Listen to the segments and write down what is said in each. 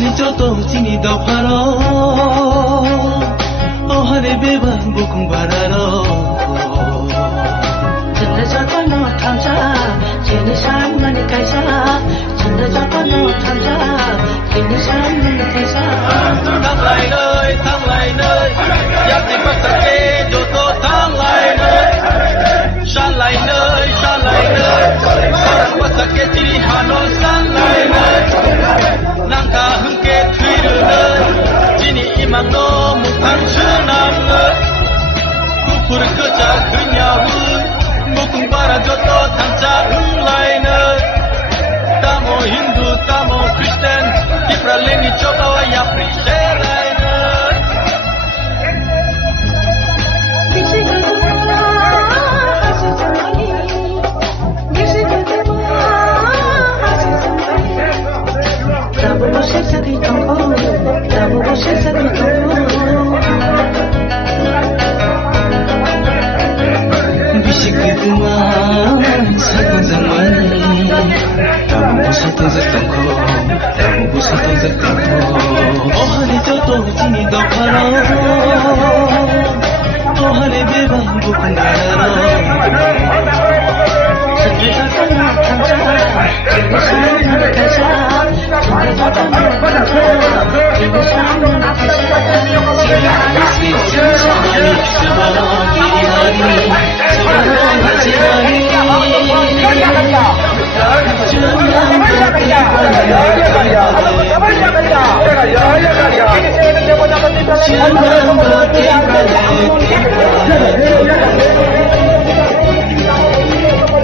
어하니 저도 진이 더 바로 어하니 배반 부쿵 바라로 진짜 저도 못함자 진이 삶만이 가자 진짜 저도 못함자 진이 삶만이 가자 thang lại nơi giá trị bất tận kê dù tô thang lại nơi san lại nơi bất tận kê chỉ hà nội san lại nơi nàng ca hưng kê thủy nơi chỉ ni imang no một tháng chưa nam nơi kupur kerja kenyawu bukan para jodoh tangsa hưng lại nơi tamo Hindu tamo Kristen Ibraleni coba ya prisera bisik kegemaran satu zaman kamu satuzetangku kamu satu zetangku oh hari jodoh sini dah parah oh hari bebas bukan darah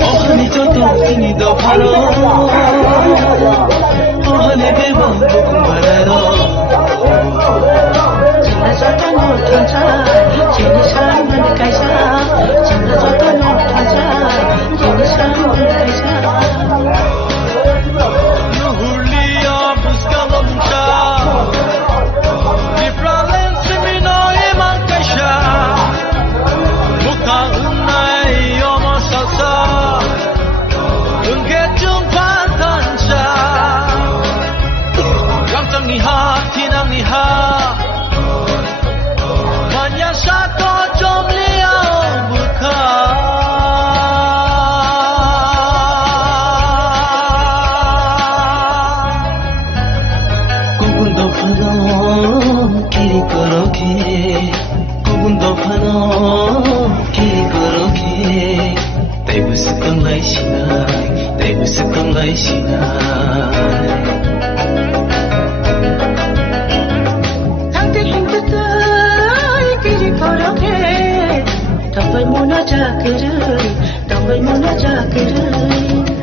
어하니 저도 진이 더 바로 어하니 배반 부쿵 바라로 진짜 저도 못함자 진이 삶만이 가자 진짜 저도 못함자 진이 삶만이 가자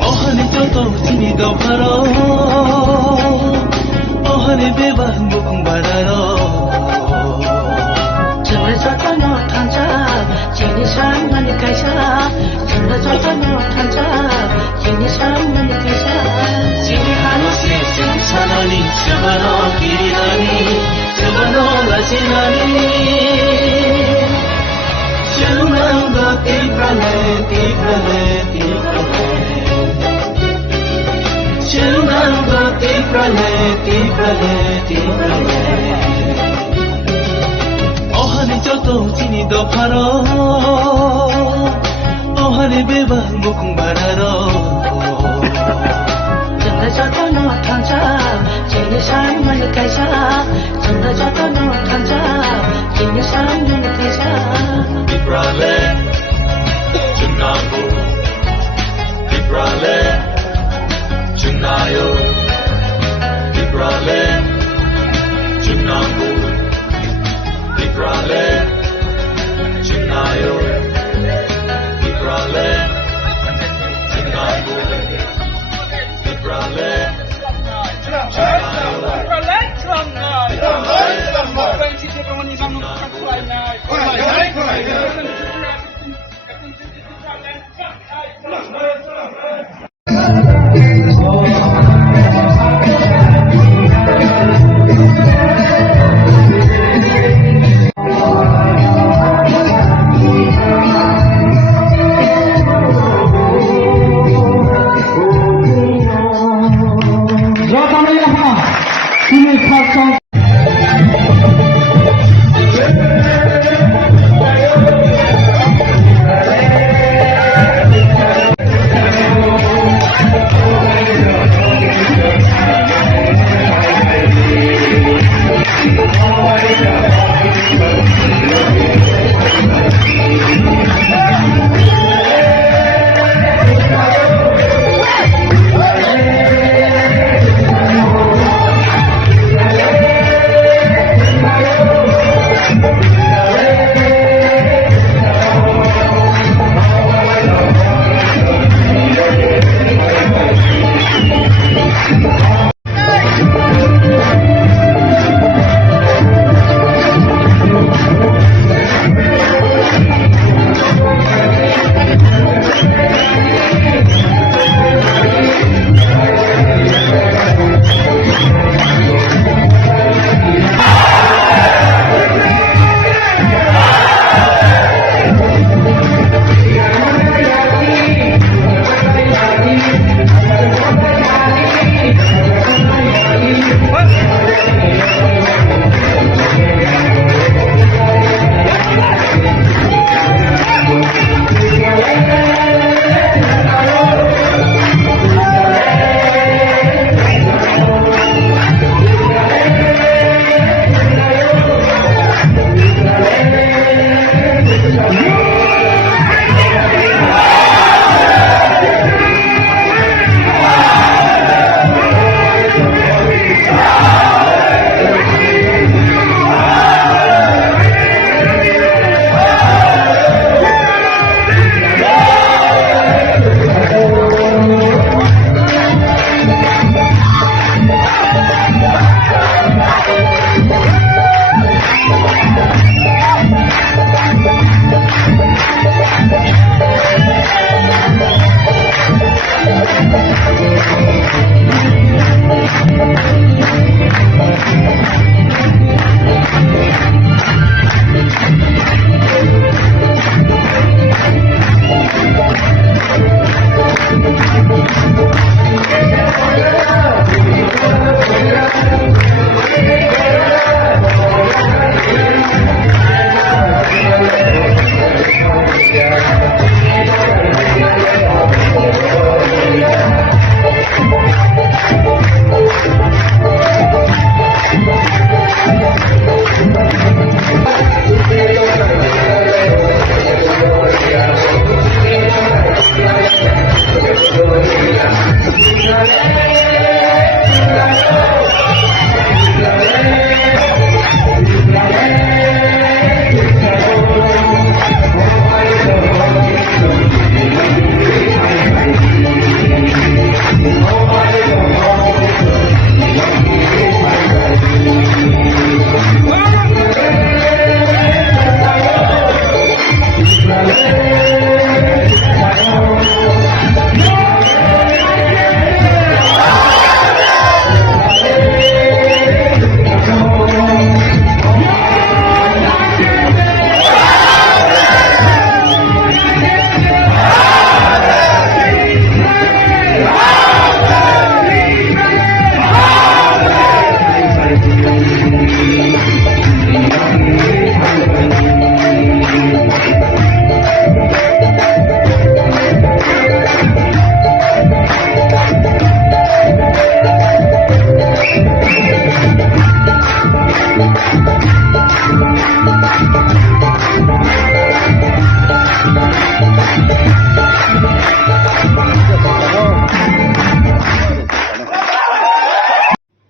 어하니 저도 진이 더 바로 어하니 배반 부쿵 바라로 진짜 저도 못함자 진이 삶만이 가자 진짜 저도 못함자 진이 삶만이 가자 진이 하늘새 생산하니 저바로 길이하니 저바로 라지나니 Chunanga tiprale Chunanga tiprale 어하니 저도 진이 더 바로 어하니 배반 부쿵 바라로 진짜 저도 못함자 진이 삶만이 가자 진짜 저도 못함자 진이 삶만이 가자 Tiprale Chunango Tiprale Chunayo Tiprale Chunango Tiprale Chunayo Tiprale Chunango Tiprale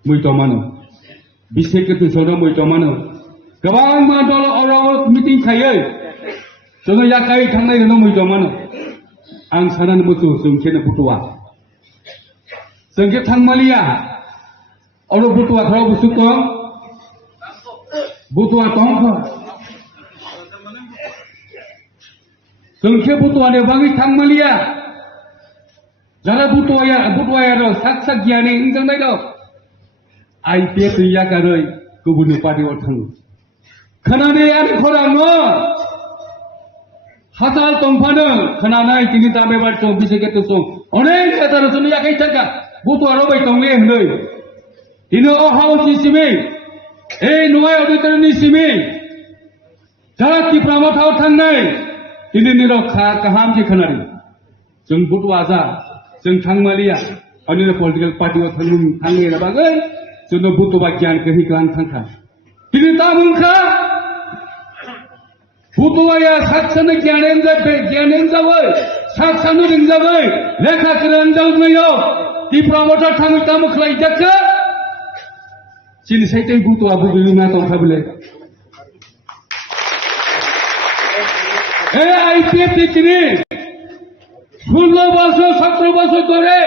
मैतमानो बिसेकेतु सोनो मैतमानो गोबां मादल अराव meeting खायो जोङो याकाय थांनाय no मैतमानो आं सानान बुथु जोंखेनो बुथुआ जोंखे थांमालिया अरो बुथुआ खराव बुथु दं बुथुआ दं जोंखे बुथुआने बाङै थांमालिया जारा बुथुआया र साक गियानि इंजांनाय दं आईपीएस याकारै गुबुन पार्टीआव थाङो खोनानाय आरो खराङो हाजाल दंफानो खोनानाय दिनै दामेबार सम बिसेकेतु सम अनेक नेतार जोंनि याकाय थांगा बुथुआ रबाय दंले होनै दिनै अहावसि सिमि नवाय अडिटरनि सिमि जारा तिफ्रामाव थांनाय दिनै निर काहाम जे खोनादों जों बुथुआ जा जों थांमालिया अन्य पलिटिकल पार्टीआव थांनो बागै जोंनो बुथुआ गियानखौ होगोन थांखा दिनै दामुंखा बुथुआया सातसानो गियान जाबाय सातसानो रोंजाबाय लेखा गोरों जाबायाव तिफ्रामाव थाङै दामु खालायजाखो जिनिसायथै बुथुआ बुगैना दंखाबले आईपीएफ दिनै 16 বছর 17 বছর ধরে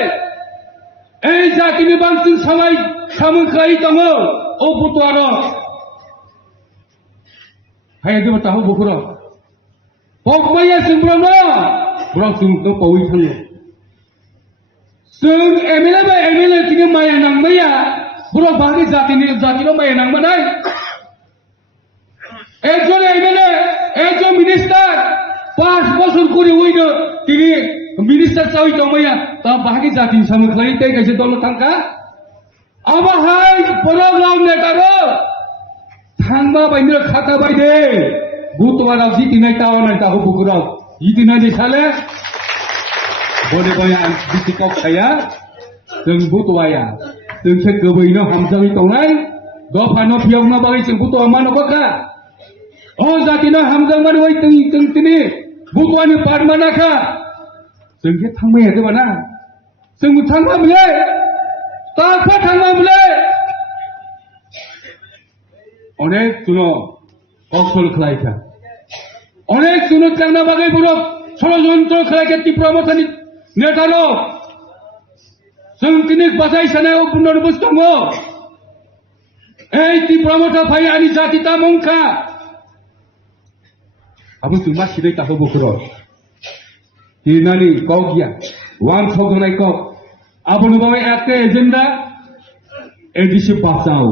এই জাতিनि बांसिन सामोखाय दङ ओ बुथुआर हाय देबा ताहो बुखुर बकमाया जोंब्रनो ब्रक जोंखौ पावै थाङो जों एमएलए दिनै माया नांबाया ब्रक बाहागि जातिनि माया नांबानाय एकजन एमएलए एकजन मिनिस्टार 5 বছর করে হইनो दिनै मिनिस्टार चावै दंमैया ता बाहागि जातिनि सामोखाय तै कैसे दल थांखा आबाहाय बरगराव नेतारो थांबा बायनो खाता बायदे बुथुआराव जितिनाय टावानाय ताहो बुकुराव जितिनाय दिसाले बने बाया बिटिकाव खाया जों बुथुआया जोंसे गोबैनो हामजाङै दंनाय दफानो फियावना बागै जों बुथुआ मानबका अ जातिनो हामजां माने वै जों दिनै बुथुआनि पारमानाखा जोंखे थांबाय देबाना जों थांबामले ताफा थांबामले अनेक जुनो कौशल खालायखा अनेक जुनो थांना बागै बरफ षड़यंत्र खालायखा तिफ्रामाथानि नेतारो जों दिनै बाजाय सानायाव बुंनो बुस्थुङ এই तिफ्रामाथा फाय आनि जाति तामंखा आबो जों मा सिदै ताहो बुखुरो दिनानि कौगिया वान सौगनाय कौ आबो नुबाय एते एजेंडा एडिसि पासाव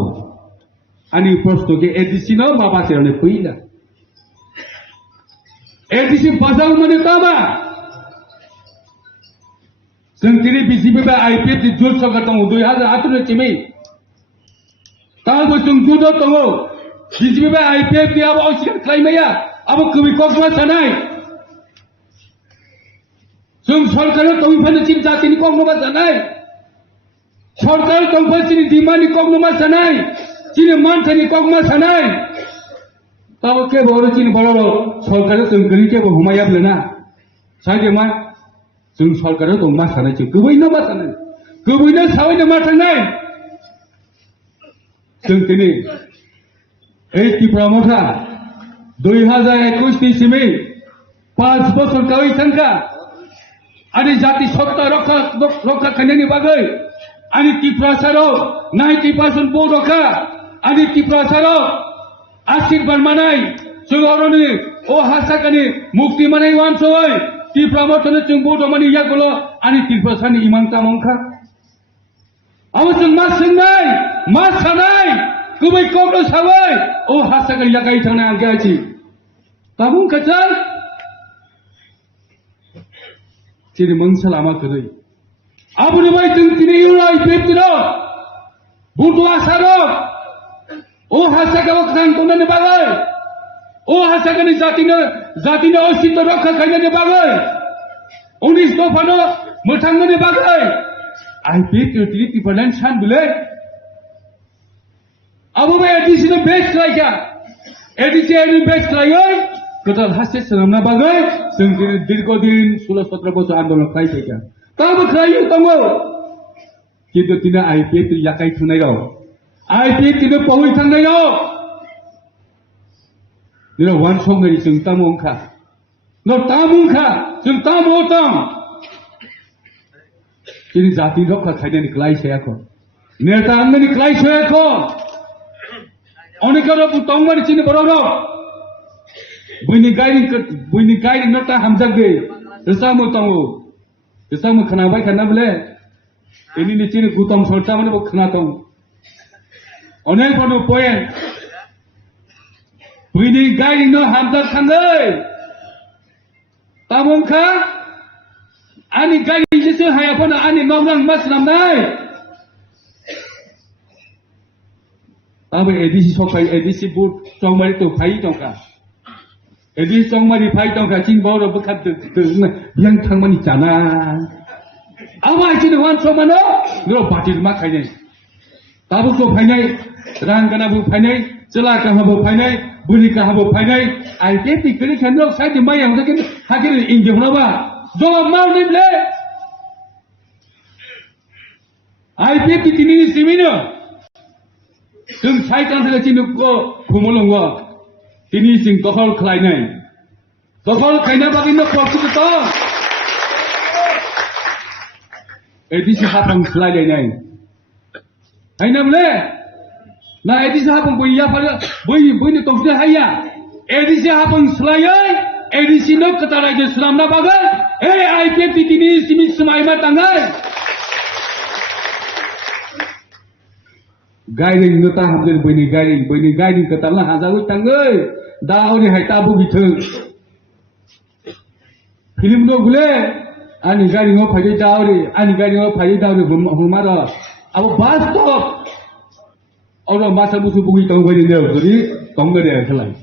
आनि प्रश्न के एडिसि न माबा सेरने फैला एडिसि पासाव माने तामा जों दिनै बीजेपी बा आईपीएफ नि जुल सरकार दङ 2018 चिमै ताबो जों जुद दङ बीजेपी बा आईपीएफ नि आबो असिन खालायमाया आबो कबि ककमा सानाय जों सरकार दंफानि चिन जातिनि ककमा जानाय सरकार दंफानि दिमानि ककमा सानाय चिनि मानथानि ककमा सानाय ताबो के बरो चिन बरो सरकार जों गरि के हमायाब्लेना सागे मा जों सरकार दं मा सानाय जों गोबैनो मा सानाय गोबैनो सावैनो मा थांनाय जों दिनै এই तिफ्रामाथा 2021 नि सिमै 5 বছর गावै थांखा आनि जाति सत्ता रक्षा खायनायनि बागै आनि तिफ्रासाराव 90% बर'खा आनि तिफ्रासाराव आशीर्बाद मानाय जों अरनि ओ हासाकानि मुक्ति मानाय वानसय तिफ्रामाथानो जों बर'मानि यागल आनि तिफ्रासानि इमान तामंखा आबो जों मा सोंनाय मा सानाय गुबै कौनो सावै ओ हासाकानि यागाय थांनाय आं गायसि तामुं कचार चिनि मंसा लामा गरै आबुनि बाय जों दिनै इउराय पेपतिरो बुथुआ सारो ओ हासाकाव थांतोननि बागै ओ हासाकानि जातिनो अस्तित्व रक्षा खायनायनि बागै 19 दफानो मोथांनि बागै आईपीएफ यूटिलिटी प्लान सान बिले आबो बे एडिसिनो बेस्ट लायका एडिसिनो बेस्ट लायै गोदान हासे सोनामना बागै जों दीर्घदिन 16-17 বছর आंदोलन खालायबाय ताबो खालायो दङ কিন্তু তিনি IPF याकाय थांनाय दं IPF তিনি পहुই थांनाय दं दिनै वान समनि जों तामुंखा न तामुंखा जों तामुतम दिनै जाति रखा खायनायनि ग्लायसायाखौ नेता आंनि ग्लायसायाखौ अनेकरो बुतंमारि चिनि बरनो बुइनि गायनि नता हामजागै रसामु तंगु रसामु खोनाबाय खोनाबले ini cini gutom sorta mana buk kena tong. Onel panu poyen. Bini gai no hamza khangai. Tamong kha. Ani gai jisu hai apana ani nomrang mas namnai. Abe edisi sokai edisi but chongmari tu phai tongka. Edisi chongmari phai tongka cing bawro bekat tu yang thangmani jana. Awal cini wan somano, lo batil mak kainai. Tabu ko kainai, rang kana bu kainai, celah kana bu kainai, buli kana bu kainai. IPF di kiri kanok saya di mana yang sakit hakir injil napa? Jawab mau ni ble. IPF di sini ni semino. Sung saya kan saya cini ko kumulungwa. Sini sing kohol kainai. Kohol kainai bagi nak waktu tu. Edisi hapang selai lain. Hai namle. Na edisi hapang buaya pada buaya ni tongsi haya. Edisi hapang selai. Edisi nak kata raja Islam na bagai. IPF ini simit semai matangai. Gairing nota hamil buaya gairing kata lah hazawi tangai. Dah orang hai tabu gitu. Film tu gule. Ani gari ngo phai dauri humara abo bastop oro masa musu bugi tong bani ne guri tong ne khalai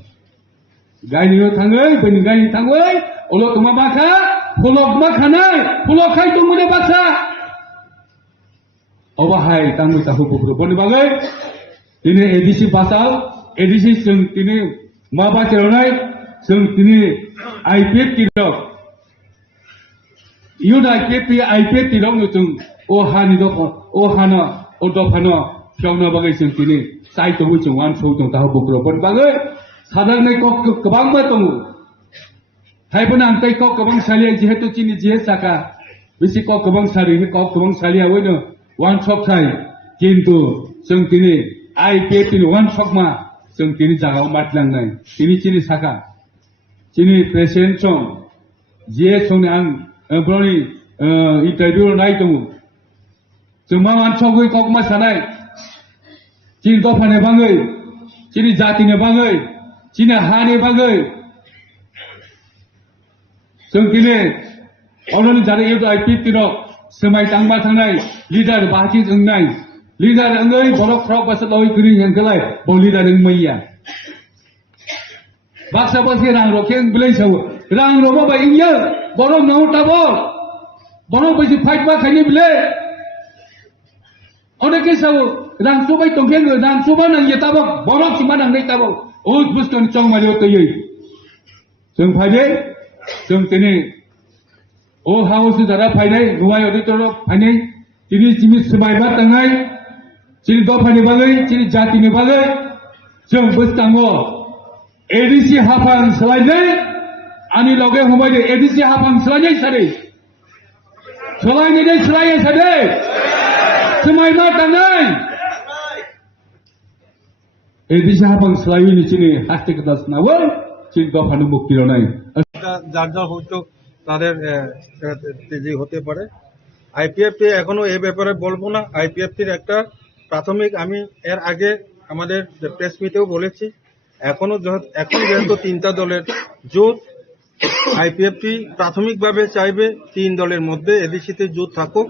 gari ngo thangai bani gari thangai olo tuma baka pholok ma khanai pholok khai tong mune basa oba hai tamu tahu bukru bani bagai tini edisi basal edisi sung tini ma ba cheronai sung tini IPF kirok Yuna IPF tidak nutung oh hani doko oh hana oh dofana piawna bagai sentini sai tongu cungwan so tung tahu bukro pun bagai sadar nai kok kebang ba tongu hai pun antai kok kebang salia jihetu cini jihet saka bisi kok kebang salia weno one shop sai kintu sentini IPF ini one shop ma sentini jaga matlang nai cini saka cini present song jihet song ang Broni interview naik tunggu. Cuma mancung kau mas sanai. Cini tofane bangai, cini jati ne bangai, cini hane bangai. Sengkini orang jadi itu IPF tino semai tangma tangai leader bahagi engai leader engai borok krok pasal loi kering yang kelai bau leader engmaiya. Baksa pasti rang rokeng belai sawo rang romo bayi inja. Borong nau tabo, borong besi fight ba kini bile. Orang kisah rang subai tongkeng rang subai nang ye tabo, borong cuma nang nai tabo. Oh bus tu cong mari oto ye. Sung fight sung tini. Oh house tu darah fight ni, guai auditor fight ni. Cini cimi semai bat tangai, cini do fight ni bagai, cini jati ni bagai. Sung bus tango. Edisi hafan selain ni. Ani loge humai de edisi hapang selanya sade. Selanya de selaya sade. Semai ma tangai. Edisi hapang selaya ni cini haste kedas nawal cini do phanu mukti ronai. যার যার হয়তো তাদের তেজি হতে পারে IPF এখনো এই ব্যাপারে বলবো না IPF একটা প্রাথমিক আমি এর আগে আমাদের প্রেস মিটেও বলেছি এখন যেহেতু তিনটা দলের জোট IPF প্রাথমিকভাবে চাইবে তিন দলের মধ্যে এডিসিতে জোট থাকুক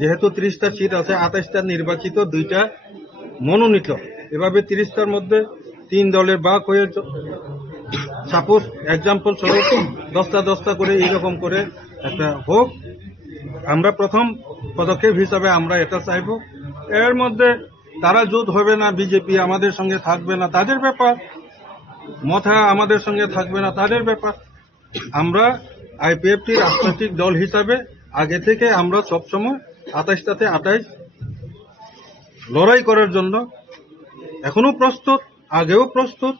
যেহেতু 30টা সিট আছে 28টা নির্বাচিত 2টা মনোনীত এভাবে 30টার মধ্যে তিন দলের ভাগ হয়ে সাপোজ এক্সাম্পল স্বরূপ 10টা করে এইরকম করে একটা হোক আমরা প্রথম পদক্ষেপ হিসাবে আমরা এটা চাইব এর মধ্যে তারা জোট হবে না বিজেপি আমাদের সঙ্গে থাকবে না তাদের ব্যাপার মথা আমাদের সঙ্গে থাকবে না তাদের ব্যাপার আমরা IPF রাজনৈতিক দল হিসাবে আগে থেকে আমরা সবসময় 28টাতে 28 লড়াই করার জন্য এখনো প্রস্তুত, আগেও প্রস্তুত,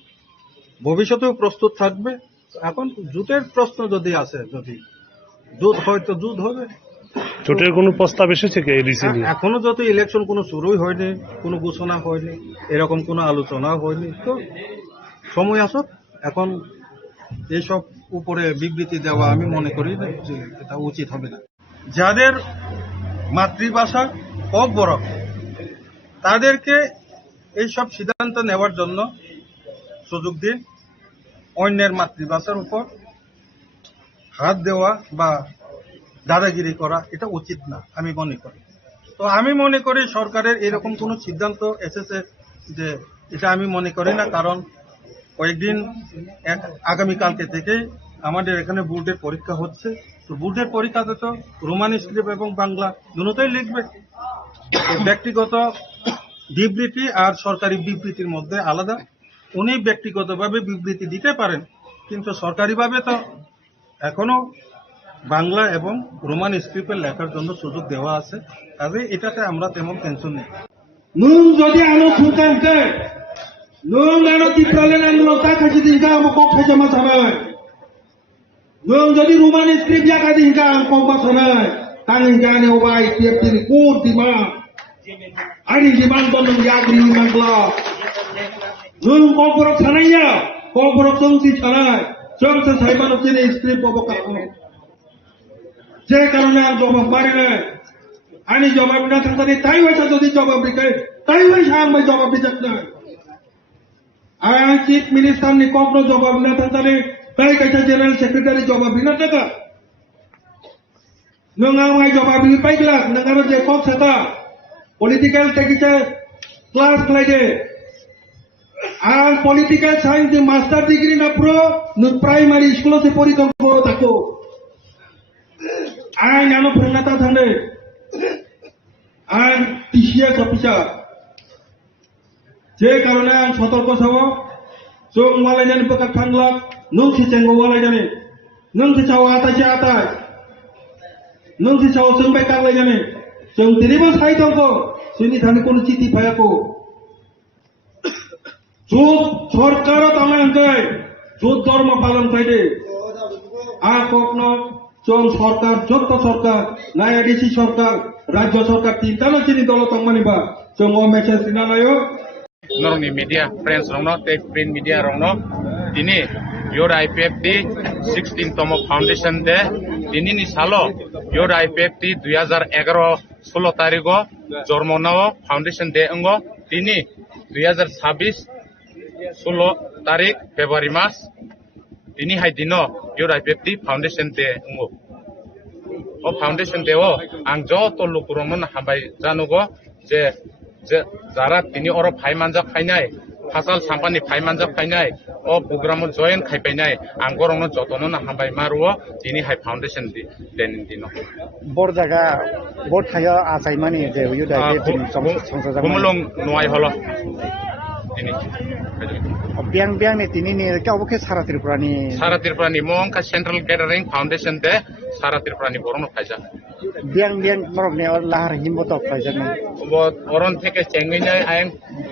ভবিষ্যতেও প্রস্তুত থাকবে। এখন জুটের প্রশ্ন যদি আসে, যদি জুট হয় তো জুট হবে। জোটের কোনো প্রস্তাব এসেছে কি এই রিসেন্টলি? এখনো যত ইলেকশন কোনো শুরুই হয়নি, কোনো ঘোষণা হয়নি, এরকম কোনো আলোচনা হয়নি। তো সময় আসুক, এখন এইসব উপরে বিবৃতি দেওয়া আমি মনে করি না যে এটা উচিত হবে না। যাদের মাতৃভাষা হোক বড়, তাদেরকে এইসব সিদ্ধান্ত নেওয়ার জন্য সুযোগ দিন। অন্যের মাতৃভাষার উপর হাত দেওয়া বা দাদাগিরি করা এটা উচিত না আমি মনে করি। তো আমি মনে করি সরকারের এরকম কোনো সিদ্ধান্ত এসেছে যে এটা আমি মনে করি না, কারণ কয়েকদিন আগামীকালকে থেকেই আমাদের এখানে বোর্ডের পরীক্ষা হচ্ছে। তো বোর্ডের পরীক্ষাতে তো রোমান স্ক্রিপ্ট এবং বাংলা দুটোই লিখবে। তো ব্যক্তিগত বিবৃতি আর সরকারি বিবৃতির মধ্যে আলাদা। উনি ব্যক্তিগতভাবে বিবৃতি দিতে পারেন, কিন্তু সরকারিভাবে তো এখনো বাংলা এবং রোমান স্ক্রিপ্টে লেখার জন্য সুযোগ দেওয়া আছে। কাজে এটাতে আমরা তেমন টেনশন নেই। Nung jadi anu kutan ke, nung anu tipralen anu tak kaji tinggal mau kok kaji masalah. Nung jadi rumah ni strip ya kaji tinggal kok masalah. Tangin jane obai tiap diri kur di mana. Ani di mana tu nung ya di mana. Nung kok borok sana ya, kok borok tungsi sana. Jom saya mana tu ni strip bawa kamu. Je karena jawab mana? Ani jawab na tadi tahu saja jadi jawab berikan, tahu saja yang menjawab bijak na. Ayah Chief Minister ni kopro jawab na tadi, tahu saja General Secretary jawab bina tak? Nungang jawab bini baiklah, nungang je kok seta, political tekicha class lagi. Ayah political science di master degree na pro, nun primary school se pori kau tako. Ayah nano peringatan thane. আইন TCS officer যে কারণে আইন সতর্ক সহ চোখ মালাই জানি পেকা থাংলাক নং সিচেঙ্গ ওয়ালাই জানি নং সিচাও আতাইছে আতাই নং সিচাও সোংবাই কাগলাই জানি जों दिनैबो सायदंखौ जोंनि थाखाय কোনো চিঠি পায়াকো जुट सरकार तांगांकै जुट धर्म पालन खायदे आ कखनो जों सरकार जत सरकार नायादिसि सरकार राज्य सरकार तीनटानो चिनि दल तंमानिबा जों ओ मेसेज दिनालायो नरनि मीडिया फ्रेंड्स रंनो टेक प्रिंट मीडिया रंनो दिनै योर आईपीएफटी 16 तम फाउंडेशन दे दिनैनि सालो योर आईपीएफटी 2011 16 तारिखो जर्मनाओ फाउंडेशन दे अंगो दिनै 2026 16 तारिख फेब्रुआरी मास दिनै हाय दिनो योर आईपीएफटी फाउंडेशन दे अंगो ओ फाउंडेशन दे ओ आं जत लोकरंनो हाबाय जानुगो जे যারা তিনি অর ফাইমানজা ফাইনাই ফাসাল সাম্পানি ফাইমানজা ফাইনাই ও প্রোগ্রামত জয়েন খাইপাইনাই আঙ্গরংনো যতনো না হাবাই মারুও তিনি হাই ফাউন্ডেশন দি দেন দিনো বড় জায়গা বড় থাকা আচাই মানে যে ইউডা সংসদ গুমলং নয় হলো তিনি বিয়াং বিয়াং নে তিনি নে কাবকে সারা ত্রিপুরানি মংকা সেন্ট্রাল গ্যাদারিং ফাউন্ডেশন দে সারা ত্রিপুরানি বরনো ফাইজা বিয়াং বিয়াং নরক নে লাহার হিমবত ফাইজা নে অরণ থেকে চেঙ্গিনাই আয়াং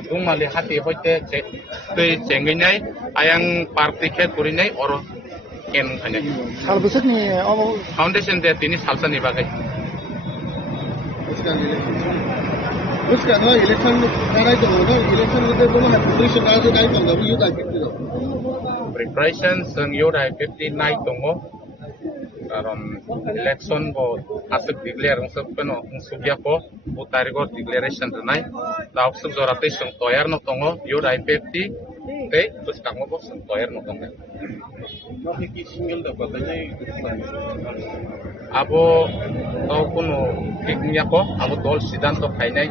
দুমালি হাতি হইতে তুই চেঙ্গিনাই আয়াং পার্ক থেকে করিনাই অরণ কেন ফাইনাই সাল বছরনি ফাউন্ডেশন দে তিনি সালসানি বাগাই उसका ना इलेक्शन कराई तो होगा इलेक्शन में तो ना प्रिपरेशन आज काई तो यू दा 50 प्रिपरेशन जों योर आईपीएफटी नाइ दङो कारण इलेक्शन बो आसक डिक्लेयार सब कनो सुबियाको 2 तारिखो डिक्लेरेशन दनाय दावसक जराते जों तयार न दङो योर आईपीएफटी ते बस कामो बस तयार न दङो আপনি কি সিঙ্গেল দা বাতাই আবো তো কোনো ঠিক নিয়াকো আবো দল সিদ্ধান্ত খাইনাই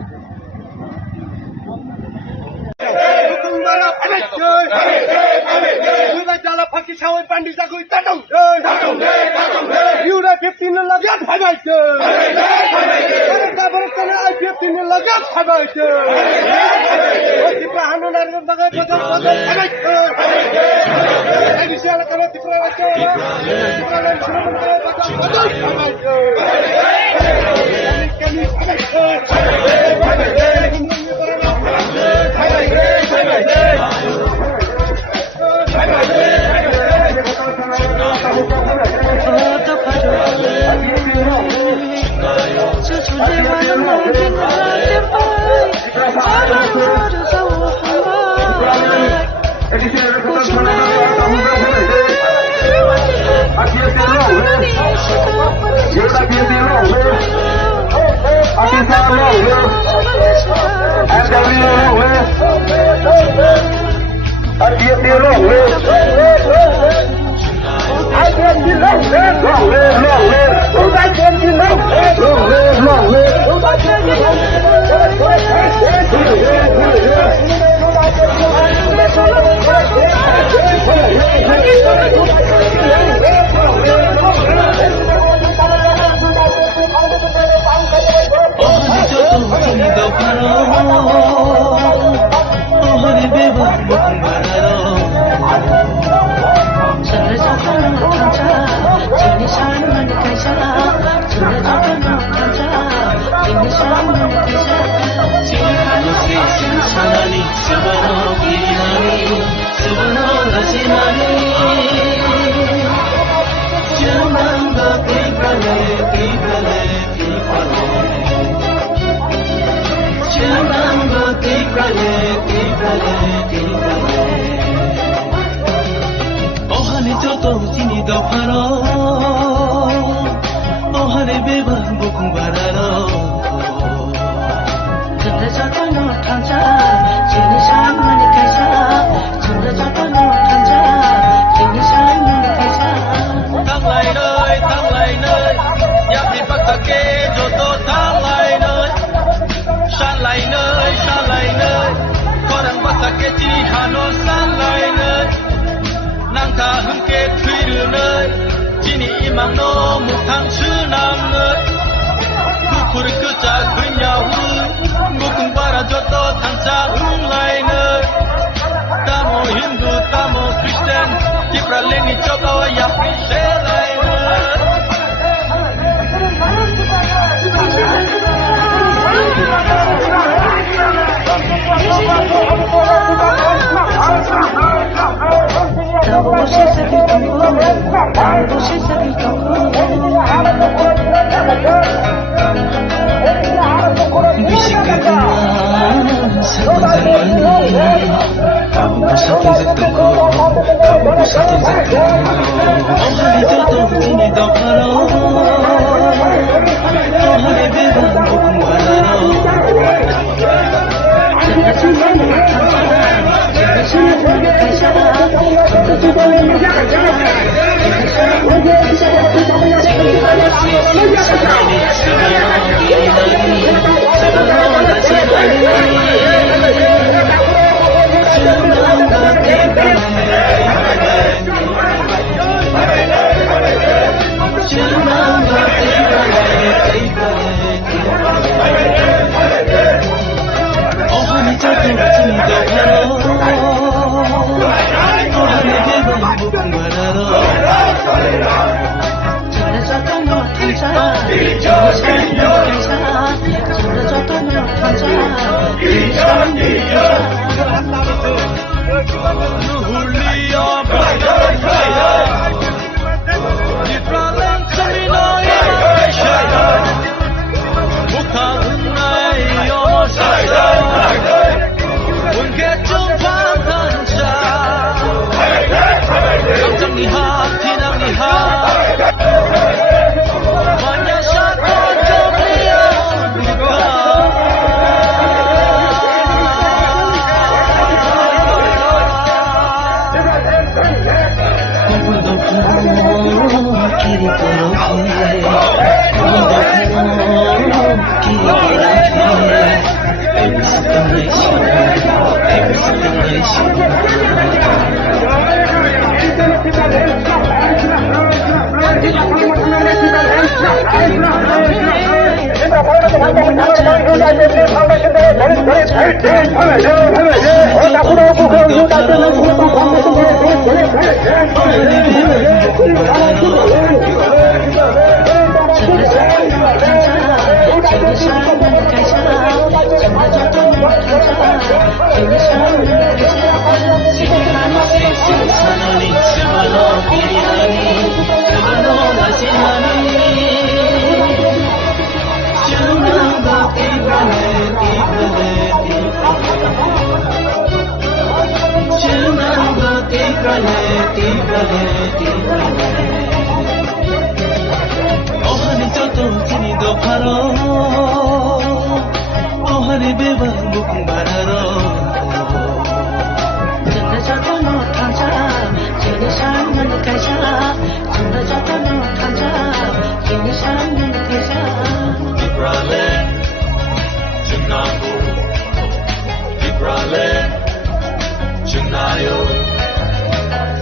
Can you Oh honey, paro ohari beba bukung bararo Chanda jata no thanja jene shan man kaisa Chanda jata no thanja jene shan man kaisa Ibrale Junangu Ibrale Junayo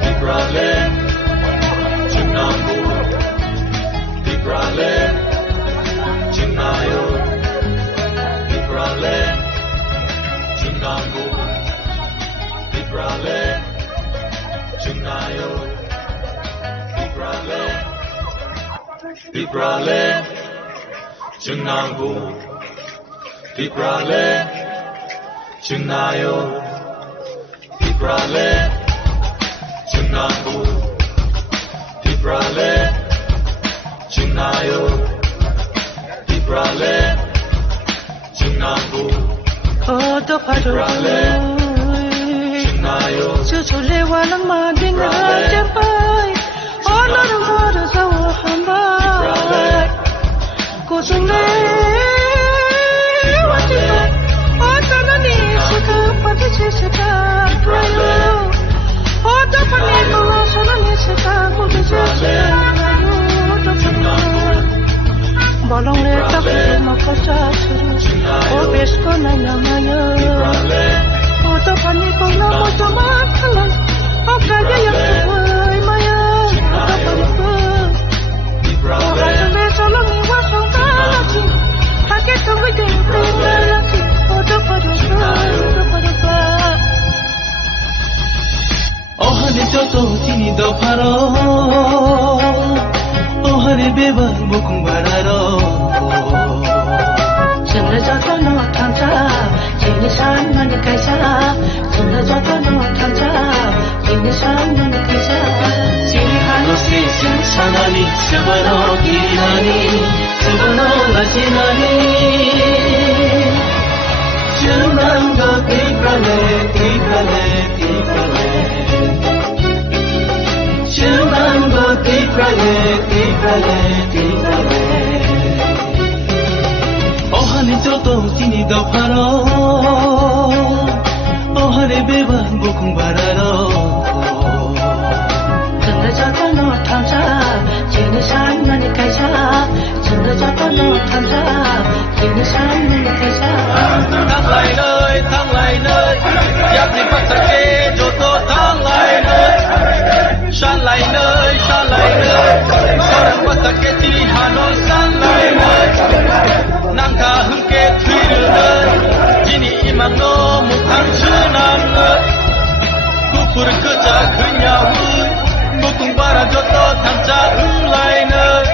Ibrale Junangu Ibrale Junayo Ibrale Junangu Ibrale Junayo Ibrale Ibrale Junangu Ibrale Junayo Ibrale Junangu Ibrale Junayo Ibrale Junangu Oto paro Junayo Chule walang madinga jempai Honor moro sa wahambai Kusule wajika Oto nani sika pati sika Tuayo Oto pani kula sarani sika Kudu sika Oto pani Bolong le tapu makosa suru Obes ko na namanya Oto pani kula moto makalan Okaya yang kuwai maya Oto pani ko Ohasa le solong iwasong kalaki Hake kawai dente kalaki Oto pani ko Oto pani ko ohani toto tini do paro ohani beba bukung bararo Chanda jata no thanja jene shan man kaisa Chanda jata no thanja jene shan man kaisa Siri hano se sin sanani sebano kirani sebano lajinani Junango Ibrale Ibrale Ibrale Junango Ibrale Ibrale Ibrale ohani toto tini do paro ohani beba bukung bararo Chanda jata no thanja jene shan man kaisa Chanda jata no thanja jene shan man kaisa thang lại nơi giáp đi bắt sạc kê cho tô thang lại nơi san lại nơi sao đang bắt sạc kê chi hà nội san lại nơi nàng thà hưng kê thủy đưa nơi chỉ ni imang no một tháng chưa nam nơi kupur kerja kenyau bukung bara cho tô thang cha hưng lại nơi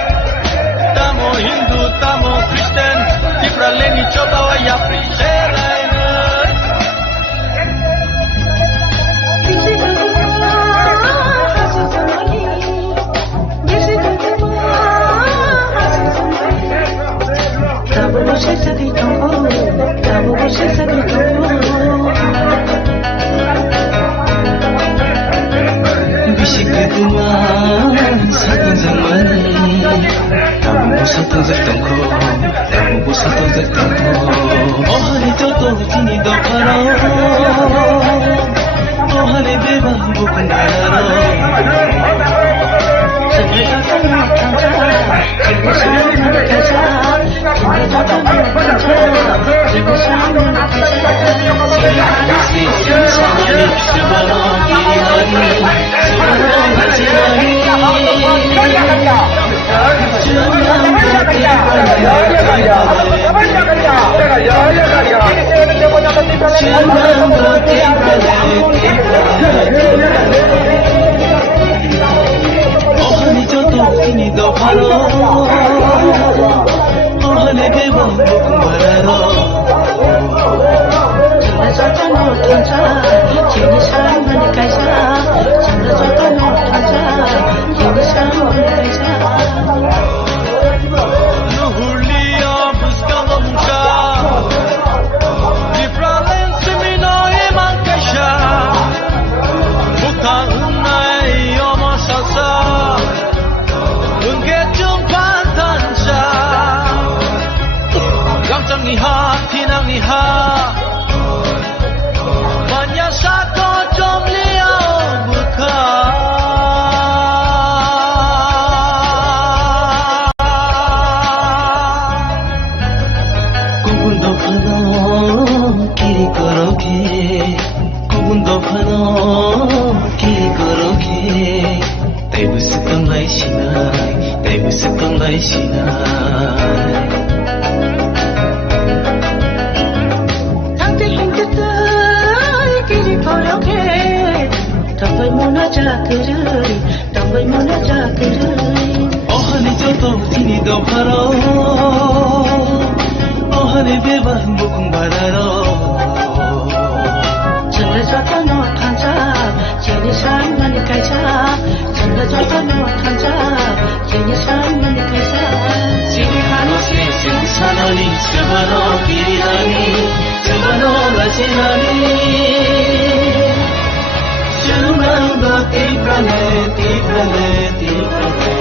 tamo Hindu tamo Kristen Tipra leni coba wa ya prisherai bisik ketuan saking zaman kamu satuzetongko kamu satu zetongko oh hari toto tini do paro oh hari beba bukung bararo Chanda jata no thanja jene shan man kaisa Chanda jata no thanja jene shan man kaisa Siri hano se sin sanani sebano kirani sebano lajinani ohani toto tini do paro ohani beba bukung bararo Chanda jata no thanja jene shan man kaisa Chanda jata no thanja jene shan man kaisa Nuhulia buscando mucha Diferencia mi no iman kasha Bukan unai yomo salsa Unge jumpan tanja दफानो की करोगे ताइबुसु तंलाय सिनाय ताइबुसु तंलाय सिनाय Tante hindu tai kiri koroke Tambai mona jakuri Tambai mona jakuri ohane joto tini dofaro ohane beban bukung bararo Chanda jata no tanja Jeni san mani kaisa Chanda jata no tanja Jeni san mani kaisa Sini hano se sini sanani Sebano kirirani Sebano lasinani Chumando tiprane tiprane tiprane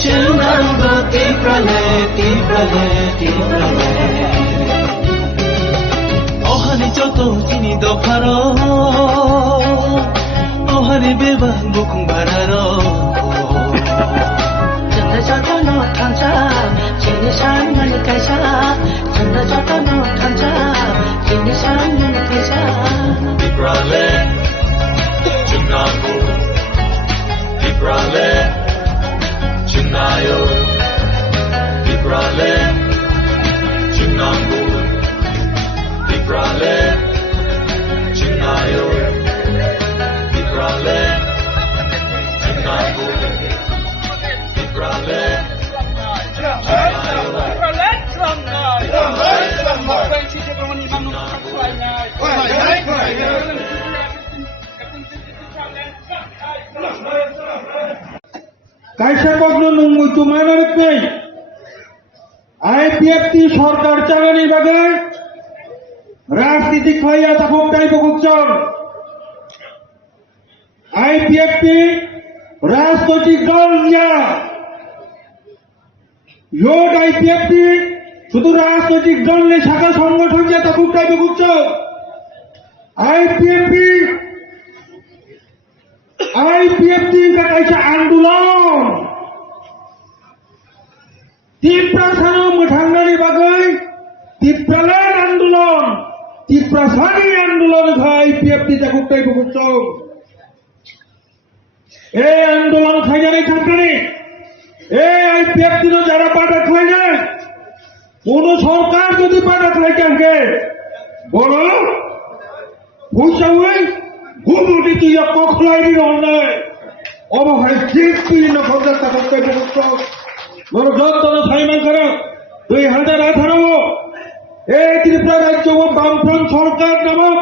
Chumando tiprane tiprane tiprane ohane joto tini dofaro ohane beban bukung bararo Chanda jata no tanja Jeni san mani kaisa Chanda jata no tanja Jeni san mani kaisa Tiprale Chunangu Tiprale Chunayo Tiprale Chunangu Tiprale Chunayo Tiprale Chunangu Tiprale কাইসা কখনো নঙ্গুই তো মানারত নেই IPFT সরকার চালানি বাগে রাজনীতি খাইয়া থাকুক তাই বকুচর IPFT রাজনৈতিক দল নিয়া ইয়োট আইপিএফটি শুধু রাজনৈতিক দল নেই শাখা সংগঠন নিয়ে থাকুক তাই বকুচর আইপিএফটি কাইসা আন্দোলন তিপ্রাসানো মঠাঙ্গানি বাগাই তিপ্রালের আন্দোলন তিপ্রাসানি আন্দোলন আইপিএফটি থাকুক তাই বকুচর এই আন্দোলন খাই জানি থাকবে এই আইপিএফটি যারা পাটা খাই যায় কোন সরকার যদি পাটা খাই থাকে বলো পয়সা হয়ে গুমটি তুই কখলাই দিন অন্যায় অবহায় জিপি না কলকাতা করতে বড় যত্ন সাইমান করা 2018 এই ত্রিপুরা রাজ্য বামফ্রন্ট সরকার নামক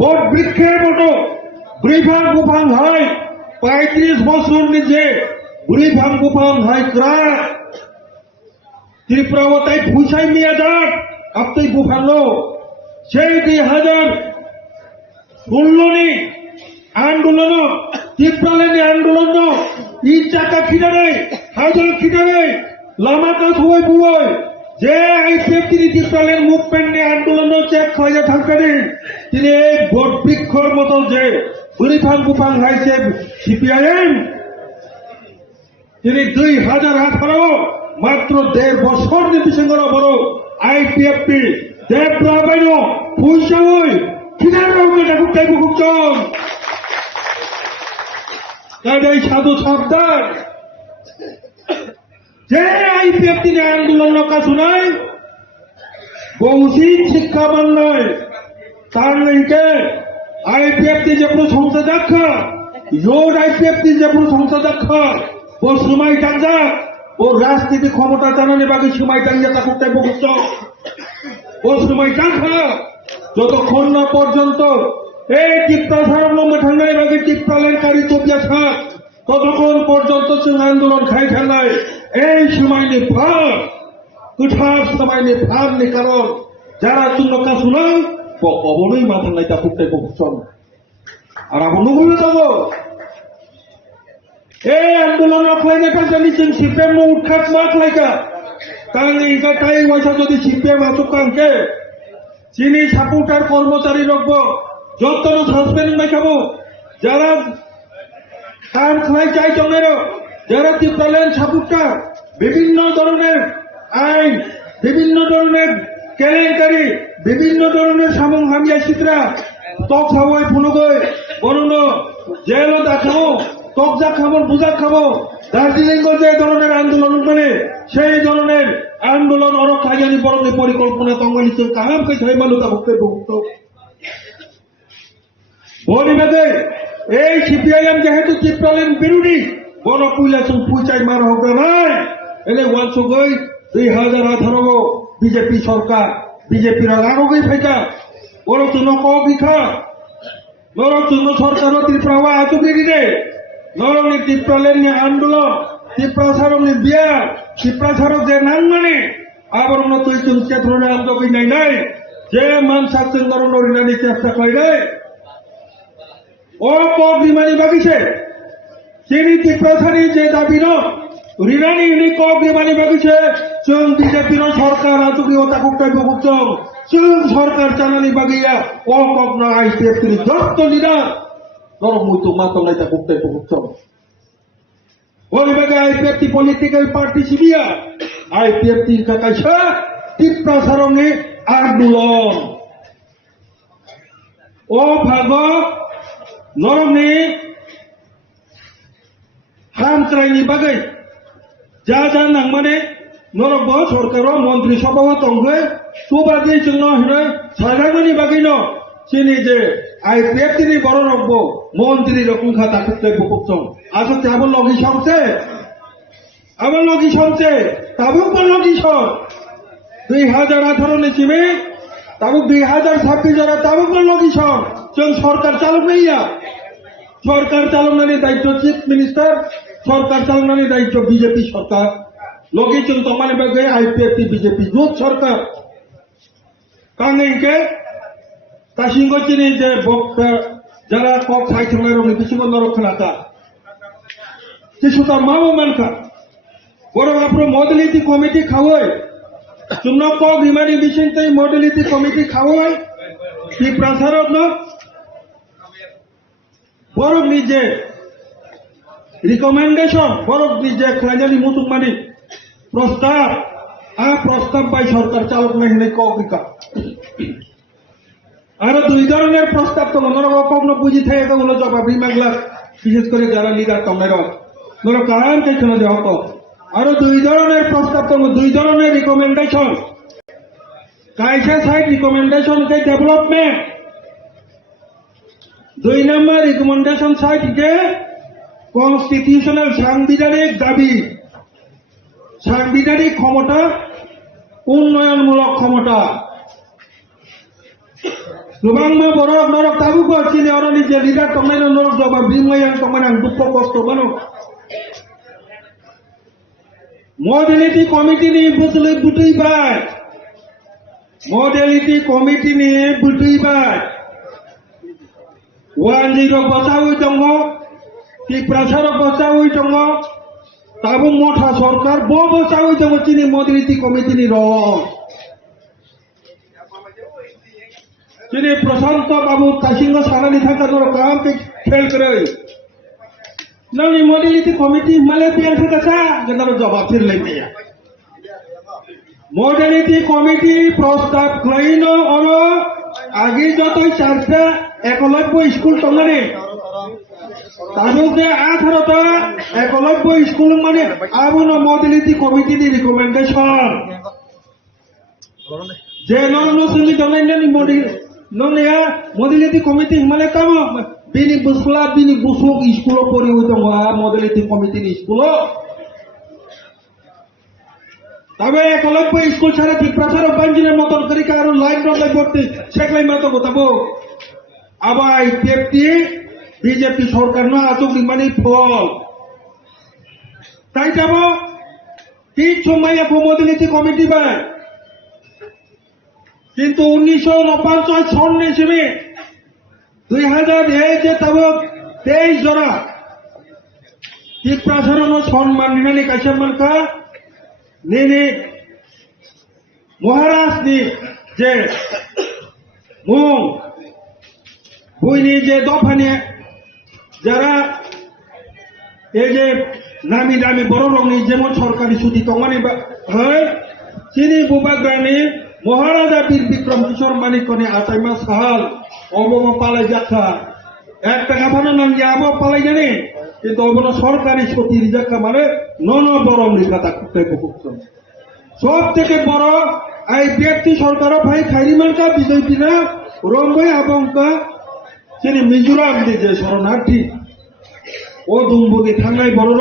বট বৃক্ষের মতো ব্রিভাং গুফাং হয় 35 বছর নিচে ব্রিভাং গুফাং হয় ক্রাক ত্রিপুরা তাই ভুসাই নিয়ে যাক আপনি গুফালো সেই 2016 আন্দোলন ত্রিপুরালেনি আন্দোলন ইচ্ছাকা খিদারে হাজার খিদারে লামাকা সবাই বুয় যে আইপিএফটি ত্রিপুরালের মুভমেন্ট আন্দোলন চেক খাইয়া থাকতেন তিনি এই বট বৃক্ষর মতো যে বুড়িফাং গুফাং হাইছে সিপিআইএম তিনি 2018 মাত্র 1.5 বছর নিবিসঙ্গর বড় আইপিএফটি দেবরাবাইন পয়সা হই কিনারে ওকে ঢুকাই বুকচন তাই সাধু সাবধান যে আইপিএফটি আন্দোলন রক্ষা শুনাই বহুদিন শিক্ষা বাংলায় তার নেইকে আইপিএফটি যে প্রশংসা দেখা ইয়োর আইপিএফটি যে প্রশংসা দেখা ও সময় টাঙ্গা ও রাজনীতি ক্ষমতা জানানে বাকি সময় টাঙ্গা তা করতে বকুচ্ছ ও সময় টাঙ্গা যতক্ষণ না পর্যন্ত এই টিপ্রাসার ঠান্ডায় বাকি টিপ্রালের কারি চপিয়া থাক ততক্ষণ পর্যন্ত সে আন্দোলন খাই ঠান্ডায় এই সময় নে ভাব কুঠার সময় নে ভাব নে কারণ যারা চুন্নকা শুনাই অবনই মাথা নাই তা করতে বকুচ্ছ আর আপন বলে যাবো এই আন্দোলন খাইলেখা জানিছেন সিপিএম উৎখাত মা খাইকা কারণ এইটা তাই পয়সা যদি সিপিএম আসুক কানকে চিনি সাপোর্টার কর্মচারী রাখবো যত সাসপেন্ড দেখাবো যারা খান খাই চাই চলের যারা ত্রিপুরালেন সাপোর্টার বিভিন্ন ধরনের আইন বিভিন্ন ধরনের কেলেঙ্কারি বিভিন্ন ধরনের সামং হামিয়া সিত্রা তক খাবই ফুনগই বরণ জেল দেখাবো তক যা খাবো বুঝা খাবো দার্জিলিং যে ধরনের আন্দোলন মানে সেই ধরনের আন্দোলন অরক খাইয়ানি বরণের পরিকল্পনা তঙ্গলি কাহাম কে ছয় মানুষ ভুক্ত বলিবাদে এই সিপিআইএম যেহেতু চিত্রালেন বিরোধী বড় পুইলাচুন পুইচাই মার হোক নাই এলে ওয়ালসুগই 2018 বিজেপি সরকার বিজেপির আগেই ফাইকা বড় চুন কিখা বড় চুন সরকার ত্রিপুরা আচুকি দিলে নরমনি ত্রিপুরালেন আন্দোলন ত্রিপুরা সারমনি বিয়া ত্রিপুরা সারক যে নাং মানে আবার তুই চুন চেত্রনে আন্দোলন নাই যে মান সাকচুন নরম রিনানি চেষ্টা করে নাই ও কগ্রিমানি বাগিছে চিনি ত্রিপ্রাসানি যে দাবি ন রিনানি ইনি কগ্রিমানি বাগিছে চুন বিজেপির সরকার আতুকি ও তাকুকটাই বুকচং চুন সরকার চানানি বাগিয়া ও কগ্ন আইপিএফ তিনি যত নিরা নরম মুইতো মাতলাই তাকুকটাই বুকচং বলিবাগে আইপিএফ টি পলিটিক্যাল পার্টি সিবিয়া আইপিএফ টি কাকাইছা ত্রিপ্রাসারংনি আন্দোলন ও ভাগ নরমনি হামক্রাইনি বাগै যা যা নাংমানে নরব সরকার মন্ত্রী সভা তংগে সুবাদি जोंनो हनै साधारणी बागै न चिनि जे आईपीएफ तिनि बड़ रखबो मन्त्री रकम खाता कुत्ते बुकुचं आसा चाबो लगि समसे आबो लगि समसे ताबो को लगि सम 2018 नि चिमे ताबो 2026 जरा ताबो को लगि सम जों सरकार चालक नैया सरकार चालनानि दायित्व चिफ मिनिस्टार सरकार चालनानि दायित्व बीजेपी सरकार लगे जों तमाने बागै आईपीएफ बीजेपी जुट सरकार कांगेंके तासिंगो चिनि जे बक्का जरा कक साइथंनाय रंनि बिसिगो नरखनाका किसुता माबो मानका बरो आपरो मॉडलिटी कमिटी खावय जोंनो कक रिमानि बिसिंतै मॉडलिटी कमिटी खावय कि प्रसारक न बरफ निजे रिकमेंडेशन बरफ निजे खाजानी मुसुमानी प्रस्ताव आ प्रस्ताव बाय सरकार चालक नहीं कौकिका और दुई धरনের प्रस्ताव तो नरक कखनो बुझी থাকে ওগুলো জবাবই মাগলা বিশেষ করে যারা লিডার তমনের নরক কারণ কেন দেওয়া তো আর দুই ধরনের প্রস্তাব তো দুই ধরনের রিকমেন্ডেশন কাইসা সাইড রিকমেন্ডেশন কে ডেভেলপমেন্ট দুই নম্বর রিকমেন্ডেশন সাইট কে কনস্টিটিউশনাল সাংবিধানিক দাবি সাংবিধানিক ক্ষমতা উন্নয়নমূলক ক্ষমতা Lubangma borok norok tabu ko sini orang ni jadi dah kemana norok jawab bingung yang kemana dup kos tu mana. Modality committee ni betul betul baik. Modality committee ni betul baik. 10 basawi jongo, ti prasara basawi jongo, tabu motha sarkar bo basawi jongo sini modality committee ni roh. जिन्हें प्रशांत बाबू तासिंग सारानी थाका नर काम के खेल करे ननी modality committee माले पिया से कसा जनाब जवाब फिर लेते हैं मॉडलिटी कमिटी प्रस्ताव क्लाइनो और आगे जो तो चारटा एकलव्य स्कूल तंगने तारुके 18टा एकलव्य स्कूल माने आबुनो मॉडलिटी कमिटी दी रिकमेंडेशन जे ननो सुनी जनाइनानि मॉडलिटी नोनिया मॉडलिटी कमिटी माने काम बिनी बुसला बिनी बुसुक स्कूल परि होय दंगा मॉडलिटी कमिटी नि स्कूल तबे एकलव्य स्कूल छाड़ा ठीक प्रचार बांजिने मतन करी कारो लाइन रंगाय पड़ते सेकलाई मातो बताबो आबाय पेपटी बीजेपी सरकार ना आचुक माने फल ताई जाबो कि समय मॉडलिटी कमिटी बाय किंतु 1959 सन हिसेबे 2001 तब 23 जरा ত্রিপ্রাসারণ সম্মান নিনানি কাইসামান का नेने महाराज नि जे मुं बुइनि जे दफानि जरा ए जे नामी दामी बड़ रंगनि जेमन सरकारि छुट्टी तंगानि है चिनि बुबाग्रानि মহারাজা বীর বিক্রম কিশোর মানিকনে আচাইমা সাহাল অবম পালাই যাত্রা একটা কথা নাঙ্গি আবো পালাই জানে কিন্তু অবন সরকারি সতীর যাত্রা মানে বরম লেখা তা করতে সব থেকে বড় এই ব্যক্তি সরকার ভাই খাইরিমানকা বিজেপি না রম্বই আবংকা যিনি মিজোরাম যে শরণার্থী ও দুম্বুকে থাঙ্গাই বড়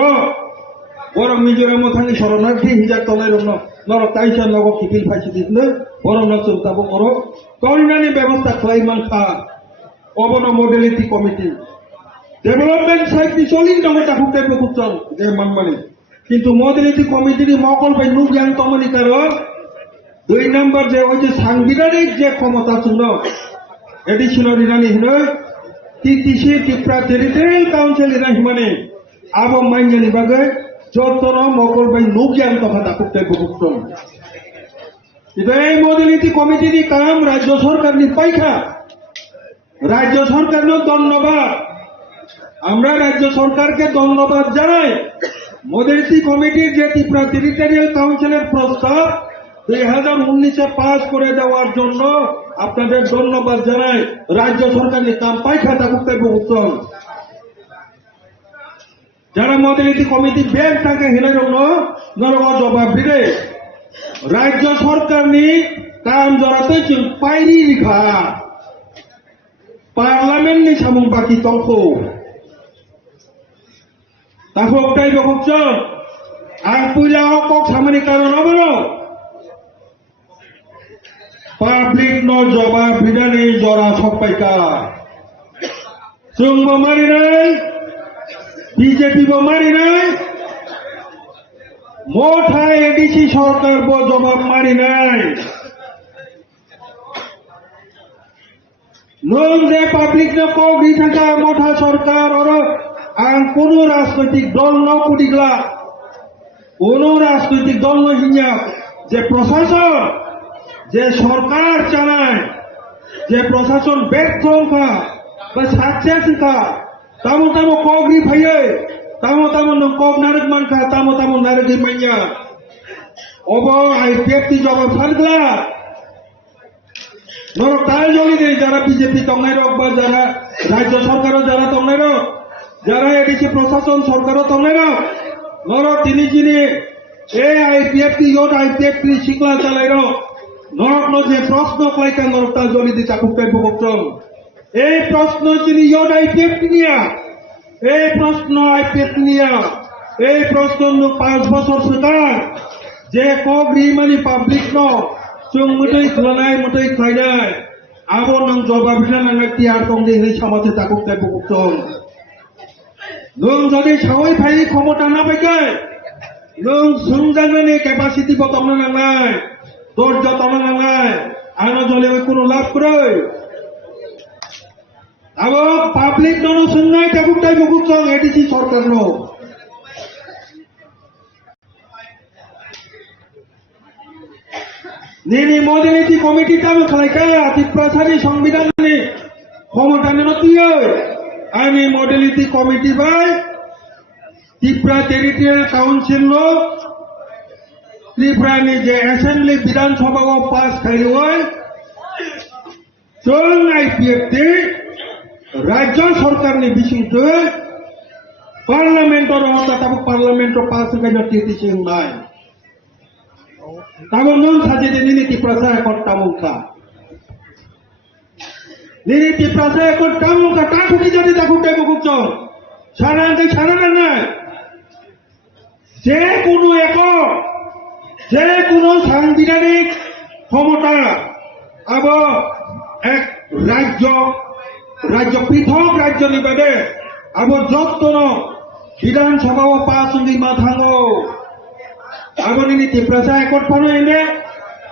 বড় মিজোরাম থাঙ্গি শরণার্থী হিজার তলাই রং নর তাইসার লগ কিপিল ফাইসি দিলে বড় নচল তাবো করো করিনানি ব্যবস্থা খাইমান খা অবন মডেলিটি কমিটি ডেভেলপমেন্ট সাইটটি চলিন দমে তাকু টাইপ কুচল যে মানমানি কিন্তু মডেলিটি কমিটির মকল বাই নু জ্ঞান তমনি কারণ 2 নম্বর যে ওই যে সাংবিধানিক যে ক্ষমতা ছিল এটি ছিল রিনানি হিনে টিটিসি ত্রিপুরা টেরিটোরিয়াল কাউন্সিল ইনা হিমানে আবো মাইনানি বাগে যতন মকল বাই নু জ্ঞান তথা তাকু টাইপ কুচল কিন্তু এই মডেলিটি কমিটির কাম রাজ্য সরকার নি পাইখা রাজ্য সরকার ধন্যবাদ আমরা রাজ্য সরকারকে ধন্যবাদ জানাই মডেলিটি কমিটির যে ত্রিপুরা টেরিটোরিয়াল কাউন্সিলের প্রস্তাব 2019-এ পাস করে দেওয়ার জন্য আপনাদের ধন্যবাদ জানাই রাজ্য সরকারের কাম পাইখা থাকুতে উত্তম যারা মডেলিটি কমিটি বের থাকে হিলে নরম জবাব দিলে রাজ্য সরকার নি কাম জড়াতে পাইরি লিখা পার্লামেন্ট নি সামুং বাকি তংখ তাহলে ওটাই বকছন আর পূজা কক সামনে কারণ হবল পাবলিক ন জবাব বিধানে জরা সবাইকা চুংব মারি নাই বিজেপি মারি নাই মোটা এডিসি সরকার জবাব মারি নাই নং যে পাবলিক ন কগি থাকা মোটা সরকার ওর আর কোন রাজনৈতিক দল নকুটিগলা কোন রাজনৈতিক দল নহিয়া যে প্রশাসন যে সরকার চালায় যে প্রশাসন ব্যর্থ খা বা সাকসেস খা তামো তামো কগরি ভাইয়ে তামো তামো কক নারক মান খা তামো তামো নারক মাইয়া অব আই ব্যক্তি জবাব সারগলা নরক তাই জলি নেই যারা বিজেপি তংনাই রক বা যারা রাজ্য সরকারও যারা তংনাই রক যারা এডিসি প্রশাসন সরকারও তংনাই রক নরক তিনি যিনি এ আইপিএফটি ইয়ত আইপিএফটি শিকলা চালাই রক নরক যে প্রশ্ন কয়েকটা নরক তা জলি দি চাকুক টাইপ বকছন এই প্রশ্ন যিনি ইয়ত আইপিএফটি নিয়া এই প্রশ্ন আইপিএফটি নিয়া এই প্রশ্ন 5 বছর সরকার যে কগরি মানে পাবলিক ন চুং মুটৈ খলানাই মুটৈ খাইনাই আবো নং জবাব বিনা নাংনাই তিয়ার তংদি হে সমাজে চাকুক টাইপ বকছন নং যদি সাওয়াই ফাই ক্ষমতা না পাইকে নং সুংজানানি ক্যাপাসিটি বতংনা নাংনাই ধৈর্য তংনা নাংনাই আনো জলে কোনো লাভ করে আবো পাবলিক নন সুংনাই চাকুক টাইপ বকছন এডিসি সরকার ন নিনি মডেলিটি কমিটি তাম খাইকা ত্রিপুরাসানি সংবিধান নি ক্ষমতা নতিয়ে আইনি মডেলিটি কমিটি বাই ত্রিপুরা টেরিটোরিয়াল কাউন্সিল লো ত্রিপুরানি যে অ্যাসেম্বলি বিধানসভা পাস খাইলওয়াই চং আইপিএফটি রাজ্য সরকারনি বিসিংতে পার্লামেন্টর তাবো পার্লামেন্টর পাস খাইনা টিটিসিং নাই তাবো নন সাজেদে নিনি ত্রিপুরা এখন তামুকা নিনি ত্রিপুরা এখন তামুকা তাকুকি যদি তাকুকে বকুচন সারাতে সারানা নাই যে কোনো একক যে কোনো সাংবিধানিক ক্ষমতা আব এক রাজ্য পৃথক রাজ্য নিবাদে আব যত্ন বিধানসভা পাস মাথাঙ্গ আবনি ত্রিপুরা একট ফানো হিনে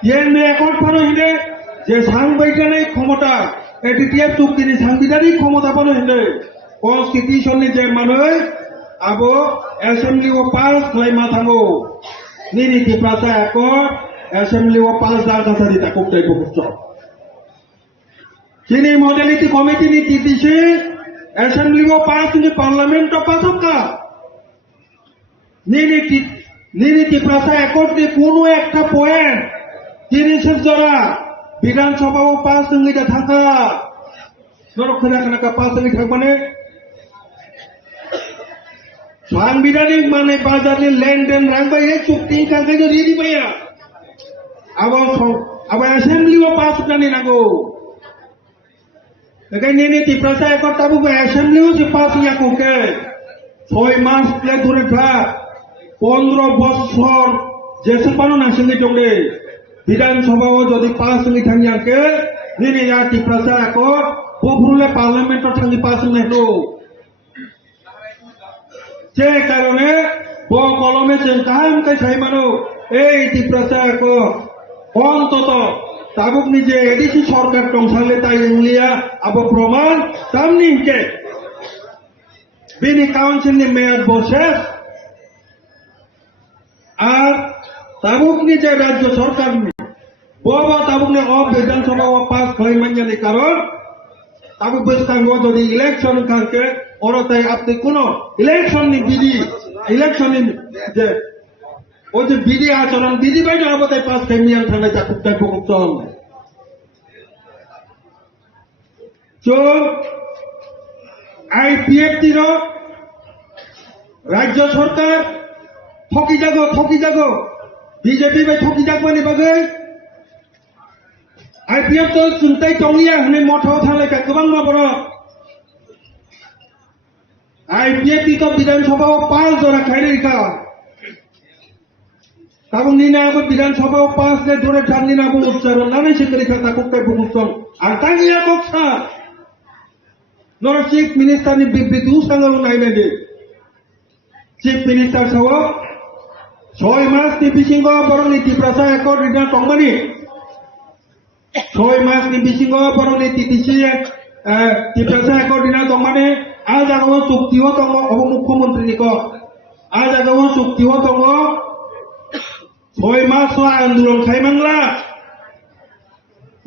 ইয়েনে একট ফানো হিনে যে সাংবিধানিক ক্ষমতা এটিটিএফ চুক্তিনি সাংবিধানিক ক্ষমতা ফানো হিনে কনস্টিটিউশন যে মানুষ আবো অ্যাসেম্বলি ও পাস খাই মাথাঙ্গো নিনি ত্রিপুরা একট অ্যাসেম্বলি ও পাস দার কথা দিতা কোকটাই বকুচ্ছ চিনি মডেলিটি কমিটি নি টিটিসি অ্যাসেম্বলি ও পাস নি পার্লামেন্ট ও পাসকা নিনি ত্রিপুরা একট নি কোনো একটা point Kini sejarah Bidan Sabah pas dengan dia thangka. Norok kena pas dengan thangka ne. Sanbidanik mane bazar ni lenden rangba ye chukti kan ke jadi di baya. Aba assembly wa pas kani nago. Lekai ni ti prasa ekor tabu ba assembly wa si pas ya ko ke. 6 মাস play ধরে থাক 15 বছর যে সেপানো না সঙ্গে জঙ্গে বিধানসভাও যদি pass সঙ্গে থাঙ্গিয়াকে নিনি ya ti prasa ekor পপুলে parliament থাঙ্গি পাস নেটো যে কারণে ব কলমে যেন কাম কে ছাইমানো এই ti prasa ekor অন্তত তাবুক নিজে এডিসি সরকার টংসালে তাই ইংলিয়া আবো প্রমাণ তামনিকে Bini council ni mayor boses R tabuk ni je rajyo sarkar ni boba tabuk ni of Bidhan Sabha wa pass hoy manjani karon tabuk bestang wo jodi election kanke oro tai apni kono election ni bidi election ni je o je bidi acharon bidi bai na abotai pass kemian thana jakuk tai pokok chon so IPFT ro রাজ্য সরকার ঠকি যাগো BJP বে ঠকি যাগবানি বাগে IPF তো চিন্তাই টংলিয়া হনে মঠাও থালে কা গোবাং মাবর IPF তো বিধানসভাও 5 জরা খাইরে কা তাবং নিনা আবো বিধানসভাও 5 লে ধরে ঠান্নি না বল উচ্চারণ না নেছে করি কা তাকুক তাই বুকুসং আর তাঙ্গিয়া কক্সা নর চিফ মিনিস্টার নি বিবৃতি উসাঙ্গল নাই না দে Chief Minister sawo 6 মাস ni bisingo borong ni ti prasa ekor dina tongmani 6 মাস ni bisingo borong ni TTC ti prasa ekor dina tongmani aja go chukti ho tongo obo mukhyamantri ni ko aja go chukti ho tongo 6 মাস so andolon khaimangla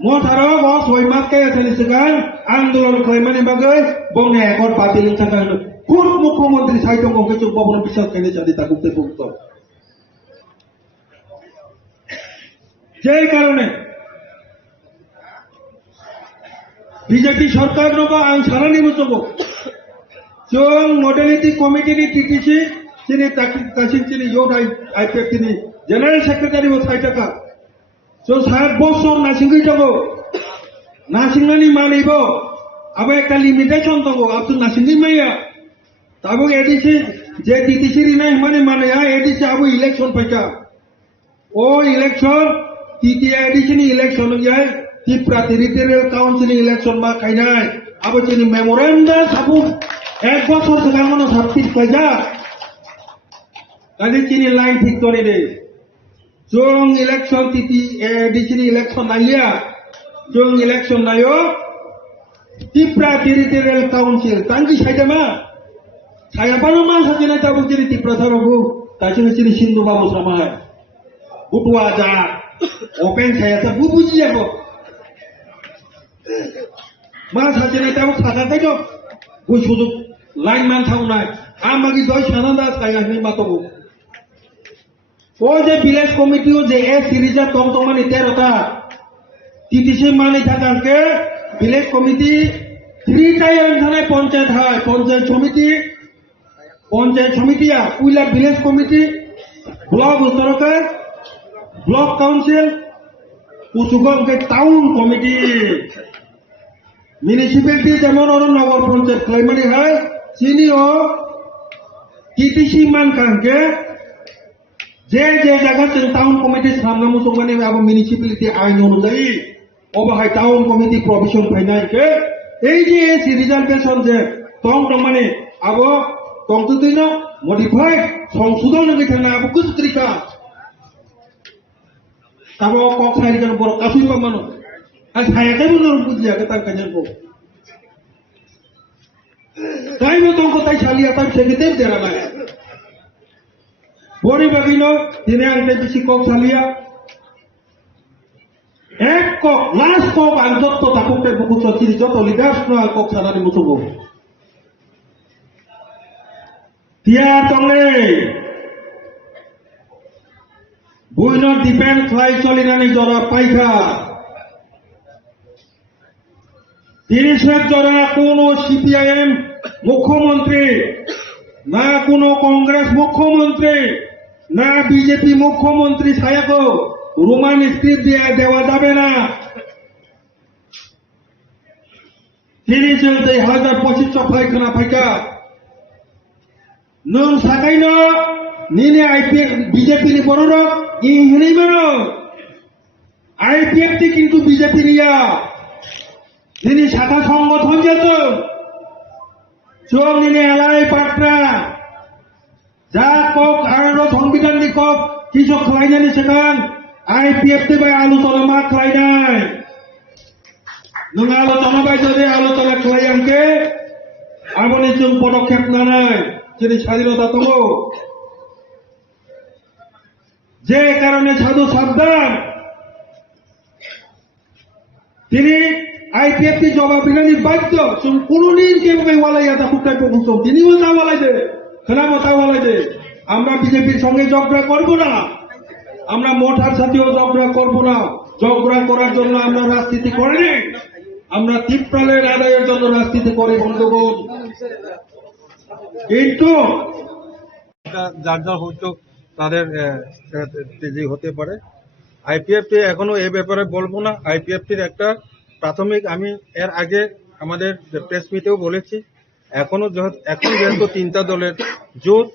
motharo go 6 মাস ke thani sigan andolon khaimani bagai bongne ekor batilin sakan কোন মুখ্যমন্ত্রী সাইটং অঙ্কে চোখ ভবন বিশ্বাস কেনে চাঁদি তা করতে পড়ত যেই কারণে বিজেপি সরকার নব আইন সারা নিমুচব চং মডেলিটি কমিটি নি টিটিসি তিনি কাশিম তিনি ইউড আইপিএফ তিনি জেনারেল সেক্রেটারি ও সাইটাকা সো 7 বছর নাসিঙ্গি যাব নাসিঙ্গানি মানিব আবার একটা লিমিটেশন তঙ্গ আপনি নাসিঙ্গি মাইয়া তাবো এডিসি যে টিটিসি রি নাই মানে এডিসি আবো ইলেকশন পাইকা ও ইলেকশন তৃতীয় এডিসি নি ইলেকশন যায় ত্রিপুরা টেরিটরিয়াল কাউন্সিল ইলেকশন বা খাইনাই আবো চিনি মেমোরেন্ডাম সাবু 1 বছর থেকে মনে সাবসিড পাইজা কাজে চিনি লাইন ঠিক করে দে জং ইলেকশন এডিসি নি ইলেকশন নাইয়া জং ইলেকশন নাইও ত্রিপুরা টেরিটরিয়াল কাউন্সিল তাঙ্গি সাইজামা saya paano man sa tinay tabog diri ti prasarogo kasi na sini sindu ba mo sama butuwa aja open saya sa bubuji ako mas sa tinay tabog sa tayo busuduk line man thaw na amagi doy sananda saya ni matogo o je village committee o je a series tong mani 13 ta TTC mani thakanke village committee 3 time thane panchayat hai panchayat সমিতিয়া উইলা village committee block সরকার block council উচুগঞ্জে town committee municipality যেমন নগর পঞ্চায়েত ক্লাইমানি হয় চিনিও TTC মান কানকে যে জায়গা টাউন কমিটি সামনে মুসলমানি আবার মিউনিসিপ্যালিটি আইন অনুযায়ী অবহাই টাউন কমিটি প্রভিশন ফাইনাইকে এই যে রিজার্ভেশন যে টং মানে আবো তংতুদিনো মডিফাইড সংশোধন লেখা আবো কুস্ত্রিকা তাবো কক সাইরিকান বড় কাসুই পামানো আর ছায়াতে বলর বুঝিয়া কে তার কাজের বউ তাই মো তংক তাই শালিয়া তাই সেগেতে দেরা না বড়ি বাগিনো দিনে আনতে বেশি কক শালিয়া এক কক লাস্ট কক আনজত্ত তাকুকে বুকু চচির যত লিডার্স না কক সালানি মুসুবো তিয়া তংলে बुइनो डिपेंड खालाय चलिनानै जरा पाइखा তিরিশের জরা কোন সিপিআইএম মুখ্যমন্ত্রী না কোন কংগ্রেস মুখ্যমন্ত্রী না বিজেপি মুখ্যমন্ত্রী ছায়াকে রোমান স্ক্রিপ্ট দিয়ে দেওয়া যাবে না 30,000 পায়খানা পাইকা নং সাকাইনো নিনে আইপিএফ বিজেপি নি বড় ইংহিনি বড় আইপিএফ কিন্তু বিজেপি নিয়া যিনি শাখা সংগঠন যেত চোখ নিনে এলাই পাটনা যা কক আর সংবিধান দি কক কৃষক খাইনানি সেখান আইপিএফ তে বাই আলোচনা মা খাই নাই নং আলোচনা বাই যদি আলোচনা খাই আনকে আপনি যোন পদক্ষেপ না নাই যিনি স্বাধীনতা তম যে কারণে সাধু সাবধান তিনি আইপিএফ জবাব দিলেনি বাধ্য কোনদিন কেউ ওয়ালাই এটা খুঁটাই পৌঁছ তিনি বলতে ওয়ালাই দে খেলা মতা ওয়ালাই দে আমরা বিজেপির সঙ্গে ঝগড়া করবো না আমরা মোটার সাথেও ঝগড়া করবো না ঝগড়া করার জন্য আমরা রাজনীতি করিনি আমরা ত্রিপ্রালের আদায়ের জন্য রাজনীতি করি বন্ধুগণ কিন্তু যার যার হয়তো তাদের তেজি হতে পারে আইপিএফটি এখনো এই ব্যাপারে বলবো না আইপিএফটির একটা প্রাথমিক আমি এর আগে আমাদের প্রেস মিটেও বলেছি এখন যেহেতু 3টা দলের জোট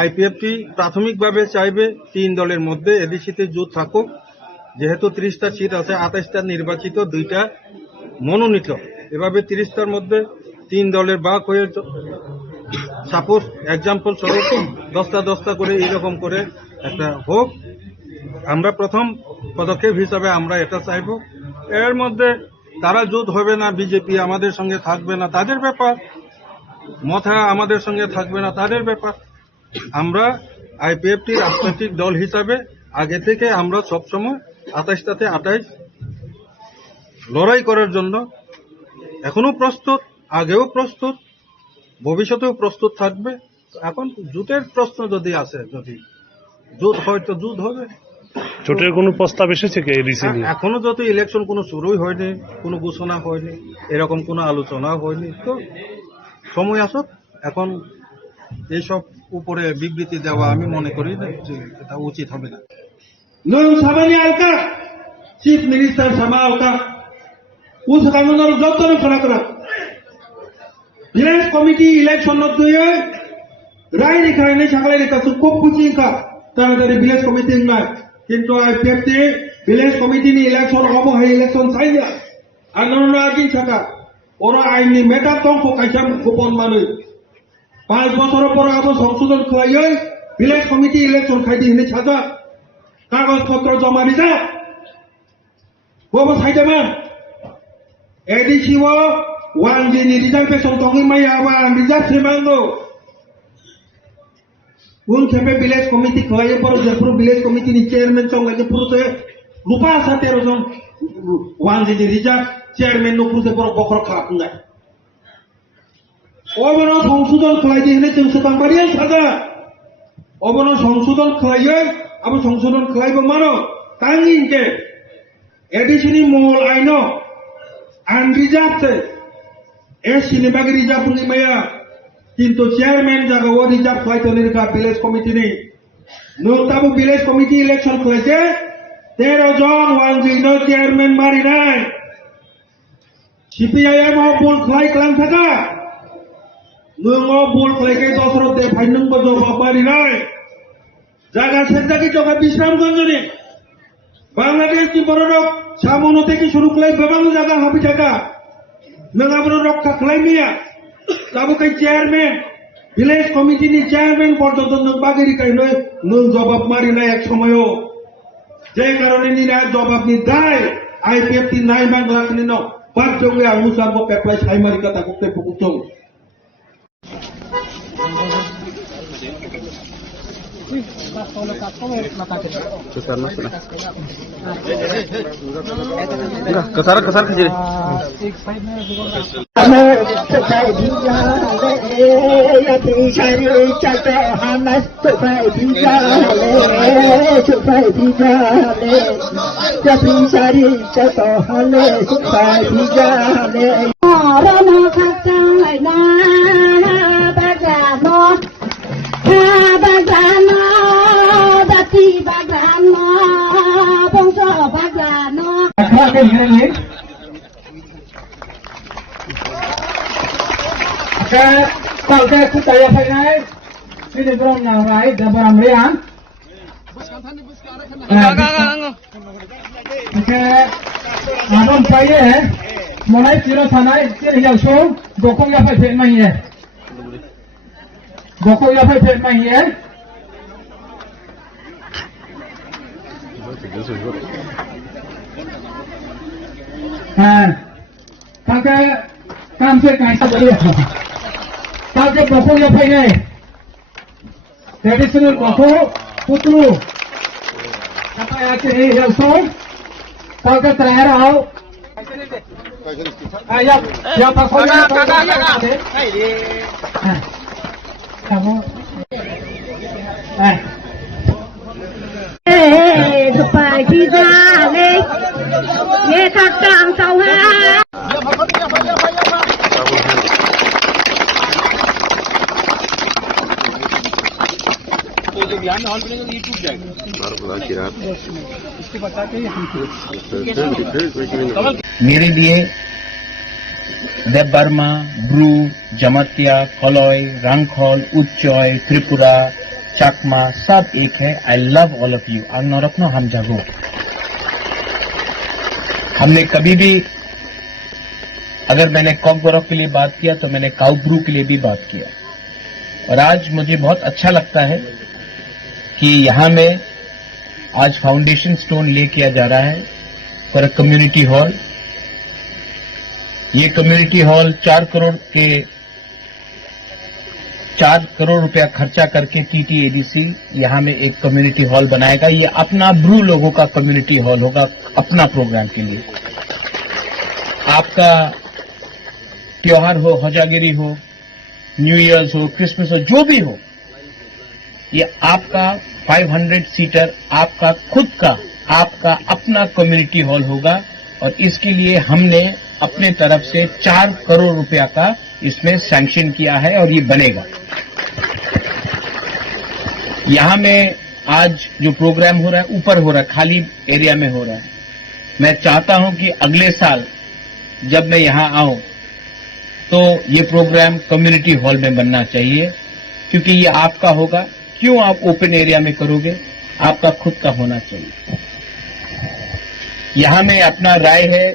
আইপিএফটি প্রাথমিকভাবে চাইবে 3 দলের মধ্যে এডিসিতে জোট থাকুক যেহেতু 30টা সিট আছে 28টা নির্বাচিত 2টা মনোনীত এভাবে 30টার মধ্যে 3 দলের ভাগ হয়ে সাপোজ এক্সাম্পল স্বরূপ 10টা করে এরকম করে একটা হোক আমরা প্রথম পদক্ষেপ হিসাবে আমরা এটা চাইব এর মধ্যে তারা জোট হবে না বিজেপি আমাদের সঙ্গে থাকবে না তাদের ব্যাপার মথা আমাদের সঙ্গে থাকবে না তাদের ব্যাপার আমরা আইপিএফটি রাজনৈতিক দল হিসাবে আগে থেকে আমরা সবসময় 28টাতে 28 লড়াই করার জন্য এখনো প্রস্তুত আগেও প্রস্তুত ভবিষ্যতেও প্রস্তুত থাকবে এখন জোটের প্রশ্ন যদি আসে যদি জোট হয়তো জোট হবে জোটের কোনো প্রস্তাব এসেছে কি এডিসি নিয়ে এখনো যত ইলেকশন কোনো শুরুই হয়নি কোনো ঘোষণা হয়নি এরকম কোনো আলোচনা হয়নি তো সময় আসুক এখন এইসব উপরে বিবৃতি দেওয়া আমি মনে করি না যে এটা উচিত হবে না নং সামানি আলকা চিফ মিনিস্টার সামা আলকা উস কানুনের যত্ন করা করা ভিলেজ কমিটি ইলেকশন নদয়ে রায় রেখায় সকালে রেখা খুব পুচিকা তাড়াতাড়ি ভিলেজ কমিটি নাই কিন্তু আইপিএফটি ভিলেজ কমিটি নি ইলেকশন হবো হয় ইলেকশন চাইনা আন্দোলন আগিন থাকা ওরা আইনি মেটা তংক কাইসাম গোপন মানুষ 5 বছরের পর আবার সংশোধন খাইয়ে ভিলেজ কমিটি ইলেকশন খাইতে হিনে ছাজা কাগজপত্র জমা দিছা ববো সাইদামান এডিসিও 1G ni রিজার্ভেশন তঙ্গি মাই আবার রিজার্ভ সেমাঙ্গো उन खेपे विलेज कमिटी खलाये पर जयपुर विलेज कमिटी नि चेयरमैन चंगे पुरुषे रुपा सा 13 जन 1G रिजर्व चेयरमैन नो पुरुषे पर बखर खापुंगा অবন সংশোধন খলাইতে হেনে जों সেতামবাড়িয়া সাজা অবন সংশোধন খলাইয়ে আবো সংশোধন খলাইবো মানো তাঙ্গিনকে এডিশনি মূল আইনো আনরিজার্ভে এ সিনেমাকে রিজার্ভ নি মায়া কিন্তু চেয়ারম্যান জায়গা ও রিজার্ভ হয়তো নির্কা ভিলেজ কমিটি নেই নোটাবু ভিলেজ কমিটি ইলেকশন করেছে 13 জন 1G নো চেয়ারম্যান মারি নাই সিপিআইএম ও বল খাই ক্লান থাকা নো বল খাইকে দশরথ দে ফাইনং বজো বাবারি নাই জায়গা সেটা কি জগা বিশ্রামগঞ্জ নে বাংলাদেশ কি বড় সামনে থেকে শুরু করে বেবাং জায়গা হাবি থাকা নগাবর রক্ষা খাই মিয়া তাবো কাই চেয়ারম্যান ভিলেজ কমিটি নি চেয়ারম্যান পর্যন্ত বাগেরি কাই নয় নুন জবাব মারি না এক সময়ও যে কারণে নি না জবাব নি দায় আইপিএফটি নাই বাংলা নি ন পাঁচ জঙ্গে আনুসার বো পেপলাই সাইমারি কথা করতে পুকুচং Kalau kita ya pengen ini belum nawai dah beramrian. Oke, abang saya mulai kira tanai kira yang so, gokong ya pakai main ya. Gokong ya pakai main ya. Pakai काम से कैसा बढ़िया ताकि बखो या फाइने traditional बखो पुतलू apa ya sini yang so tahu terakhir आओ ya pakonya kamu supaya kita ye kakang tahu मेरे लिए देवबर्मा, ब्रू, जमतिया, कलौय, रंगखोल, उच्चय, त्रिपुरा, चकमा सब एक है। I love all of you. नरकनो हम जगो हमने कभी भी अगर मैंने कॉकबोरक के लिए बात किया तो मैंने काउब्रू के लिए भी बात किया। और आज मुझे बहुत अच्छा लगता है कि यहाँ में आज फाउंडेशन स्टोन ले किया जा रहा है फॉर अ कम्युनिटी हॉल। ये कम्युनिटी हॉल 4 करोड़ रुपया खर्चा करके TTADC यहाँ में एक कम्युनिटी हॉल बनाएगा। ये अपना ब्रू लोगों का कम्युनिटी हॉल होगा अपना प्रोग्राम के लिए। आपका त्योहार हो, हजागिरी हो, न्यू ईयर्स हो, क्रिसमस हो, जो भी हो, ये आपका 500 सीटर आपका खुद का आपका अपना कम्युनिटी हॉल होगा। और इसके लिए हमने अपने तरफ से 4 करोड़ रुपया का इसमें सैंक्शन किया है और ये बनेगा। यहाँ में आज जो प्रोग्राम हो रहा है ऊपर हो रहा है, खाली एरिया में हो रहा है। मैं चाहता हूं कि अगले साल जब मैं यहाँ आऊं तो ये प्रोग्राम कम्युनिटी हॉल में बनना चाहिए, क्योंकि ये आपका होगा। क्यों आप ओपन एरिया में करोगे? आपका खुद का होना चाहिए। यहाँ में अपना राय है,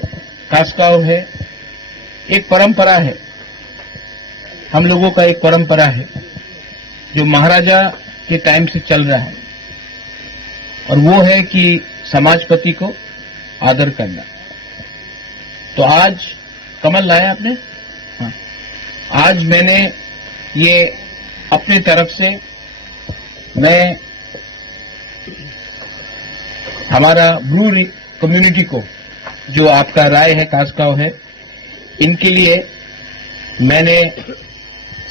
कास्काव है, एक परंपरा है, हम लोगों का एक परंपरा है जो महाराजा के टाइम से चल रहा है, और वो है कि समाजपति को आदर करना। तो आज कमल लाया आपने? हाँ, आज मैंने ये अपने तरफ से मैं हमारा ब्रू कम्युनिटी को, जो आपका राय है, कास्काव है, इनके लिए मैंने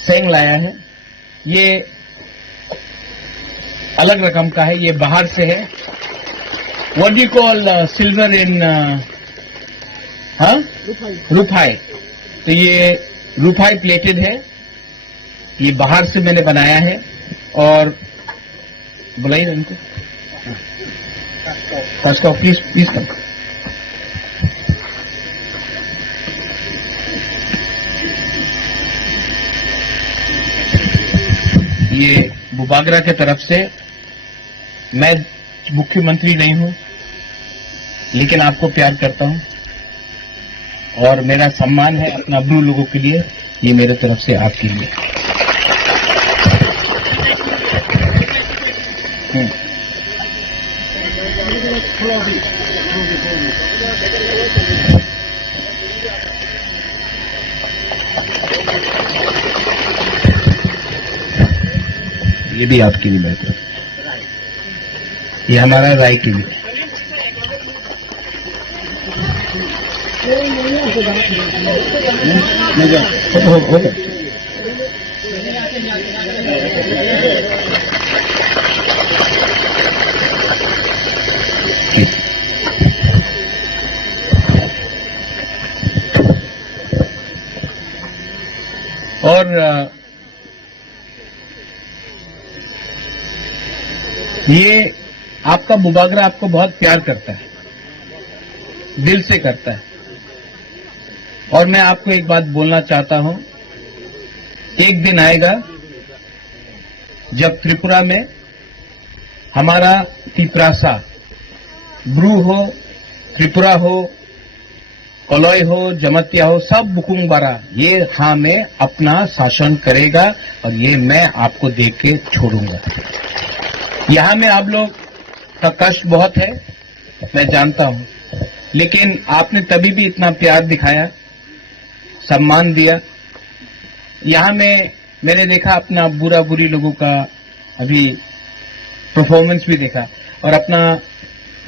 सेंग लाया है। ये अलग रकम का है, ये बाहर से है। What do call silver in रुफाई। तो ये रुफाई प्लेटेड है, ये बाहर से मैंने बनाया है। और बुलाइए उनको, कास्काव प्लीज प्लीज कम। ये बुबागरा के तरफ से, मैं मुख्यमंत्री नहीं हूं लेकिन आपको प्यार करता हूं और मेरा सम्मान है अपना ब्रू लोगों के लिए। ये मेरे तरफ से आपके लिए। ये भी आपके लिए मेरे तरफ। ये हमारा राइट है। हो गया। और ये आपका मुबागरा आपको बहुत प्यार करता है, दिल से करता है। और मैं आपको एक बात बोलना चाहता हूं, एक दिन आएगा जब त्रिपुरा में हमारा तिप्रासा, ब्रू हो, त्रिपुरा हो, कलय हो, जमतिया हो, सब बुकुंग बारा ये हाँ में अपना शासन करेगा और ये मैं आपको देख के छोड़ूंगा। यहां में आप लोग का कष्ट बहुत है, मैं जानता हूं, लेकिन आपने तभी भी इतना प्यार दिखाया, सम्मान दिया। यहां में मैंने देखा अपना बुरा बुरी लोगों का अभी परफॉर्मेंस भी देखा और अपना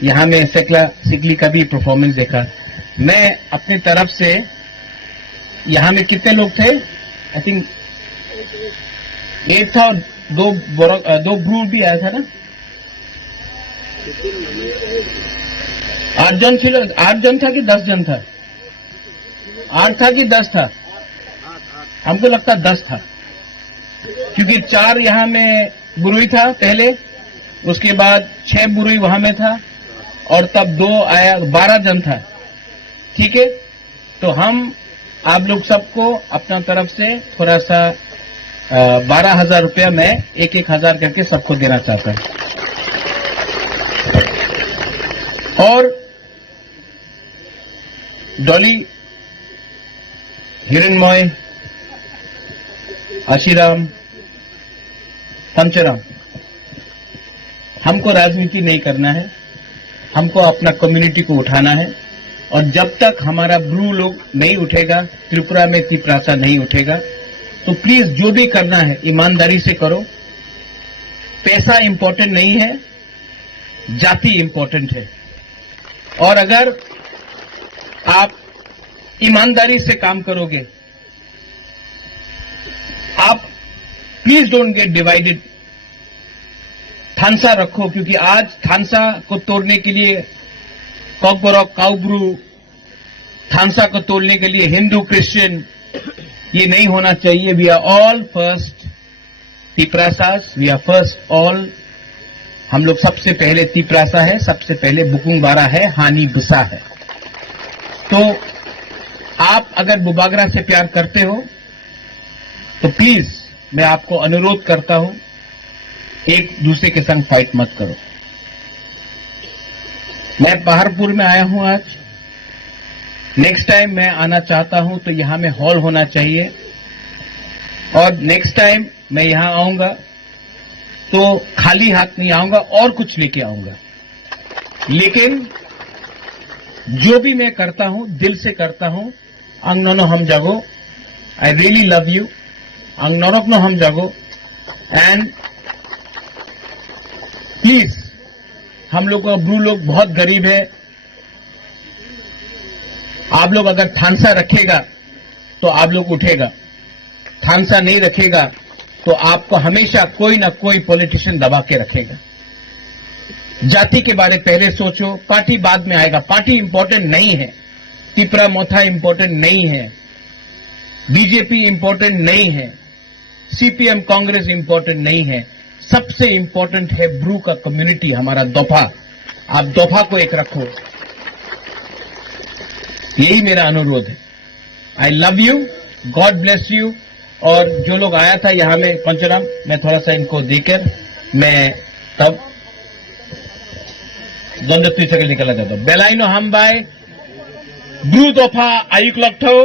यहां में सिकली का भी परफॉर्मेंस देखा। मैं अपनी तरफ से यहां में कितने लोग थे, आई थिंक एक था, दो ब्रू भी आया था ना, 8 जन ছিল, 8 जन था कि 10 जन था, 8 था कि 10 था, हमको लगता 10 था, क्योंकि 4 यहां में बुरुई था पहले, उसके बाद 6 बुरुई वहां में था और तब 2 आया, 12 जन था। ठीक है, तो हम आप लोग सबको अपना तरफ से थोड़ा सा 12,000 रुपया मैं 1,000 करके सबको देना चाहता हूं। और डॉली, हिरणमय, आशीराम, पंचराम, हमको राजनीति नहीं करना है, हमको अपना कम्युनिटी को उठाना है। और जब तक हमारा ब्रू लोग नहीं उठेगा, त्रिपुरा में तिप्रासा नहीं उठेगा, तो प्लीज जो भी करना है ईमानदारी से करो। पैसा इंपॉर्टेंट नहीं है, जाति इंपॉर्टेंट है। और अगर आप ईमानदारी से काम करोगे, आप प्लीज डोंट गेट डिवाइडेड। थानसा रखो, क्योंकि आज थानसा को तोड़ने के लिए कॉकबरॉक, काउब्रू, थानसा को तोड़ने के लिए हिंदू क्रिश्चियन, ये नहीं होना चाहिए। We are all first Tiprasas, we are first all. हम लोग सबसे पहले तिप्रासा है, सबसे पहले बुकुंग बारा है, हानि बुसा है। तो आप अगर बुबागरा से प्यार करते हो तो प्लीज मैं आपको अनुरोध करता हूं, एक दूसरे के संग फाइट मत करो। मैं पहाड़पुर में आया हूं आज, नेक्स्ट टाइम मैं आना चाहता हूं तो यहां में हॉल होना चाहिए। और नेक्स्ट टाइम मैं यहां आऊंगा तो खाली हाथ नहीं आऊंगा और कुछ लेके आऊंगा। लेकिन जो भी मैं करता हूं दिल से करता हूं। अंगनो हम जागो, आई रियली लव यू। अंगनो हम जागो एंड प्लीज, हम लोग का ब्रू लोग बहुत गरीब है। आप लोग अगर थानसा रखेगा तो आप लोग उठेगा, थानसा नहीं रखेगा तो आपको हमेशा कोई ना कोई पॉलिटिशियन दबा के रखेगा। जाति के बारे पहले सोचो, पार्टी बाद में आएगा। पार्टी इंपॉर्टेंट नहीं है, तिपरा मोथा इंपॉर्टेंट नहीं है, बीजेपी इंपॉर्टेंट नहीं है, सीपीएम कांग्रेस इंपॉर्टेंट नहीं है। सबसे इंपॉर्टेंट है ब्रू का कम्युनिटी, हमारा दोफा। आप दोफा को एक रखो, यही मेरा अनुरोध है। I love you, God bless you. और जो लोग आया था यहां में पंचराम, मैं थोड़ा सा इनको देकर मैं तब द्वंद्व से निकला जाता हूं। बेलाइनो हम बाय ब्रू दोफा आयुक लक्थो,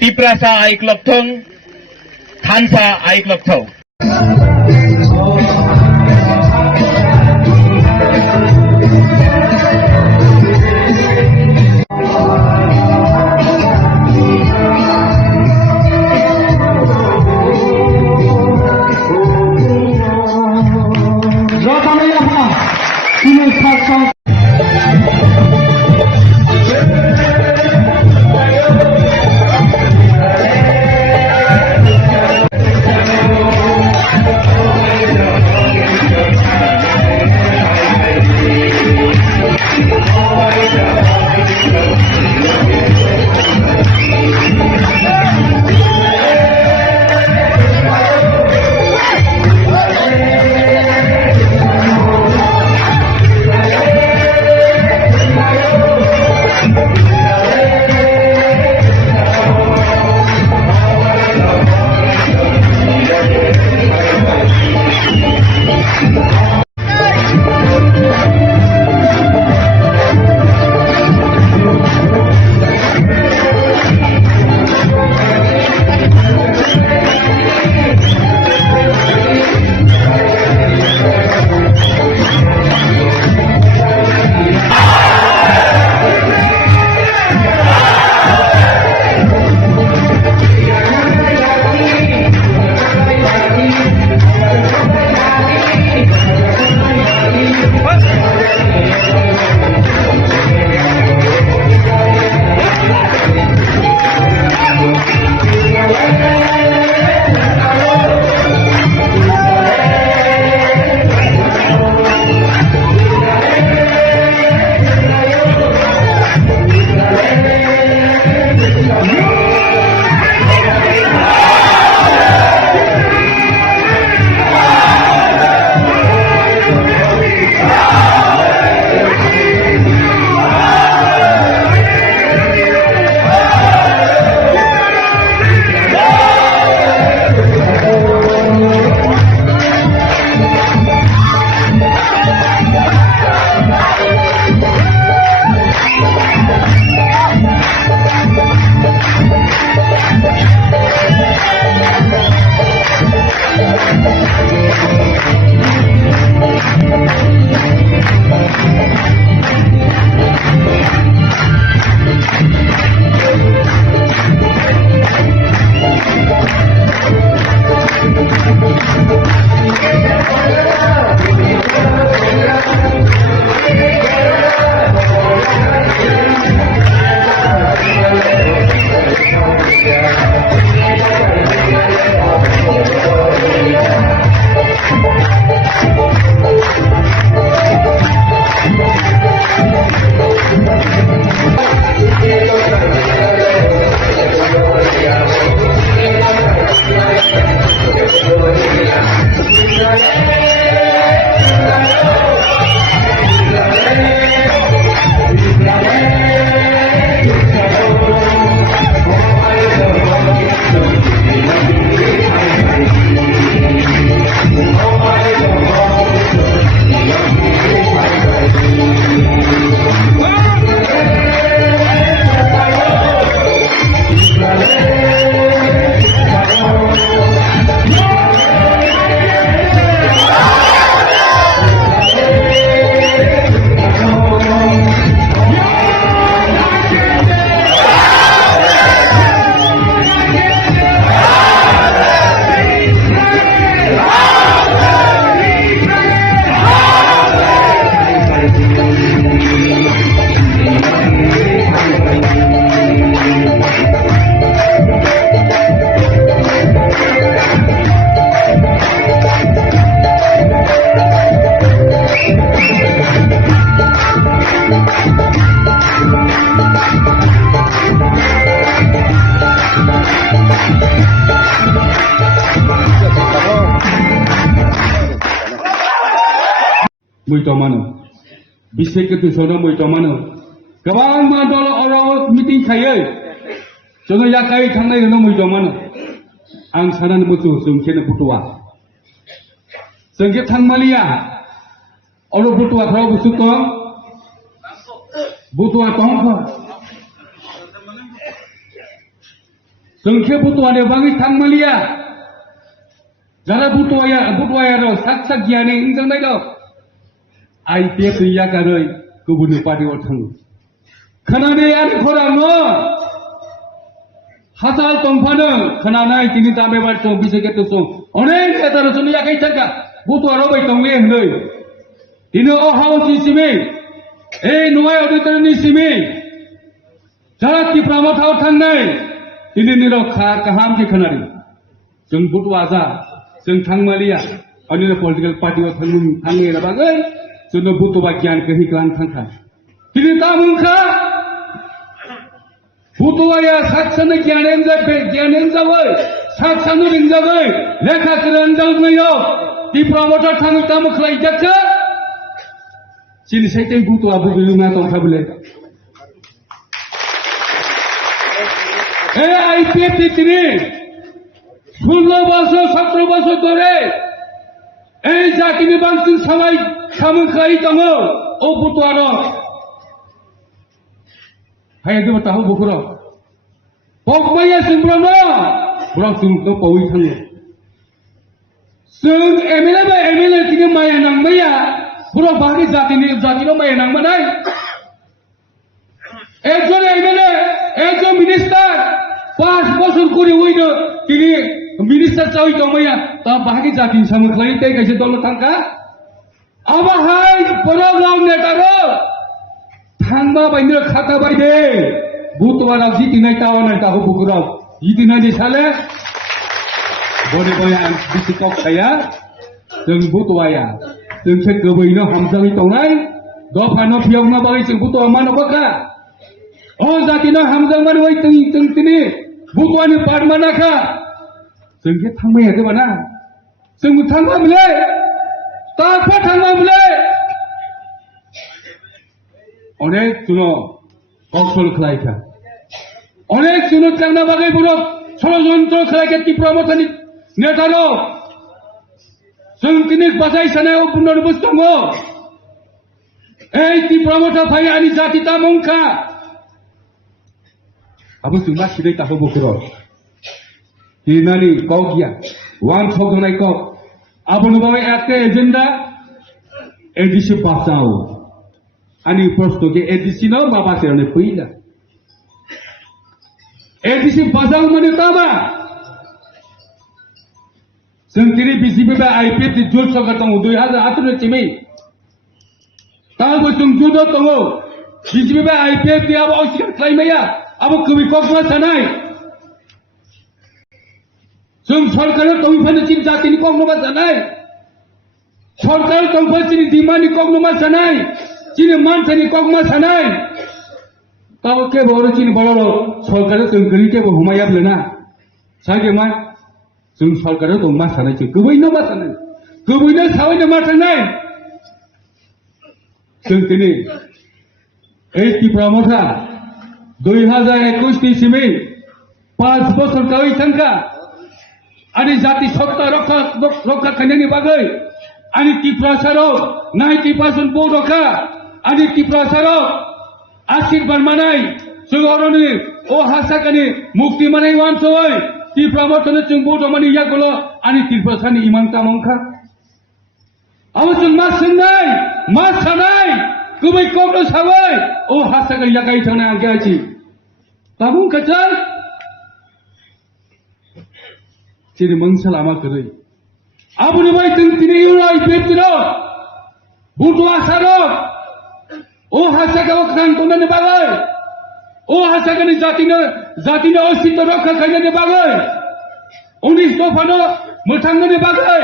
तिप्रासा आयुक लक्थों, थानसा आयुक लक्थो। मैतमानो बिसेकेतु सोनो मैतमानो गोबां मादल अराव मिटिं खायो जोङो याकाय थांनाय होनो मैतमानो आं सानानो बुथु जोंखेनो बुथुआ जोंखे थांमालिया अरो बुथुआ फ्राव बुथु दं बुथुआ दं जोंखे बुथुआने बाङै थांमालिया जारा बुथुआया र साक साक गियाने इंजोंनाय दं IPF गैया गारै गुबुननि पार्टियाव थाङो खोनानायानो खरानो हासाल दंफानो खोनानाय दिनै दाबे बारसों बिसेकेतु सं अनेक नेतार जोंनि याकाय थांगा बुथुआ रबाय दंले होनै दिनै अहाव सिसिमि नवाय अडिटरनि सिमि जारा तिफ्रामाथाव थांनाय दिनै निर काहाम के खोनादों जों बुथुआ जा जों थांमालिया अन्य पलिटिकल पार्टियाव थाङो बागै जोंनो बुथुआ गियान कहिग्लान थांखा दिनै दामुंखा बुथुआया सातसानो गियान जाबाय सातसानो रिंजाबाय लेखा गोरों जाबाय तिफ्रामाथाव थाङो दामुखलाय जाखा जिनि साइते बुथुआ बुगुलुङा दंखा बोले IPF তিনি 16 বছর 17 বছর ধরে এই জাতিनि बांसिन সবাই সামুখাই দङ ও বুতुआर हायदो ताहु बुखुर बकमाया सिंब्रनो ब्रक सुंतो पवि थाङो जों एमएलए तिनि माया नांबाया ब्रक बाहागि जातिनो माया नांबानाय একজন এমএলএ একজন মিনিস্টার 5 বছর করে হইনো তিনি মিনিস্টার চাই দমায়া তা বাহাগি জাতি সামুখলাই তাই কাছে দল থাকা আবাহাই পরগাव নেতারো থাংবা বাইনো খাতা বাইদে বুতওয়ারা জিতিনাই তাওনাই তাহু বুকুরাव জিতিনাই সালে বনে বया बिसिकक थाया जों बुतवाया जों से गोबैनो हामजाङै दंनाय दफानो फियावना बागै जों बुतवा मानबका ओ जातिनो हामजांमान वै तिनि बुतवानि पारमानाखा जोंखे थांबाय हादोबाना जों थांबामले ताफा थांबामले अनेक जुनो कौशल खालायखा अनेक जुनो थांना बागै बुरो षড়যন্ত্র खालायखा तिफ्रामाथानि नेतारो जों तिनि बाजाय सानाय पुनर्बुस दङ এই तिफ्रामाथा फाय आनि जाति तामुंखा Abu sungai sidai tahu bukro. Dinani kau kia, wan sok donai kau. Abu nubawa ate agenda, edisi pasau. Ani prosto ke edisi no bapa serane puila. Edisi pasau mana taba? Sentiri BCP ba IPF di jul sokat tamu 2018 cimi. Tahu busung judo tamu. BCP ba IPF di abu ausikan klaim ya. अब कवि कक्मा सानाय जों सरकाराव तंफानि चिन जातिनि कक्मा सानाय सरकाराव तंफानि चिन दिमानि कक्मा सानाय चिन मानसानि कक्मा सानाय ताव के बरो चिन बरो सरकाराव जों गरि के हुमाया लेना सागे मा जों सरकाराव दं मा सानाय जों गबैनो मा सानाय गबैनो सावैनो मा थांनाय जों दिनै এই तिफ्रामाथा 2021 सिमी 5 বছর কাই थांखा आनि जाति सत्ता रक्षा खायनायनि बागै आनि तिफ्रासाराव 90% बर'खा आनि तिफ्रासाराव आशीर्बाद मानाय जोंनि ओ हासाकानि मुक्ति मानाय वानसोय तिफ्रामाथानो जों बर'मानि यागल आनि तिफ्रासानि इमान तामंखा आव जों मा सोंनाय मा सानाय गुबै कक्रो सावै ओ हासाकानि यागाय थांनाय आंगायसि तामुं कचार Jadi mengsalama kerai. Abu nubai tini urai peptino, butuh asaro. Oh hasaga waktan tunan ni bagai. Oh hasaga ni zatina osito rokha kaya ni bagai. Unis dofano mutanga ni bagai.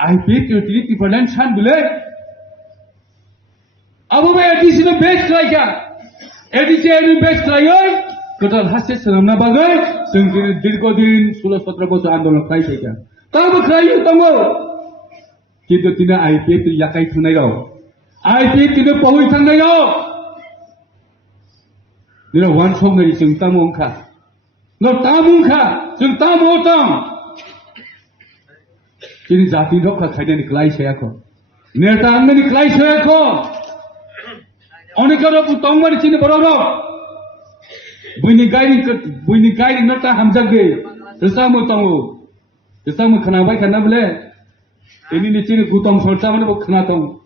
I pep tu tini perlan san bule. Abu mai edisi no best lagi. Edisi enu best lagi. गोदान हास्य सोलोंना बागै जों दिनै दीर्घदिन 16-17 बोसोर आन्दोलन खालामफैदों दाबो खालामो दङ खिन्थु दिनै IPF याखाय थांनाय दं IPF दिनै बावै थांनाय दं दिनै वान समनि जों तामुंखा 너 तामुंखा जों तामु दं दिनै जाति रखा खायनायनि खालायसायाखौ नेता आंनि खालायसायाखौ अनेक रब दंमारि दिनै बर' रब Bini gairi nota hamjage, tersamu tahu, tersamu kenapa karena boleh, ini ni ciri gutom sorca mana boleh kena tahu.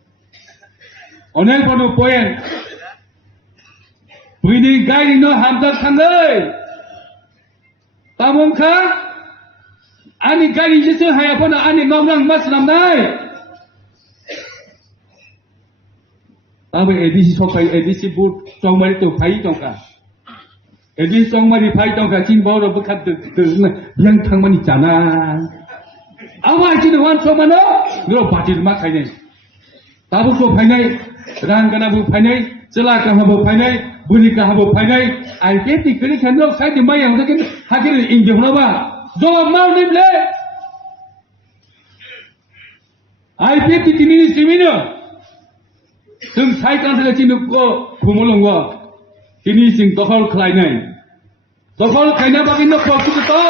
Onek pada poin, bini gairi no hamjag tanggai, tamong ka, ani gairi jesu hanya pada ani nomrang mas namnai. Tapi edisi sokai edisi but congmari tu pai congka. Edi songmari pai tongka chin bawro bekat yang thangmani jana. Awa chin wan somano no batir ma khainai. Tabu ko phainai, rang kana bu phainai, chela ka habu phainai, buni ka habu phainai. Ai ke ti kri khanlo sai di mai ang sakin hakir inje hona ba. Jawab mau ni ble. Ai ke ti tini simino. Sung sai kan sa chin ko khumolong wa. Kini sing dokol kelainai, dokol kelainai bagi nak waktu kita.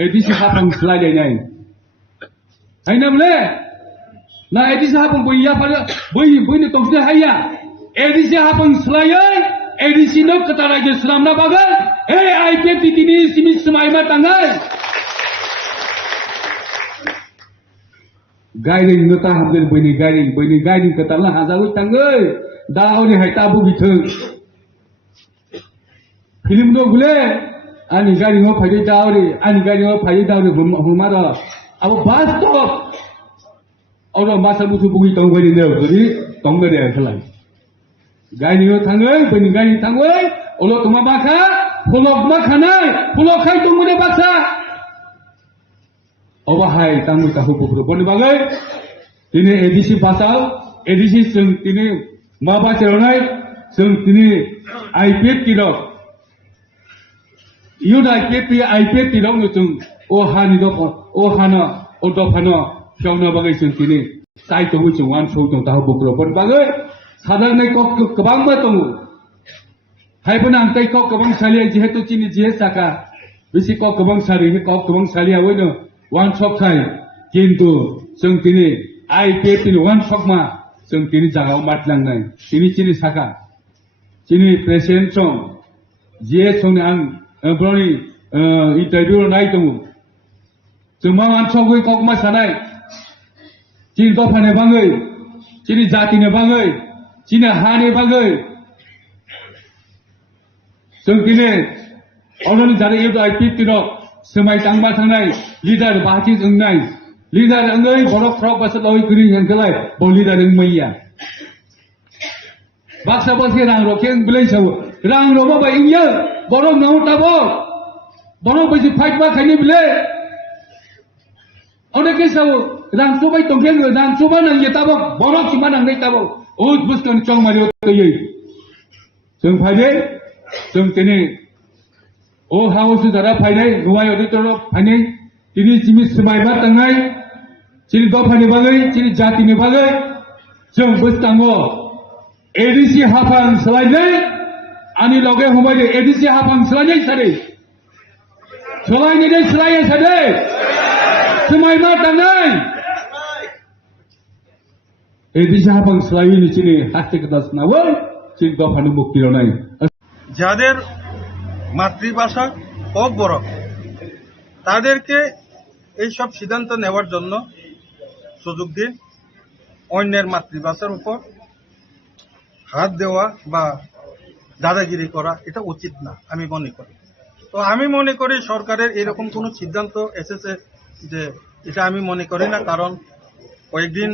Edisi hapang selai nai, kelainai boleh. Na edisi hapang boya pada boy ni tongsi haya. Edisi hapang selai, edisi nak kata raja Islam na bagai. IPF ini sini semai matangai. Gairi nota hamil bini gairi katalah hazawi tanggai. Dah ni hai tabu bitung. Film do gule, ani gairi ngo phai dauri, humara. Abo bas to. Oro masa butu bugi tonggai ni deu, jadi tonggai dia selai. Gairi ngo tanggai, bini gairi tanggai. Olo tuma baka, pulok makanai, pulok kai tunggu dia baksa. Obahai tamu tahu bukro bani bagai, ini edisi pasal, edisi seng ini maba ceronai, seng ini IPF tidak, yud IPF tidak nutung, ohani doko, ohana, odofana, siapa bagai seng ini, saya tunggu cuman suatu tahu bukro bani bagai, sadar naik kok kebang betul, hai pun angkai kok kebang salia jihetu cini jihet saka, bisi kok kebang salia awalnya. One shot kai, kintu seng tini IPF tini one shot ma seng tini jaga umat lang nai, tini cini saka, cini presiden song, jie song ni ang broni interview nai temu, cuma one shot koi kok mas sanai, cini topa ne bangai, cini jati ne bangai, cini hani bangai, seng tini orang ni jadi itu IPF tino. Semai tangba tangnai, leader bahasi engnai, leader engai borok frog pasal loi kering yang kelai, bau leader engai ya. Baksa bos rang rokeng belai sawo, rang robo ba ingya, borok nau tabo, borok besi fight ba kini belai. Orang kisah rang subai tongkeng, rang subai nang ye tabo, borok cuma nang nai tabo, ud bus kan cong mario kaya. Seng fade, seng tene. Oh haus dara painai, guai auditor painai, ini cimi semai batangai, ciri dua painai bagai, ciri jati ni bagai, jom bertanggo, edisi hafang selainai, ani loge humai edisi hafang selainai sade, selainai selainai sade, semai batangai, edisi hafang selainai ciri hati kedas nawal, ciri dua painai bukti lonai. যাদের মাতৃভাষা খুব বড় তাদেরকে এই সব সিদ্ধান্ত নেওয়ার জন্য সুযোগ দিন অন্যের মাতৃভাষার উপর হাত দেওয়া বা দাদাগিরি করা এটা উচিত না আমি মনে করি তো আমি মনে করি সরকারের এরকম কোনো সিদ্ধান্ত এসেছে যে এটা আমি মনে করি না কারণ কয়েকদিন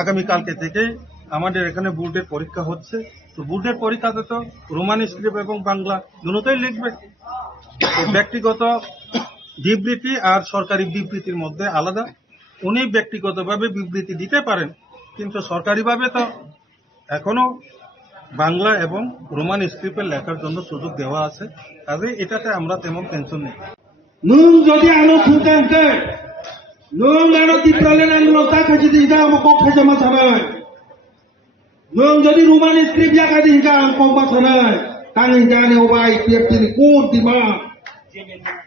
আগামী কালকে থেকেই আমাদের এখানে বোর্ডের পরীক্ষা হচ্ছে তো বোর্ডের পরীক্ষাতে তো রোমান স্ক্রিপ্ট এবং বাংলা দুটোই লিখবে তো ব্যক্তিগত বিবৃতি আর সরকারি বিবৃতির মধ্যে আলাদা উনি ব্যক্তিগতভাবে বিবৃতি দিতে পারেন কিন্তু সরকারিভাবে তো এখনো বাংলা এবং রোমান স্ক্রিপ্টে লেখার জন্য সুযোগ দেওয়া আছে, কাজে এটাতে আমরা তেমন টেনশন নেই। Nung jadi anu tutan ke, nung anu tipralen anu lotak kaji tiga mokok kaji masalah. Nung jadi rumah skrip ya kaji tiga angkong masalah. Tangin jane obai tiap tini kur di mana.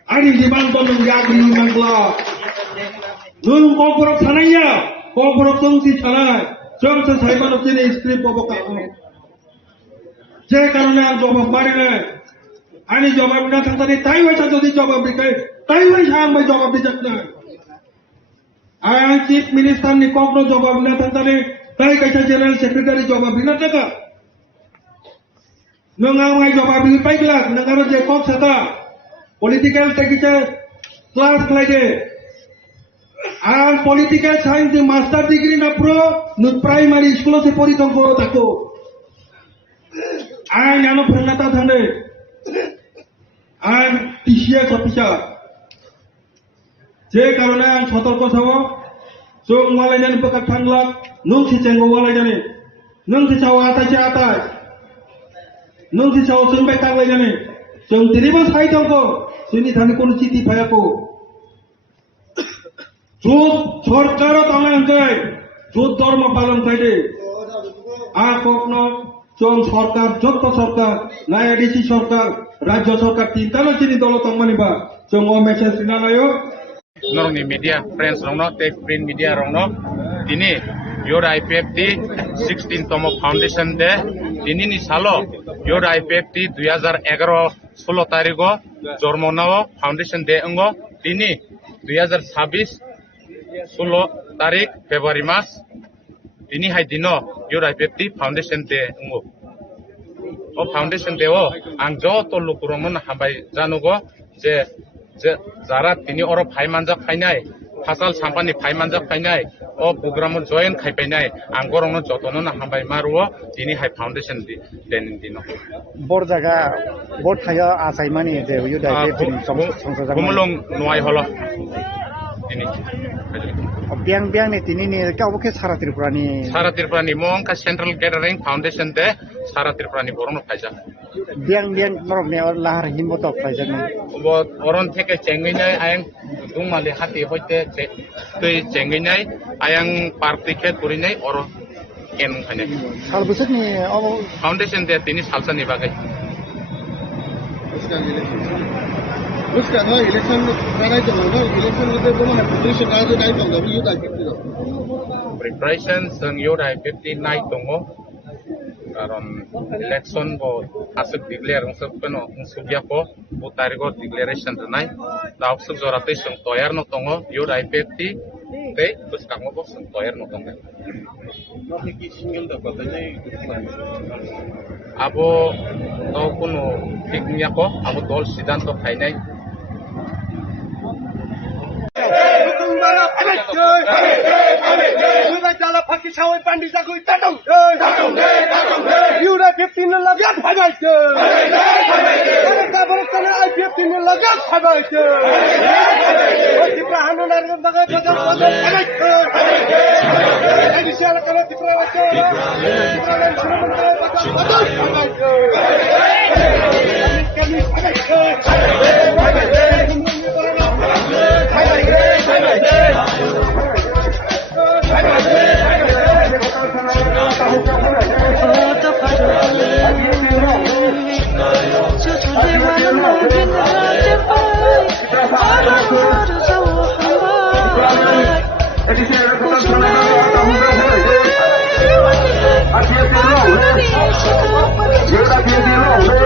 Ani di mana tu nung jadi mangla. Nung kau berok sananya, kau berok tungsi sanai. Jom selesai mana tini skrip bobok kamu. Je karena jawab mana? Ani jawab na thang tani tai wai jadi jawab dikai tai wai sang bai jawab dijak na ayang chief minister ni kokno jawab na thang tani tai kaisa general secretary jawab dina taka nongang ngai jawab di pai kelas nangaro je kok sata political teacher class lage ang political science di master degree na pro nu primary school se pori tong ko tako ayang ano pernata thande আর TCS officer যে কারণে আং সতর্ক থাকব जों मालायनि बकात थांला नों सिचेंगो मालायनि नों सिचाव आताचे आताय नों सिचाव सोंबाय थांलायनि जों दिनैबो सायदंखौ जोंनि थांनि कोनो चिठि फायाखौ जुद सरकार थांनांगै जुद धर्म पालन खायदे आ कखनो जों सरकार जत सरकार नायादिसि सरकार राज्य सरकार तीनटानो चिनि दल तंमानिबा जों ओ मेसेज दिनानायो नरनि मीडिया फ्रेंड्स रंनो ते प्रिंट मीडिया रंनो दिनी योर IPFT 16 तम फाउंडेशन दे दिनी नि सालो योर IPFT 2011 16 तारिखो जर्मनाओ फाउंडेशन दे अंगो दिनी 2026 16 तारिख फेब्रुआरी मास दिनी हाय दिनो योर IPFT फाउंडेशन दे अंगो ओ फाउंडेशन दे ओ आं जत लुकुरमन हाबाय जानुगो जे যারা তিনি অর ফাইমানজা ফাইনাই ফাসাল সাম্পানি ফাইমানজা ফাইনাই ও প্রোগ্রাম জয়েন খাইপাইনাই আঙ্গরং যতন না হাবাই মারুও তিনি হাই ফাউন্ডেশন দেন দিন বড় জায়গা বড় থাকা আসাই মানে যে ইউ ডাইরেক্ট সংসদ গুমলং নয় হলো তিনি biang biang ni tini ni kau ke Sara Tripurani mongka Central Gathering Foundation de Sara Tripurani borong faija biang biang norok ne lahar himbo tok faija ni oron থেকে চেঙ্গিনাই আয়ং দুমালি হাতি হইতে তুই চেঙ্গিনাই আয়ং পার্ক থেকে করিনাই or কেন খানে সাল বছর ni ফাউন্ডেশন de তিনি সালসানি বাগাই उसका ना इलेक्शन कराई तो ना इलेक्शन में तो ना प्रिपरेशन आज नहीं तो ना ये दायित्व तो प्रिपरेशन जों योर IPFT नाइ दङो कारण इलेक्शन बो आसक डिक्लेयर सब पनो सुबियाको बो तारिखो डिक्लेरेशन रनाय दावसक जराते जों तयार न दङो योर IPFT ते बसकांगो बो जों तयार न दङो नखि सिंगल द बतानाय आबो तो कोनो ठीक नियाको आबो दल सिद्धांत फाइनाय You're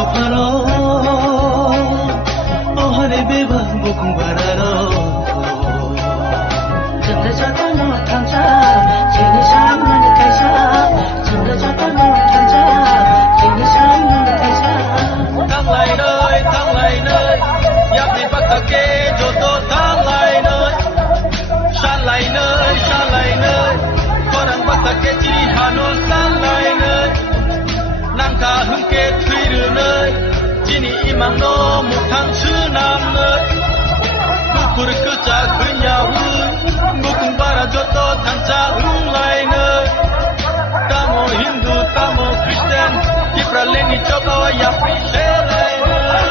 doparo ohare beba bukung bararo Chanda chata no tanja chini sham man kaisa Chanda chata no tanja chini sham man kaisa thang lại nơi yap đi bắt ta kê cho tôi thang lại nơi con đang bắt ta kê chi hà nội san lại nơi nàng cả hưng kê thuy đưa nơi chỉ ni imang no một thang chữ nam nơi cứ cứ cha cứ nhà hưng ngô cùng bara cho tôi thang cha hưng lại nơi tamo Hindu tamo Christian kipra leni cho kawa ya pishe lại nơi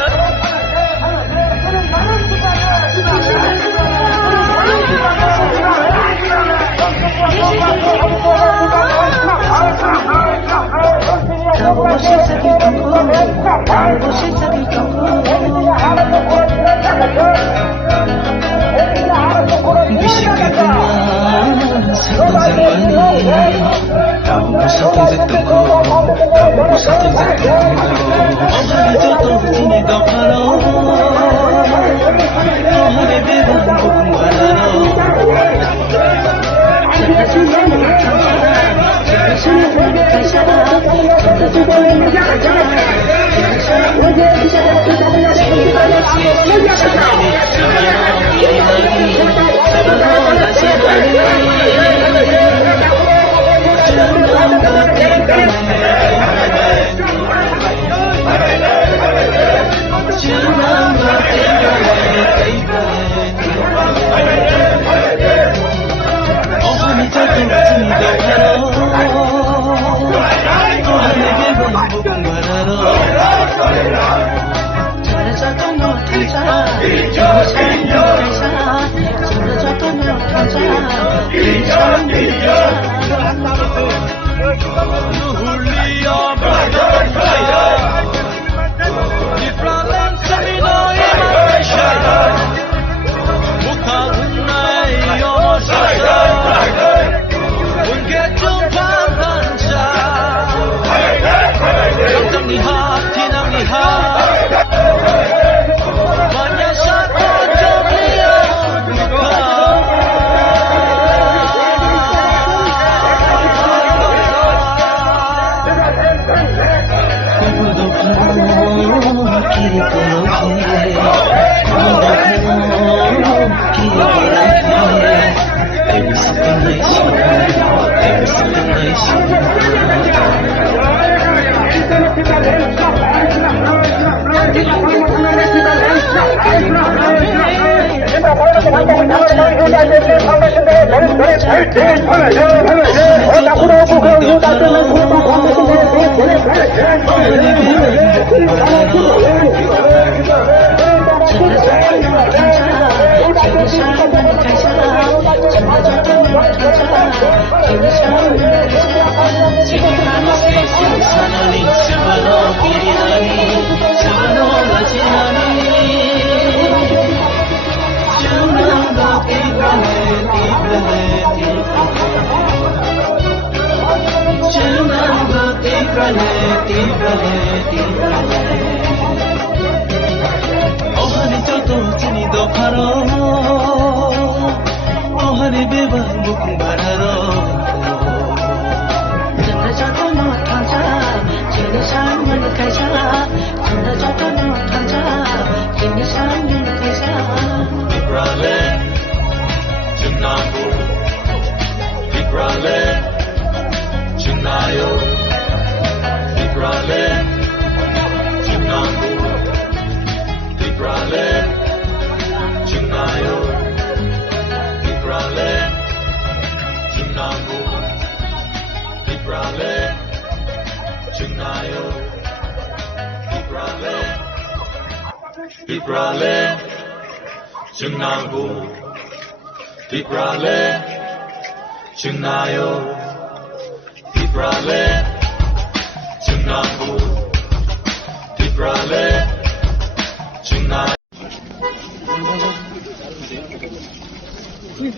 Kalau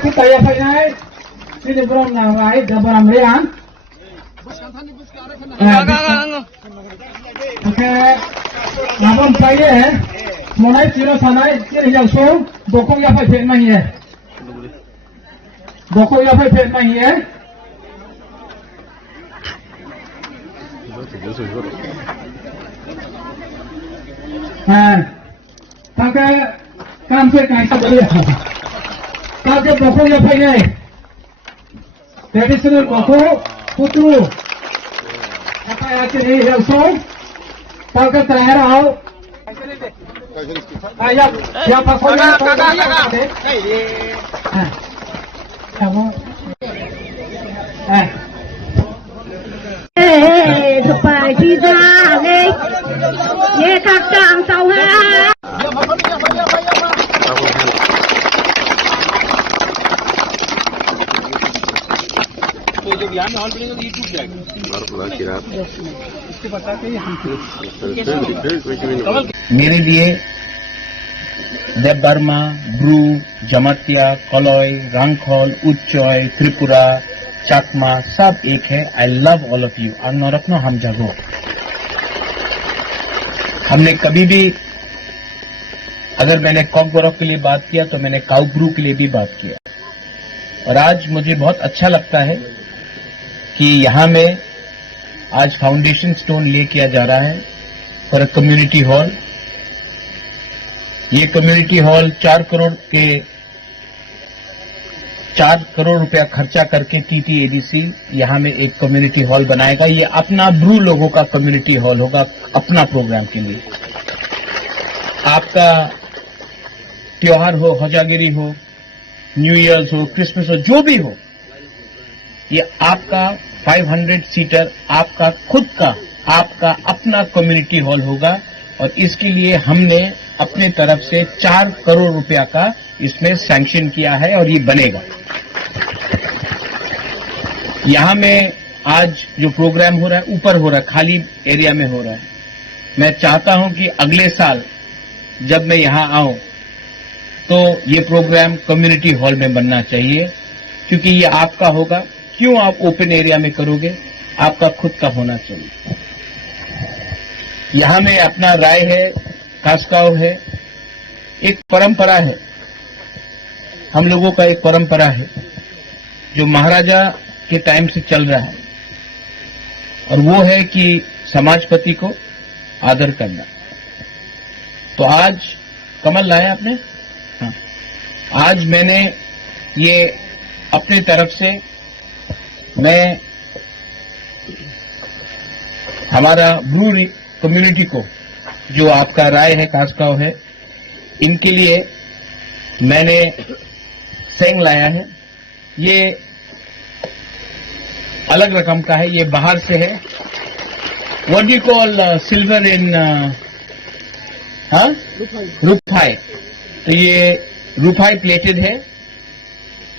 kita ya saya ini belum nawai dalam rian. Oke, ngapun saya mulai ciro sanai ciro yang so dokong ya phải mày ya. Dokong ya phải mày ya. Pakai kamse kai sab dia. Pakai dokong ya phải này. Traditional dokong putru. Apa yang ini yang so? Pakai terakhir au. Ayam, siapa konya? Kamu. Supaya kita ye kakang tahu मेरे लिए Debbarma, Bru, Jamatia, Kalai, Rangkhol, Uchoi, Tripura, Chakma सब एक है। I love all of you. अंगनरत्न हम जगो। हमने कभी भी अगर मैंने कॉक गोरख के लिए बात किया तो मैंने काउ ब्रू के लिए भी बात किया। और आज मुझे बहुत अच्छा लगता है कि यहाँ में आज फाउंडेशन स्टोन ले किया जा रहा है फॉर अ कम्युनिटी हॉल। ये कम्युनिटी हॉल 4 करोड़ रुपया खर्चा करके TTADC यहाँ में एक कम्युनिटी हॉल बनाएगा। ये अपना ब्रू लोगों का कम्युनिटी हॉल होगा अपना प्रोग्राम के लिए। आपका त्योहार हो, हजागिरी हो, न्यू ईयर्स हो, क्रिसमस हो, जो भी हो, ये आपका 500 सीटर आपका खुद का आपका अपना कम्युनिटी हॉल होगा। और इसके लिए हमने अपने तरफ से 4 करोड़ रुपया का इसमें सैंक्शन किया है और ये बनेगा। यहां में आज जो प्रोग्राम हो रहा है ऊपर हो रहा है, खाली एरिया में हो रहा है। मैं चाहता हूं कि अगले साल जब मैं यहां आऊं तो ये प्रोग्राम कम्युनिटी हॉल में बनना चाहिए, क्योंकि ये आपका होगा। क्यों आप ओपन एरिया में करोगे? आपका खुद का होना चाहिए। यहां में अपना राय है, कास्काव है, एक परंपरा है, हम लोगों का एक परंपरा है जो महाराजा के टाइम से चल रहा है, और वो है कि समाजपति को आदर करना। तो आज कमल लाया आपने? हाँ, आज मैंने ये अपनी तरफ से मैं हमारा ब्रू कम्युनिटी को, जो आपका राय है, कास्काव है, इनके लिए मैंने सेंग लाया है। ये अलग रकम का है, ये बाहर से है। What do you call silver इन रुपाई। तो ये रुपाई प्लेटेड है,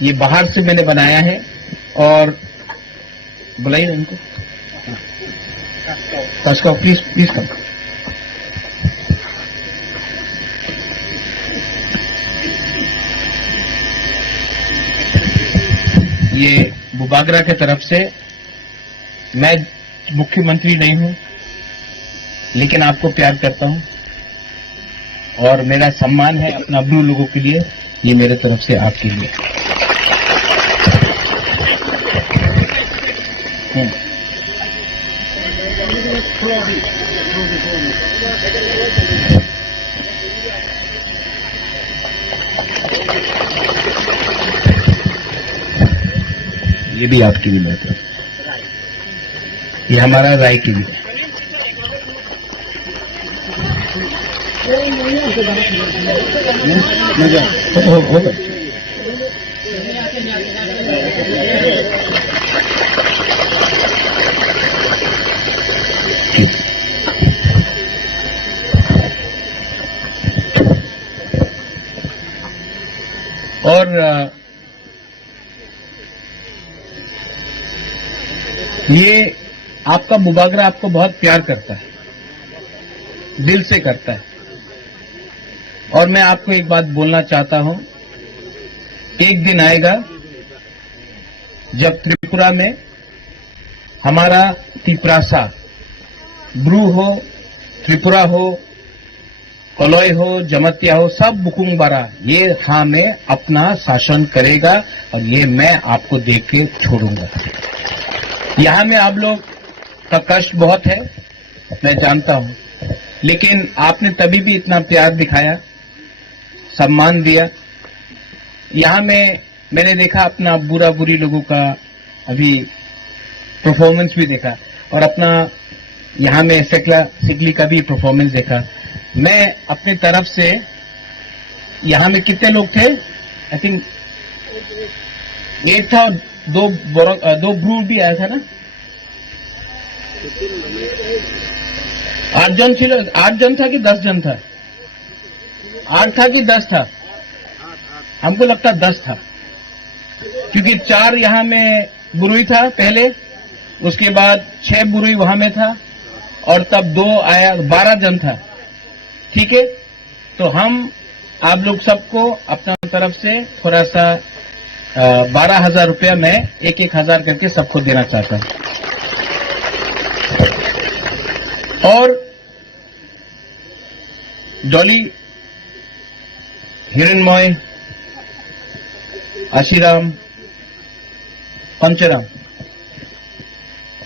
ये बाहर से मैंने बनाया है। और बुलाइए इनको, कास्काव प्लीज प्लीज कम। ये बुबागरा के तरफ से, मैं मुख्यमंत्री नहीं हूं लेकिन आपको प्यार करता हूं और मेरा सम्मान है अपना ब्रू लोगों के लिए। ये मेरे तरफ से आपके लिए। ये भी आपकी भी मेरे तरफ। ये हमारा राय के लिए। हो गया। और ये आपका मुबागरा आपको बहुत प्यार करता है, दिल से करता है। और मैं आपको एक बात बोलना चाहता हूं, एक दिन आएगा जब त्रिपुरा में हमारा तिप्रासा, ब्रू हो, त्रिपुरा हो, कलोई हो, जमतिया हो, सब बुकुंग बारा ये हाँ में अपना शासन करेगा और ये मैं आपको देख के छोड़ूंगा। यहां में आप लोग का कष्ट बहुत है, मैं जानता हूं, लेकिन आपने तभी भी इतना प्यार दिखाया, सम्मान दिया। यहां में मैंने देखा अपना बुरा बुरी लोगों का अभी परफॉर्मेंस भी देखा और अपना यहां में सिकली का भी परफॉर्मेंस देखा। मैं अपनी तरफ से यहां में कितने लोग थे, आई थिंक एक था, दो ब्रू भी आया था ना, 8 जन छिलो, 8 जन था कि 10 जन था, 8 था कि 10 था, हमको लगता 10 था, क्योंकि 4 यहां में बुरुई था पहले, उसके बाद 6 बुरुई वहां में था और तब 2 आया, 12 जन था। ठीक है, तो हम आप लोग सबको अपना तरफ से थोड़ा सा 12,000 रुपया मैं 1,000 करके सबको देना चाहता हूं। और डॉली, हिरणमय, आशीराम, पंचराम,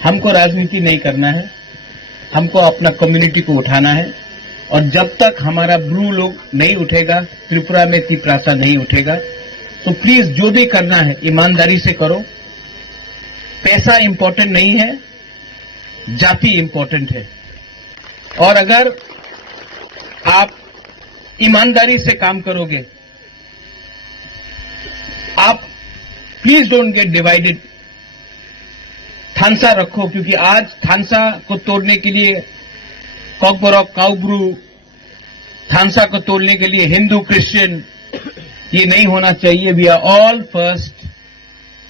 हमको राजनीति नहीं करना है, हमको अपना कम्युनिटी को उठाना है। और जब तक हमारा ब्रू लोग नहीं उठेगा, त्रिपुरा में तिप्रासा नहीं उठेगा, तो प्लीज जो भी करना है ईमानदारी से करो। पैसा इंपॉर्टेंट नहीं है, जाति इंपॉर्टेंट है। और अगर आप ईमानदारी से काम करोगे, आप प्लीज डोंट गेट डिवाइडेड। थानसा रखो, क्योंकि आज थानसा को तोड़ने के लिए कॉकबरॉक, काउब्रू, थानसा को तोड़ने के लिए हिंदू क्रिश्चियन, ये नहीं होना चाहिए। We are all first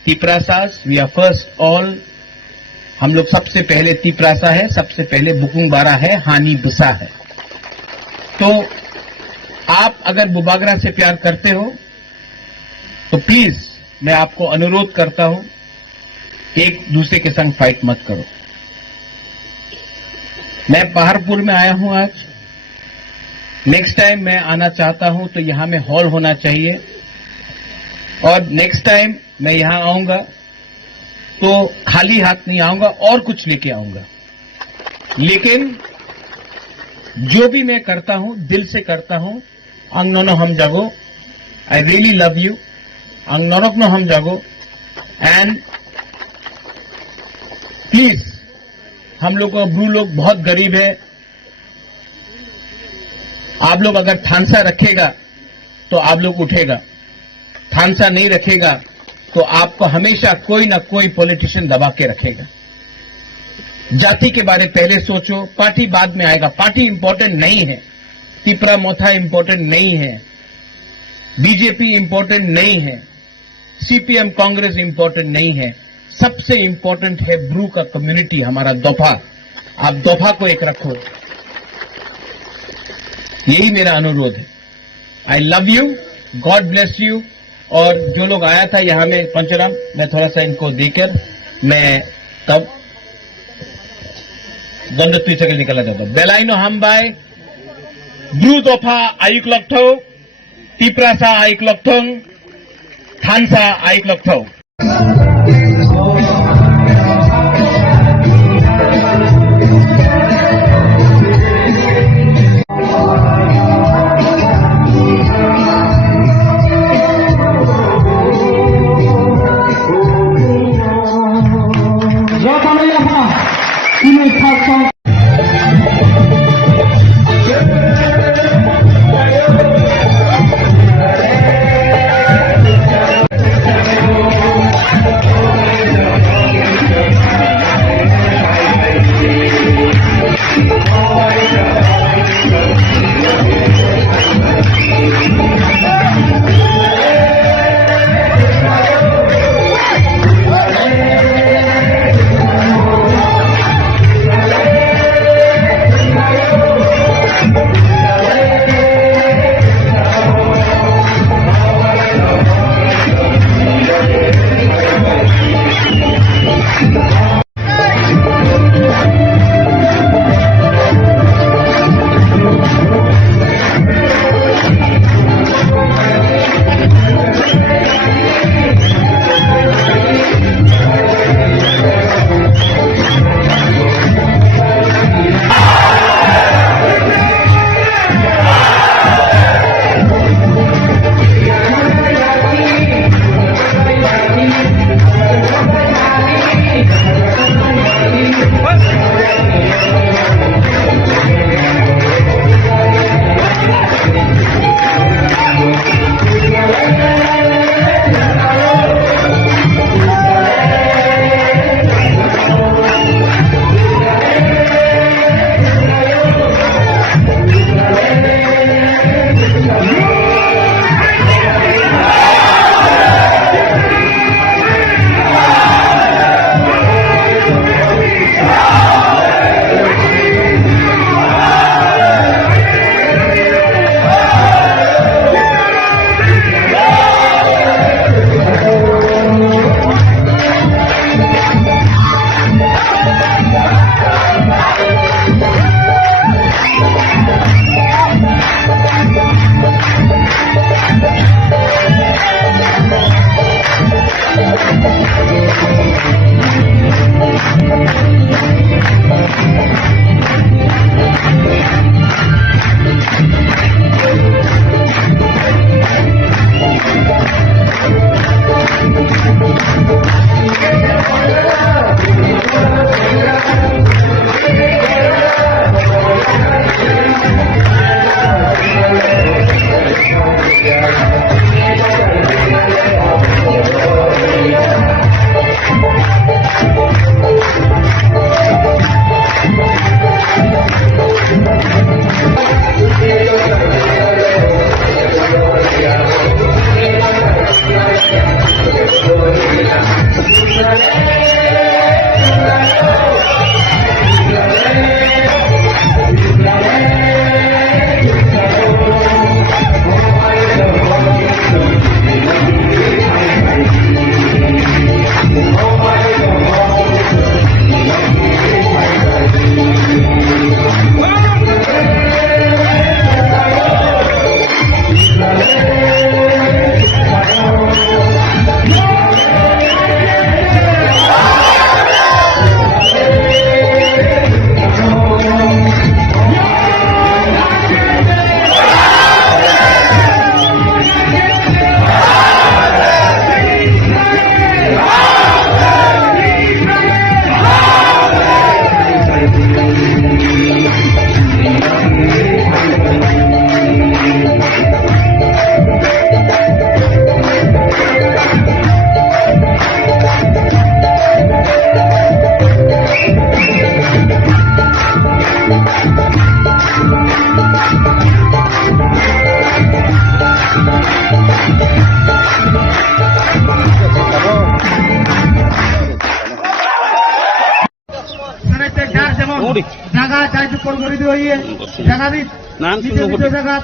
Tiprasas, we are first all. हम लोग सबसे पहले तिप्रासा है, सबसे पहले बुकुंग बारा है, हानि बिसा है। तो आप अगर बुबागरा से प्यार करते हो तो प्लीज मैं आपको अनुरोध करता हूं, एक दूसरे के संग फाइट मत करो। मैं पहाड़पुर में आया हूं आज, नेक्स्ट टाइम मैं आना चाहता हूं तो यहां में हॉल होना चाहिए। और नेक्स्ट टाइम मैं यहां आऊंगा तो खाली हाथ नहीं आऊंगा, और कुछ लेके आऊंगा। लेकिन जो भी मैं करता हूं दिल से करता हूं। अंगनो हम जागो, आई रियली लव यू। अंगनोरक नो हम जागो। एंड प्लीज, हम लोग को ब्रू लोग बहुत गरीब है। आप लोग अगर थानसा रखेगा तो आप लोग उठेगा, थानसा नहीं रखेगा तो आपको हमेशा कोई ना कोई पॉलिटिशियन दबा के रखेगा। जाति के बारे पहले सोचो, पार्टी बाद में आएगा। पार्टी इंपॉर्टेंट नहीं है, तिपरा मोथा इंपॉर्टेंट नहीं है, बीजेपी इंपॉर्टेंट नहीं है, सीपीएम कांग्रेस इंपॉर्टेंट नहीं है। सबसे इंपॉर्टेंट है ब्रू का कम्युनिटी, हमारा दोफा। आप दोफा को एक रखो, यही मेरा अनुरोध है। I love you, God bless you. और जो लोग आया था यहां में पंचराम, मैं थोड़ा सा इनको देकर मैं तब दंड से निकला जाता। बेलाइनो हम बाय ब्रू दोफा आयुक लक्ठो, तिप्रासा आयुक लक्ठोंग, थानसा आयुक लक्ठो। জায়গা চাইতে পর করে দিয়ে জায়গা দিত জায়গা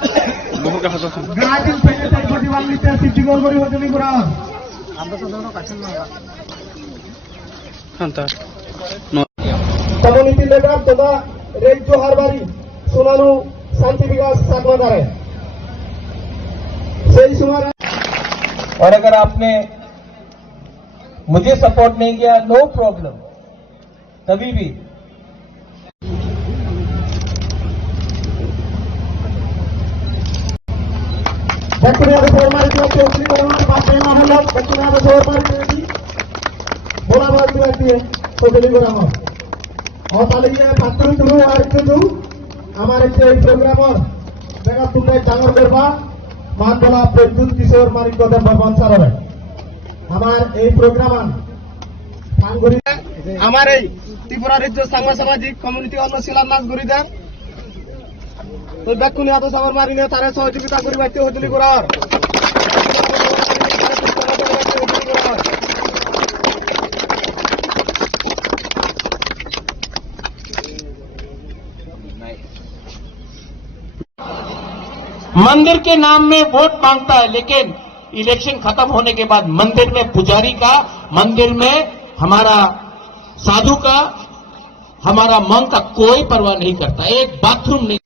গাড়ি পেয়ে তাই প্রতিবাদ নিতে সিটি গোল করে হতে করা কমিউনিটি লেবার তথা রেড হারবারি সোনালু शांति विकास साधवादार है सही सुमार। और अगर आपने मुझे सपोर्ट नहीं किया नो प्रॉब्लम, कभी भी बोला बात है और ताले पात्र तुम और हमारे प्रोग्रामर जगह तुम्हें डांगर करवा मानतला प्रद्युत किशोर मानिक गौतम भगवान सर हमारे प्रोग्राम हमारे त्रिपुरा राज्य संघ सामाजिक कम्युनिटी अन्न शिलान्यास गुरीदेव तो देखुन हाथ साबर मारी ने तारे सहयोगिता करबाते हजली करार मंदिर के नाम में वोट मांगता है, लेकिन इलेक्शन खत्म होने के बाद मंदिर में पुजारी का, मंदिर में हमारा साधु का, हमारा मंग का कोई परवाह नहीं करता, एक बाथरूम नहीं।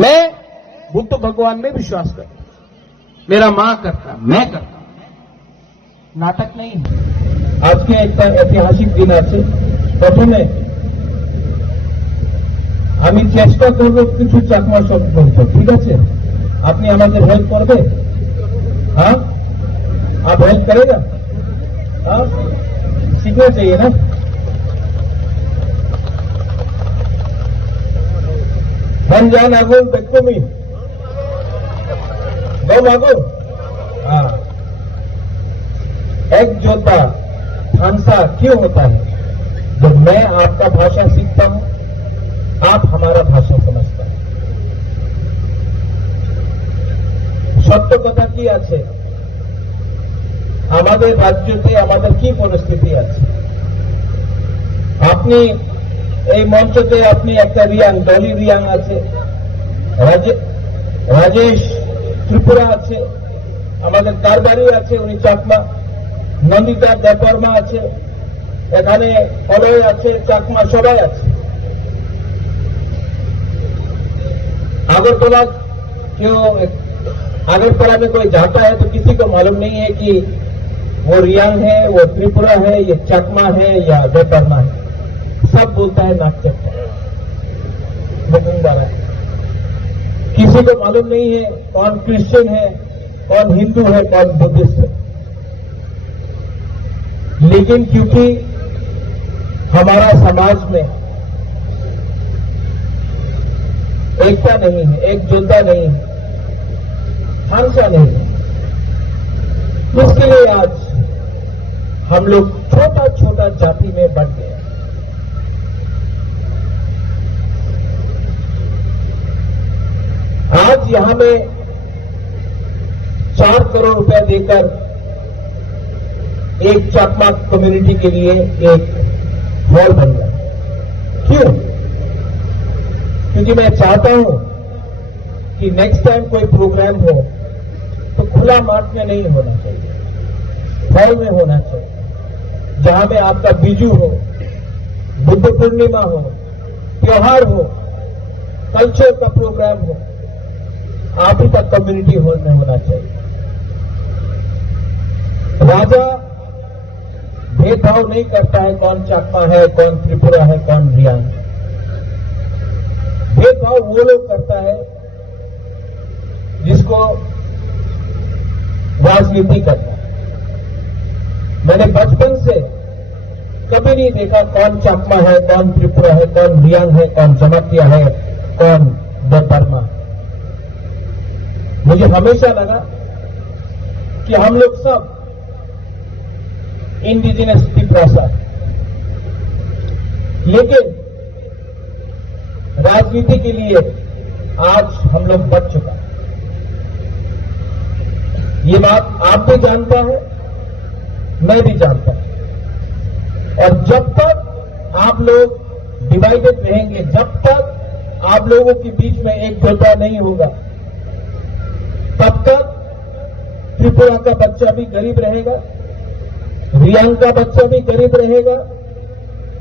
मैं बुद्ध भगवान में विश्वास करता, मेरा मां करता, मैं करता, नाटक नहीं है। आज के एक ऐतिहासिक दिन আছে প্রথমে আমি চেষ্টা করব কিছু চাকমা শব্দ বলতে, ঠিক আছে? আপনি আমাদের হেল্প করবে? हाँ आप हेल्प करेगा? हाँ सीखना चाहिए ना। भंजान आगुन बेकुमी गौ आगुन हाँ एक जोता फांसा क्यों होता है? जब मैं आपका भाषा सीखता हूं, आप हमारा भाषा समझता है। সত্য কথা কি আছে, আমাদের রাজ্যতে আমাদের কি পরিস্থিতি আছে? আপনি এই মঞ্চতে আপনি একটা রিয়াং, ডলি রিয়াং আছে, রাজেশ ত্রিপুরা আছে, আমাদের কারবারি আছে, উনি চাকমা, নন্দিতা দেববর্মা আছে, এখানে অলয় আছে, চাকমা সবাই আছে। अगरतला क्यों अगरतला में कोई जाता है तो किसी को मालूम नहीं है कि वो रियांग है, वो त्रिपुरा है, ये चकमा है या देवबर्मा है। सब बोलता है नागचक्का मुकुंदरा है। किसी को मालूम नहीं है कौन क्रिश्चियन है, कौन हिंदू है, कौन बुद्धिस्ट है। लेकिन क्योंकि हमारा समाज में एकता नहीं है, एकजुटता नहीं है, भाषा नहीं है, इसके लिए आज हम लोग छोटा छोटा जाति में बंट गए। आज यहां में 4 करोड़ रुपए देकर एक चाकमा कम्युनिटी के लिए एक हॉल बन गया। क्यों? क्योंकि मैं चाहता हूं कि नेक्स्ट टाइम कोई प्रोग्राम हो तो खुला मार्ग में नहीं होना चाहिए, हॉल में होना चाहिए, जहां में आपका बीजू हो, बुद्ध पूर्णिमा हो, त्योहार हो, कल्चर का प्रोग्राम हो, आप ही तक कम्युनिटी हॉल में होना चाहिए। राजा भेदभाव नहीं करता है कौन चाकमा है, कौन त्रिपुरा है, कौन रियांग है। भेदभाव वो लोग करता है जिसको राजनीति करना है। मैंने बचपन से कभी नहीं देखा कौन चाकमा है, कौन त्रिपुरा है, कौन रियांग है, कौन जमातिया है, कौन देवबर्मा। मुझे हमेशा लगा कि हम लोग सब इंडिजिनस त्रिपुरा, लेकिन राजनीति के लिए आज हम लोग बच चुका है। ये बात आप भी जानता है, मैं भी जानता हूं। और जब तक आप लोग डिवाइडेड रहेंगे, जब तक आप लोगों के बीच में एकजुटता नहीं होगा, तब तक त्रिपुरा का बच्चा भी गरीब रहेगा, रियांग का बच्चा भी गरीब रहेगा,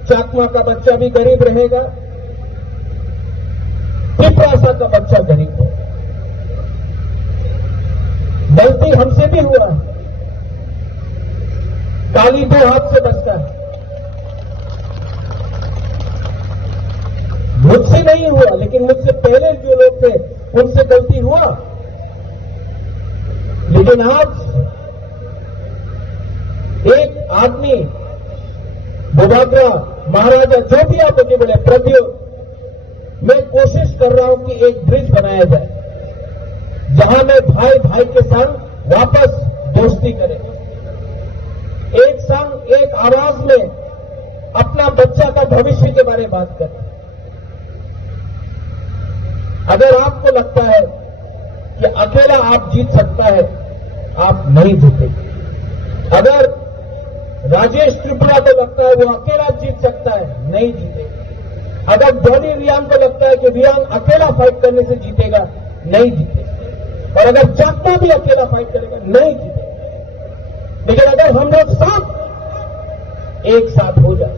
चाकमा का बच्चा भी गरीब रहेगा, त्रिपुरा का बच्चा गरीब होगा। गलती हमसे भी हुआ है, ताली दो हाथ से बचता है, मुझसे नहीं हुआ, लेकिन मुझसे पहले जो लोग थे उनसे गलती हुआ। लेकिन आज एक आदमी, बुबाग्रा, महाराजा, जो भी आप मुझे बोले, प्रद्योत, मैं कोशिश कर रहा हूं कि एक ब्रिज बनाया जाए जहां में भाई भाई के संग वापस दोस्ती करें, एक संग एक आवाज में अपना बच्चा का भविष्य के बारे में बात करें। अगर आपको लगता है कि अकेला आप जीत सकता है, आप नहीं जीतेंगे। अगर राजेश त्रिपुरा को लगता है वो अकेला जीत सकता है, नहीं जीतेगा। अगर जॉनी रियांग को लगता है कि रियांग अकेला फाइट करने से जीतेगा, नहीं जीतेगा। और अगर चाकमा भी अकेला फाइट करेगा, नहीं जीतेगा। लेकिन अगर हम लोग साथ एक साथ हो जाए,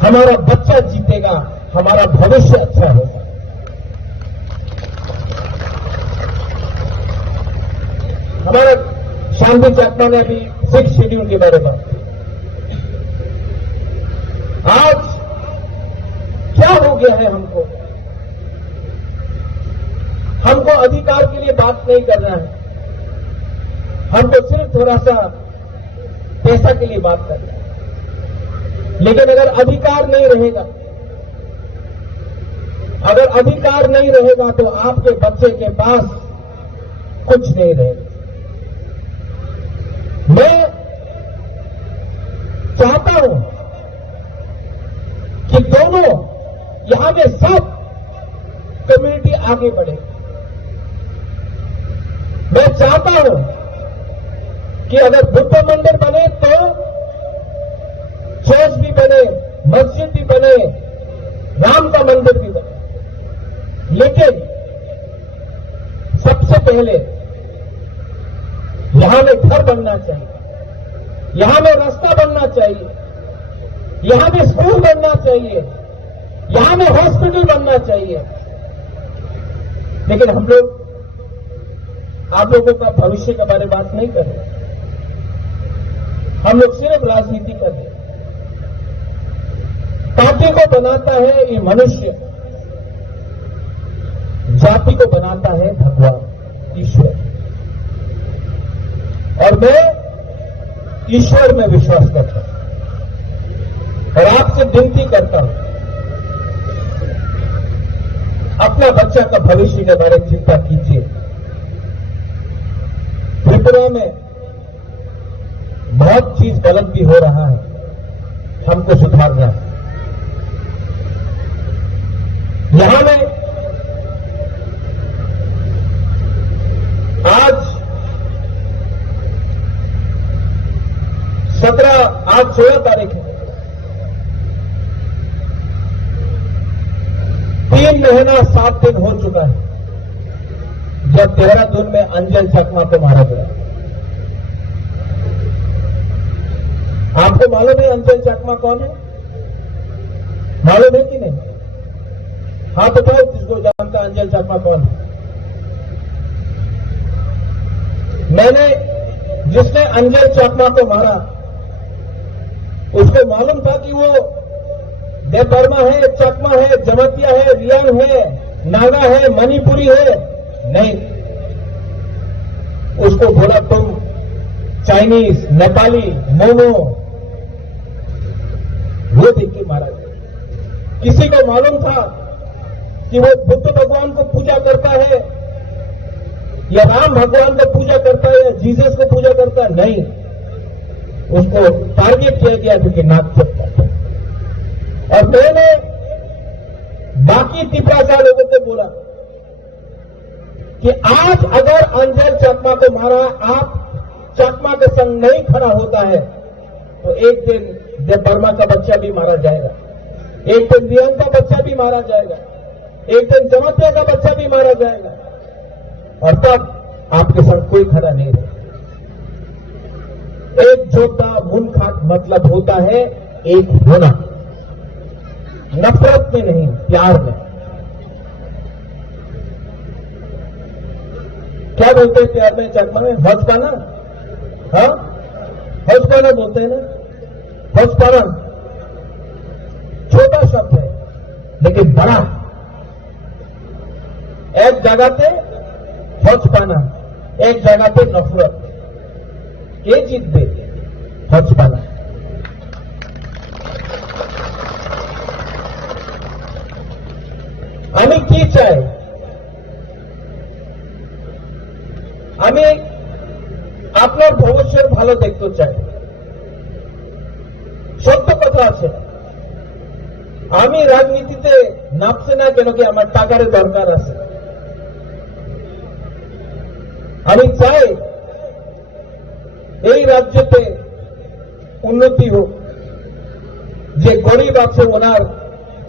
हमारा बच्चा जीतेगा, हमारा भविष्य अच्छा होगा। हमारा शांति चाकमा ने अभी 6 शेड्यूल के बारे में बात की। आज क्या हो गया है, हमको अधिकार के लिए बात नहीं करना है, हमको सिर्फ थोड़ा सा पैसा के लिए बात करना है। लेकिन अगर अधिकार नहीं रहेगा, अगर अधिकार नहीं रहेगा तो आपके बच्चे के पास कुछ नहीं रहेगा। मैं चाहता हूं कि दोनों यहां में सब कम्युनिटी आगे बढ़े। मैं चाहता हूं कि अगर बुद्ध मंदिर बने तो चर्च भी बने, मस्जिद भी बने, राम का मंदिर भी बने। लेकिन सबसे पहले यहां में घर बनना चाहिए, यहां में रास्ता बनना चाहिए, यहां में स्कूल बनना चाहिए, यहां में हॉस्पिटल बनना चाहिए। लेकिन हम लोग आप लोगों का भविष्य के बारे में बात नहीं कर रहे, हम लोग सिर्फ राजनीति कर रहे हैं। पार्टी को बनाता है ये मनुष्य, जाति को बनाता है भगवान ईश्वर। और मैं ईश्वर में विश्वास करता हूं और आपसे विनती करता हूं, अपना बच्चा का भविष्य के बारे में चिंता कीजिए। त्रिपुरा में बहुत चीज गलत भी हो रहा है, हमको सुधारना है। यहां में आज 16 तारीख है, 3 महीना 7 दिन हो चुका है जब देहरादून में अंजल चाकमा को मारा गया। आपको मालूम है अंजल चाकमा कौन है? मालूम है कि नहीं? हाँ बताओ, किसको जानता है अंजल चाकमा कौन है? मैंने जिसने अंजल चाकमा को मारा उसको मालूम था कि वो देवबर्मा है, चकमा है, जमतिया है, रियांग है, नागा है, मणिपुरी है? नहीं, उसको बोला तुम चाइनीज, नेपाली, मोमो, वो देख के मारा गया। किसी को मालूम था कि वो बुद्ध भगवान को पूजा करता है या राम भगवान को पूजा करता है या जीसस को पूजा करता है? नहीं, उसको टारगेट किया गया क्योंकि नाक चपता था। और मैंने बाकी तिपरासा लोगों को बोला कि आज अगर अंजल चाकमा को मारा, आप चाकमा के संग नहीं खड़ा होता है तो एक दिन देवबर्मा का बच्चा भी मारा जाएगा। एक दिन रियान का बच्चा भी मारा जाएगा, एक दिन जमातिया का बच्चा भी मारा जाएगा, और तब आपके साथ कोई खड़ा नहीं रहेगा। एक जोता मुनखाट मतलब होता है एक होना, नफरत में नहीं, प्यार में। क्या बोलते हैं प्यार में चकमा में? हौजपाना, हाँ हौजपाना बोलते हैं ना। हौजपाना छोटा शब्द है लेकिन बड़ा। एक जगह पे हौजपाना, एक जगह पे नफरत, ये জিতবে হজপানা। আমি কি চাই? আমি আপনার ভবিষ্যৎ ভালো দেখতে চাই। সত্য কথা আছে, আমি রাজনীতিতে নামছে না কেন কি আমার টাকার দরকার আছে। আমি চাই এই রাজ্যতে উন্নতি হোক, যে গরিব আছে ওনার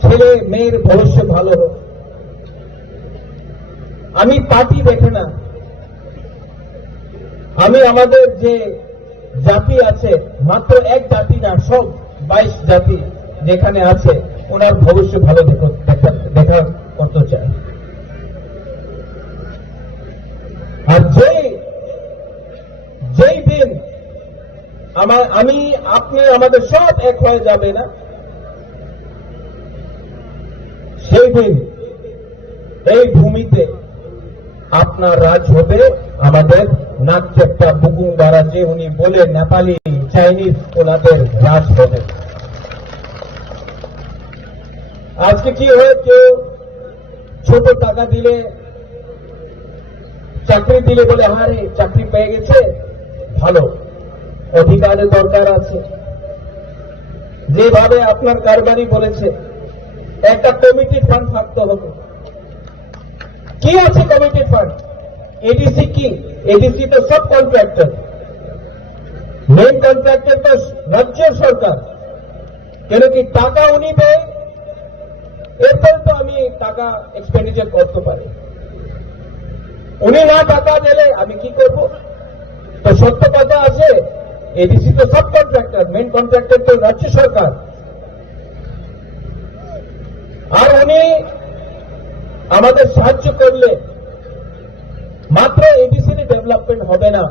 ছেলে মেয়ের ভবিষ্যৎ ভালো হোক। আমি পার্টি দেখে না, আমি আমাদের যে জাতি আছে, মাত্র এক জাতি না, সব 22 জাতি যেখানে আছে ওনার ভবিষ্যৎ ভালো দেখা করতে চাই। আর যেই দিন আমি আপনি আমাদের সব এক হয়ে যাবে না, সেই দিন এই ভূমিতে আপনার রাজ হবে। আমাদের নাকচেপ্টা বুকুংবারা যে উনি বলে নেপালি চাইনিজ ওনাদের রাজ হবে। আজকে কি হয়, কেউ ছোট টাকা দিলে, চাকরি দিলে বলে আরে চাকরি পেয়ে গেছে, ভালো অধিকারের দরকার আছে। যেভাবে আপনার কারবারি বলেছে একটা কমিটি ফান্ড থাকতে হবে। কি আছে কমিটি ফান্ড? এডিসি কি? এডিসি তো সব কন্ট্রাক্টর, মেন কন্ট্রাক্টর তো রাজ্যের সরকার। কেন কি টাকা উনি দেয়, এরপর তো আমি টাকা এক্সপেন্ডিচার করতে পারি। উনি না টাকা দিলে আমি কি করব? তো সত্য কথা আছে, এডিসি তো সব কন্ট্রাক্টর, মেন কন্ট্রাক্টর তো রাজ্য সরকার। আর উনি আমাদের সাহায্য করলে মাত্র এডিসির ডেভেলপমেন্ট হবে না,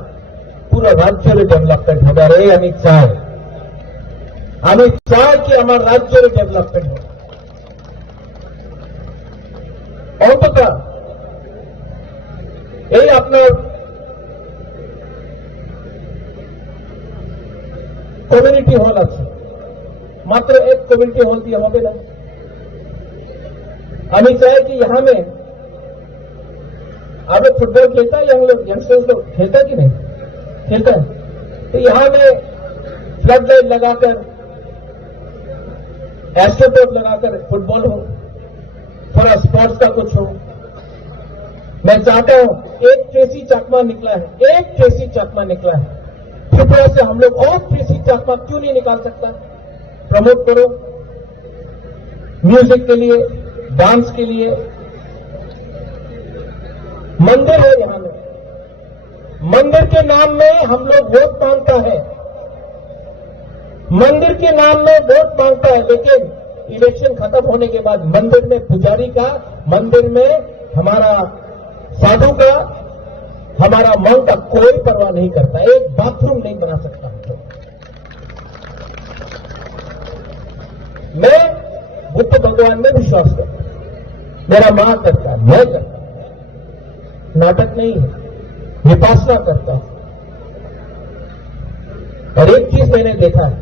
পুরো রাজ্যের ডেভেলপমেন্ট হবে। আর এই আমি চাই কি আমার রাজ্যের ডেভেলপমেন্ট হবে। অন্তত এই আপনার कम्युनिटी हॉल আছে, मात्र एक कम्युनिटी हॉल दिया হবে না। আমি চাই कि यहाँ में आप लोग फुटबॉल खेलता है, यंगस्टर्स लोग खेलता है कि नहीं खेलता है? तो यहाँ में फ्लड लाइट लगाकर, एस्ट्रोटर्फ लगाकर फुटबॉल हो, थोड़ा स्पोर्ट्स का कुछ हो। मैं चाहता हूं, एक ट्रेसी चकमा निकला है, एक ट्रेसी चकमा निकला है, त्रिपुरा से हम लोग और ट्रेसी चकमा क्यों नहीं निकाल सकता? प्रमोट करो, म्यूजिक के लिए, डांस के लिए। मंदिर है यहां में, मंदिर के नाम में हम लोग वोट मांगता है, मंदिर के नाम में वोट मांगता है, लेकिन इलेक्शन खत्म होने के बाद मंदिर में पुजारी का, मंदिर में हमारा साधु का, हमारा मन का कोई परवाह नहीं करता। एक बाथरूम नहीं बना सकता। मैं बुद्ध भगवान में विश्वास करता हूं, मेरा मां करता है, मैं करता हूं, नाटक नहीं है, विपासना करता हूं। और एक चीज मैंने देखा है,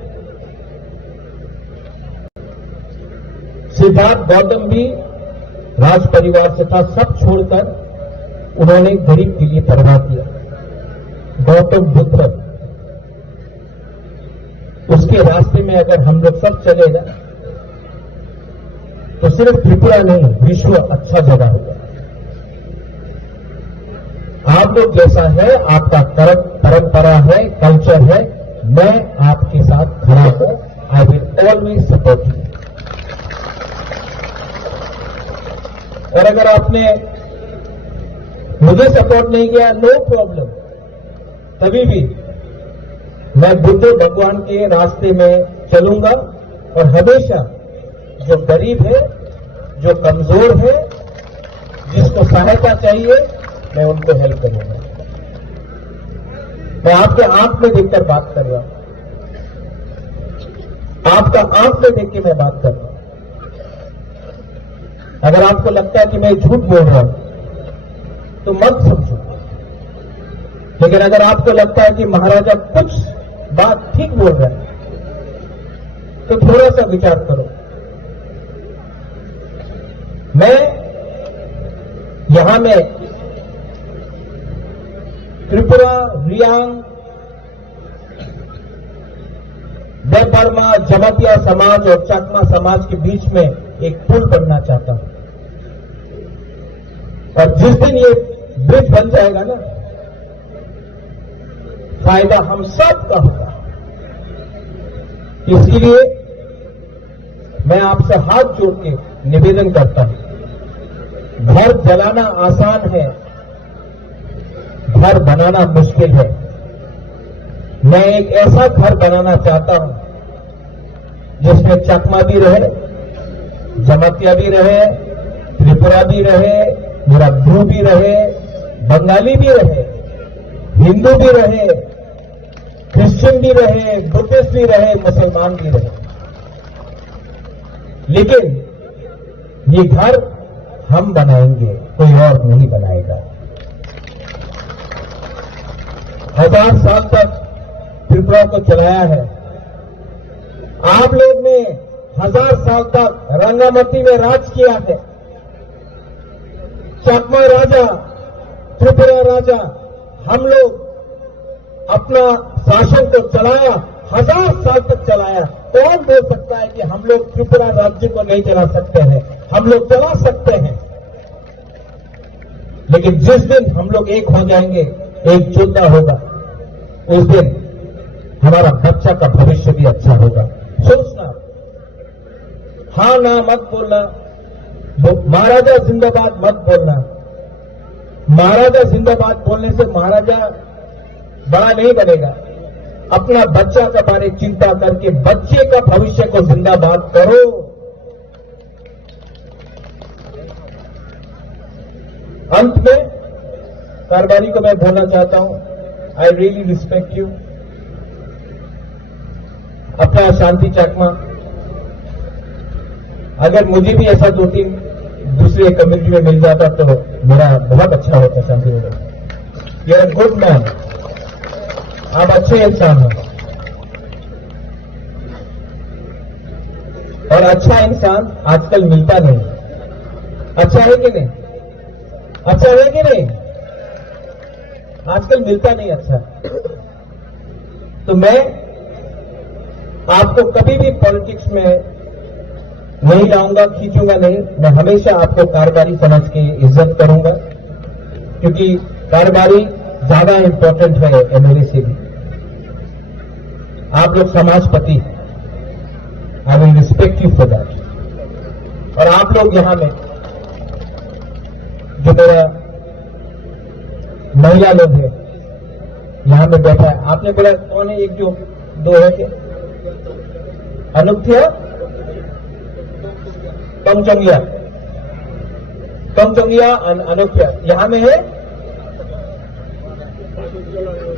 सिद्धार्थ गौतम भी राज परिवार से था, सब छोड़कर उन्होंने गरीब के लिए परवाह किया। गौतम बुद्ध, उसके रास्ते में अगर हम लोग सब चले ना, तो सिर्फ त्रिपुरा नहीं, विश्व अच्छा जगह होगा। आप लोग जैसा है, आपका परंपरा है, कल्चर है, मैं आपके साथ खड़ा हूं। I will always support you. अगर आपने मुझे सपोर्ट नहीं किया, नो प्रॉब्लम, तभी भी मैं बुद्ध भगवान के रास्ते में चलूंगा और हमेशा जो गरीब है, जो कमजोर है, जिसको सहायता चाहिए, मैं उनको हेल्प करूंगा। मैं आपके आंख में देखकर बात कर रहा हूं, आपका आंख में देख के मैं बात कर रहा हूं। अगर आपको लगता है कि मैं झूठ बोल रहा हूं तो मत समझो, लेकिन अगर आपको लगता है कि महाराजा कुछ बात ठीक बोल रहा है तो थोड़ा सा विचार करो। मैं यहां में त्रिपुरा, रियांग, देवबर्मा, जमातिया समाज और चकमा समाज के बीच में एक पुल बनना चाहता हूं। और जिस दिन ये ब्रिज बन जाएगा ना, फायदा हम सब का होगा। इसलिए मैं आपसे हाथ जोड़ के निवेदन करता हूं, घर जलाना आसान है, घर बनाना मुश्किल है। मैं एक ऐसा घर बनाना चाहता हूं जिसमें चकमा भी रहे, जमातिया भी रहे, त्रिपुरा भी रहे, मेरा ब्रू भी रहे, बंगाली भी रहे, हिंदू भी रहे, क्रिश्चियन भी रहे, बुद्धिस्ट भी रहे, मुसलमान भी रहे। लेकिन ये घर हम बनाएंगे, कोई और नहीं बनाएगा। 1000 साल तक त्रिपुरा को चलाया है। आप लोग ने 1000 साल तक रंगामती में राज किया है। चकमा राजा, त्रिपुरा राजा, हम लोग अपना शासन को चलाया, 1000 साल तक चलाया। कौन बोल सकता है कि हम लोग त्रिपुरा राज्य को नहीं चला सकते हैं? हम लोग चला सकते हैं, लेकिन जिस दिन हम लोग एक हो जाएंगे, एकजुटता होगा, उस दिन हमारा बच्चा का भविष्य भी अच्छा होगा। सोचना, हाँ ना मत बोलना, महाराजा जिंदाबाद मत बोलना। महाराजा जिंदाबाद बोलने से महाराजा बड़ा नहीं बनेगा। अपना बच्चा का बारे चिंता करके बच्चे का भविष्य को जिंदाबाद करो। अंत में कारबारी को मैं बोलना चाहता हूं, आई रियली रिस्पेक्ट यू। अपना शांति चकमा, अगर मुझे भी ऐसा 2-3 दूसरे कम्युनिटी में मिल जाता तो मेरा बहुत अच्छा होता। शांति में यू आर गुड मैन, आप अच्छे इंसान हैं, और अच्छा इंसान आजकल मिलता नहीं। अच्छा है कि नहीं? अच्छा है कि नहीं? आजकल मिलता नहीं अच्छा। तो मैं आपको कभी भी पॉलिटिक्स में नहीं लाऊंगा, खींचूंगा नहीं। मैं हमेशा आपको कारबारी समझ के इज्जत करूंगा, क्योंकि कारबारी ज्यादा इंपॉर्टेंट है एमएलए से भी। आप लोग समाजपति, I will respect you for that. और आप लोग यहां में जो मेरा महिला लोग है यहां में बैठा है, आपने बोला कौन है? एक जो 2 है क्या? अनुक्तिया, कमचंगिया, कमचंगिया, अनुक्तिया यहां में है।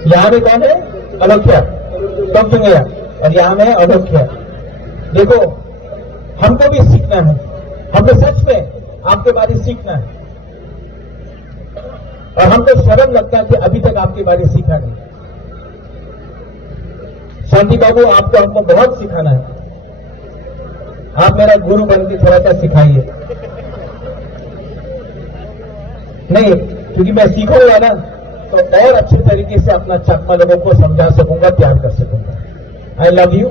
यहां में कौन है? अनुक्तिया, कमचंगिया, और यहां में है अनुक्तिया। देखो, हमको भी सीखना है, हमको सच में आपके बारे सीखना है, और हमको शर्म लगता है कि अभी तक आपके बारे सीखा नहीं। शांति बाबू, आपको हमको बहुत सिखाना है। आप मेरा गुरु बन के थोड़ा सा सिखाइए। नहीं, क्योंकि मैं सीखूंगा ना तो और अच्छे तरीके से अपना चकमा लोगों को समझा सकूंगा, प्यार कर सकूंगा। I love you.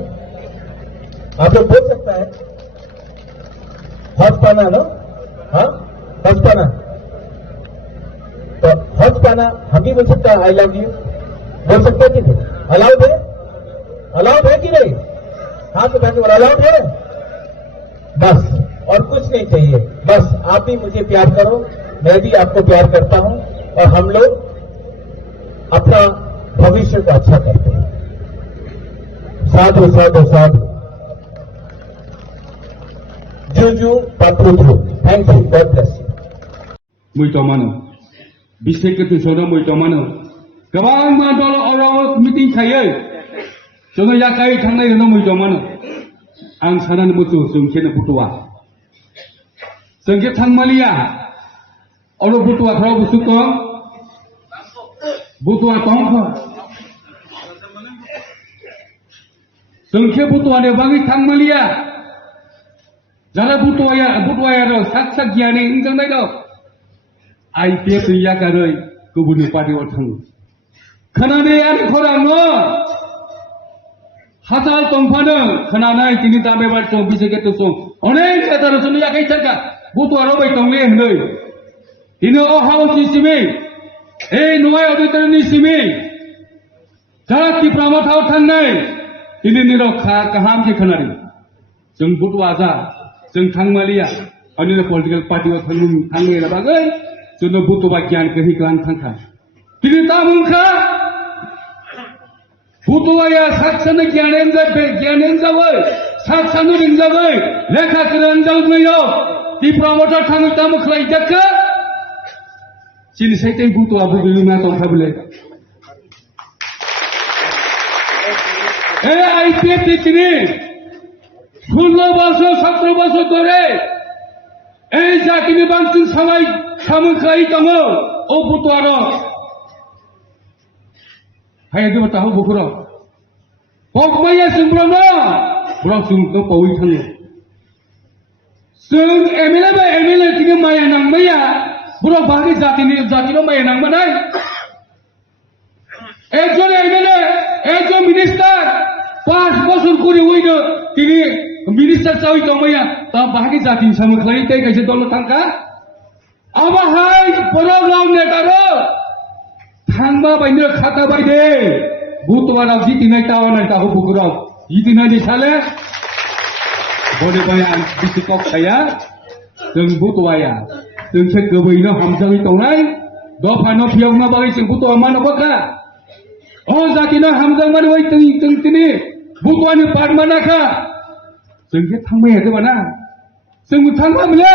आप लोग बोल सकता है हज पाना नो, हाँ हज पाना, तो हज पाना हम भी बोल सकता है आई लव यू, बोल सकते हैं कि नहीं? अलाउड है? अलाउड है कि नहीं? हाथ उठा के बोला अलाउड है। बस, और कुछ नहीं चाहिए, बस बस आप भी मुझे प्यार करो, मैं भी आपको प्यार करता हूं और हम लोग अपना भविष्य को अच्छा करते हैं। साधु साधु साधु जुजु पात्रुद्रु। Thank you, God bless you. मुइतमानो बिसेकेटु सोनो मुइतमानो गोबां मानदल अराव मिटिं थायो जोङो याकाय थांनाय होनो मुइतमानो आं सानान बुथु जोंखेनो बुथुआ जोंखे थांमालिया अरो बुथुआ फ्राव बुथु दं बुथुआ दं जोंखे बुथुआने बाङै थांमालिया जारा बुथुआया साक साक गियाने इंजांनाय दं IPF याकारै गुबुननि पार्टियाव थाङो खोनानायानो खौरांनो हाजाल दंफानो खोनानाय दिनै दाबे बारसो बिसेकेटु सं अनेक जातारसनो याकाय थांगा बुथुआरो बाय दंले होनै दिनै अ हाउसनि सिमि नय अडिटरनि सिमि जारा तिप्रामथाव थांनाय दिनै निरो काहाम के खोनादों जों बुथुआ जा जों थांमालिया अन्य पलिटिकल पार्टियाव थांनो बागै जोंनो बुथुआ गियान होग्लां थांखा दिनै दामुंखा बुथुआया सातसानो गियान जाबाय सातसानो रोंजाबाय लेखा गोरों जाबाय तिप्रामथा थाङो दामुखलाय जाखो जिनिसाइते बुथुआ बुगैना दंखाबले IPF दिनै 16 বছর 17 বছর ধরে এই জাতিनि बांसिन सामुखलाय दङ ओ बुथुआर हायदो ताहो बुखुर पकमाया जोंब्रनो ब्रौ जोंखौ पावै थाङो जों एमएलए दिनै माया नांबाया ब्रौ बागै जातिनो माया नांबानाय একজন এমএলএ একজন মিনিস্টার 5 বছর করে হইনো তিনি মিনিস্টার চাই দমায়া তা বাকি জাতি সামখলাই তাই কাছে দল থাকা আবাহাই পরগাম নেতারো থাংবা বাইনো খাতা বাইদে বুতওয়ারাव জিতিनाय टावनाय ताहो बुकुराव जितिनायनि साले बडे बाय आं बिसिकक थाया जों बुतवाया जोंसे गोबैनो हामजाङै दंनाय दफानो फियावना बागै जों बुतवा मानबका अ जातिनो हामजां माने वै जों दिनै बुतवानि पारमानाखा जोंखे थांबाय हादोबाना जों थांबामले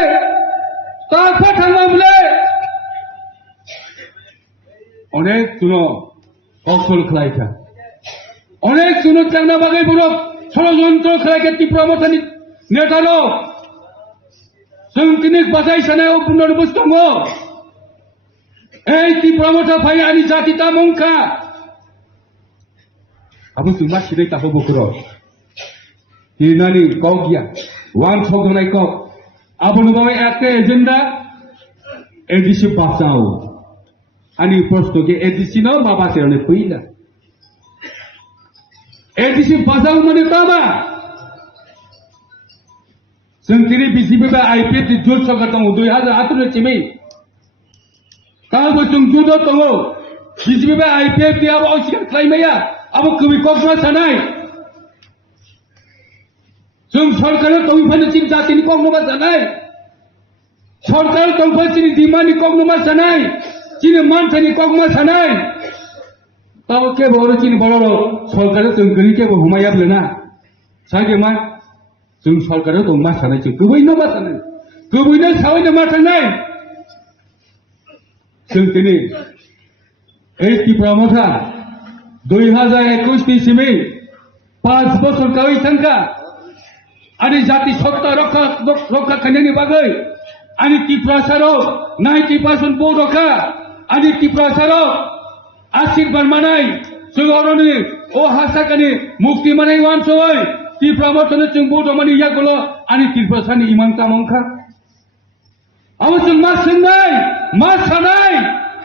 ताफा थांबामले अनेक जुनो कौशल खालायखा अनेक जुनो थांना बागै बरफ षड़यंत्र खालायखा तिप्रामथानि नेतानो जों दिनै बाजाय सानायाव पुनर्बस दङ এই तिप्रामथा फाय आनि जाति तामुंखा आबो जों मा सिदाय ताहो बुकुरो हिनानि कौगिया वान सगनाय को आबो नुबाय एके एजेंडा एडिसि बासाओ आनि प्रश्न के एडिसि न माबा सेरने फैला एडिसि बासाओ माने तामा जों दिनै बिजेपि बा आइपिएफ नि जुल सरकार दङ 2018 सिमै ताबो जों जुद दङ बिजेपि बा आइपिएफ नि आबो असिगां खालायमाया आबो कवि कक्रा सानाय जों सरकार तंफानि चिन जातिनि कग्नमा जानाय सरकार तंफानि दिमानि कग्नमा जानाय चिन मानसानि कग्मा सानाय ताबो के बरो चिन बरो सरकार जों गरि के हुमायाबलेना सागे मा जों सरकार दं मा सानाय जों गोबैनो मा सानाय गोबैनो सावैनो मा थांनाय जों दिनै এই तिप्रामथा 2021 सिमै 5 বছর गावै थांखा आनि जाति सत्ता रक्षा खालायनायनि बागै आनि तिप्रासाराव 90% बर'खा आनि तिप्रासाराव आशीर्बाद मानाय जों अरनि ओ हासाकानि मुक्ति मानाय वानसय तिप्रामथानो जों बर'मानि यागल आनि तिप्रासानि इमान तामंखा आबो जों मा सोंनाय मा सानाय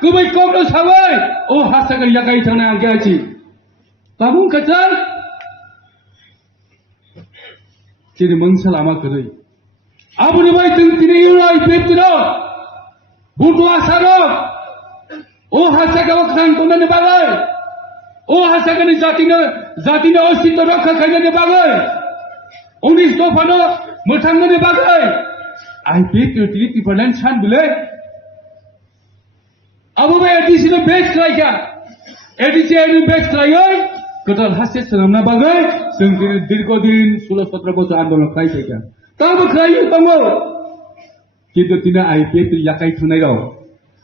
गुबै कग्र साबाय ओ हासाकानि यागाय थांनाय आं गायसि तामुंखा जों Jadi mengsalama kerai. Abu ni baik tinggi ulai peptino, butuh asaro. Oh hasil kau kan tunan ni bagai. Oh hasil kan zatina osi tu rakha kaya ni bagai. 19 dofano mutang ni bagai. IPF তিনি ত্রিপার্লেন সান বলে Abu Bakar ADC no best laika. ADC no best laika. Ketal hasil senamna bagai. Sengkir dirkodin 16-17 bosor andolon kai saja. Tahu kai tahu. Kita tidak IPF tu yakai tunai dah.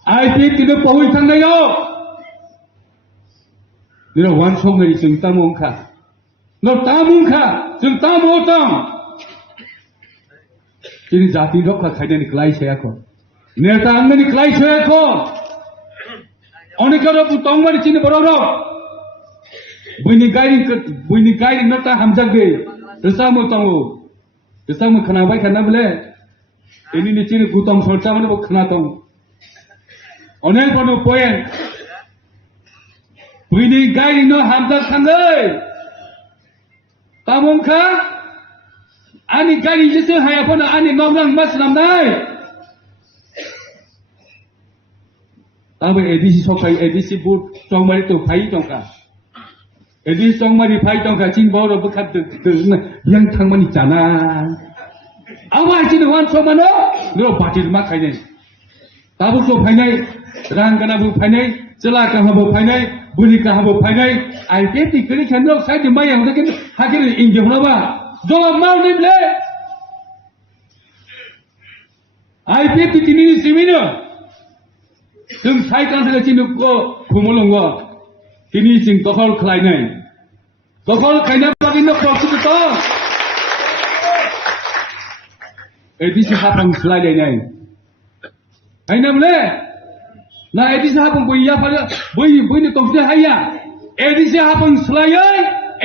IPF tidak pahul tunai dah. Dia wan song dari sengta mungka. No tamungka. Sengta motong. Jadi jati dok kai ni kelai saya ko. Neta anda ni kelai saya ko. অনেকের তংমারি চিনি বড় বইনি গাড়ি নটা হামজাগে রেসামো তঙ্গো রেসামো খানাবাই খানা বলে any নিচিনি Gautam সরচা মানে খানা তং অনেক বড় পয়েন্ট বইনি গাড়ি ন হামজাগ থাঙ্গে তামংখা আনি গাড়ি যেসে হায়াফনা আনি নগরাং মাসলাম নাই Tapi edisi sokai edisi but tongmari tu fai tongka. Edisi tongmari fai tongka cing bawa bekat yang tangmani cana. Awal cing wan somano, lo batir mak fai ni. Tabu so fai ni, rang kana bu fai ni, celah kana bu fai ni, buli kana bu fai ni. IPF ti kiri cendol saya di mana yang tu hakir injam laba. Jawab mau ni bela. IPF ti tini semino. जों साइकान्सले चिनुको खुमुलुंगो तिनी चिं दखल खालायनाय दखल खायनाय बागिनो प्रसिद्ध तो एदिसि हाफां स्लायनाय हायनामले ना एदिसि हाफां बइया फाले बइनो तंसे हाया एदिसि हाफां स्लायै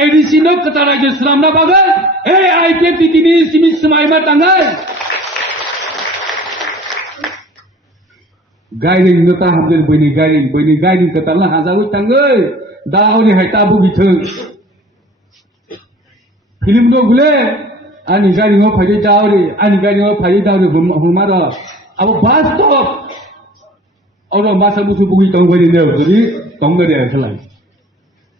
एदिसि नो कताराय इस्लामना बागै ए आइपीएफ तिनी सिमि समायमा तांगाय Gairing nota hamil bini gairing katalah hazawi tanggai dah ni hai tabu biteng film do gule ani gairing ho phai dauri ani gairing ho phai dauri humara abo bastop oro masa musu bugi tongbai ne jodi tonggai de khalai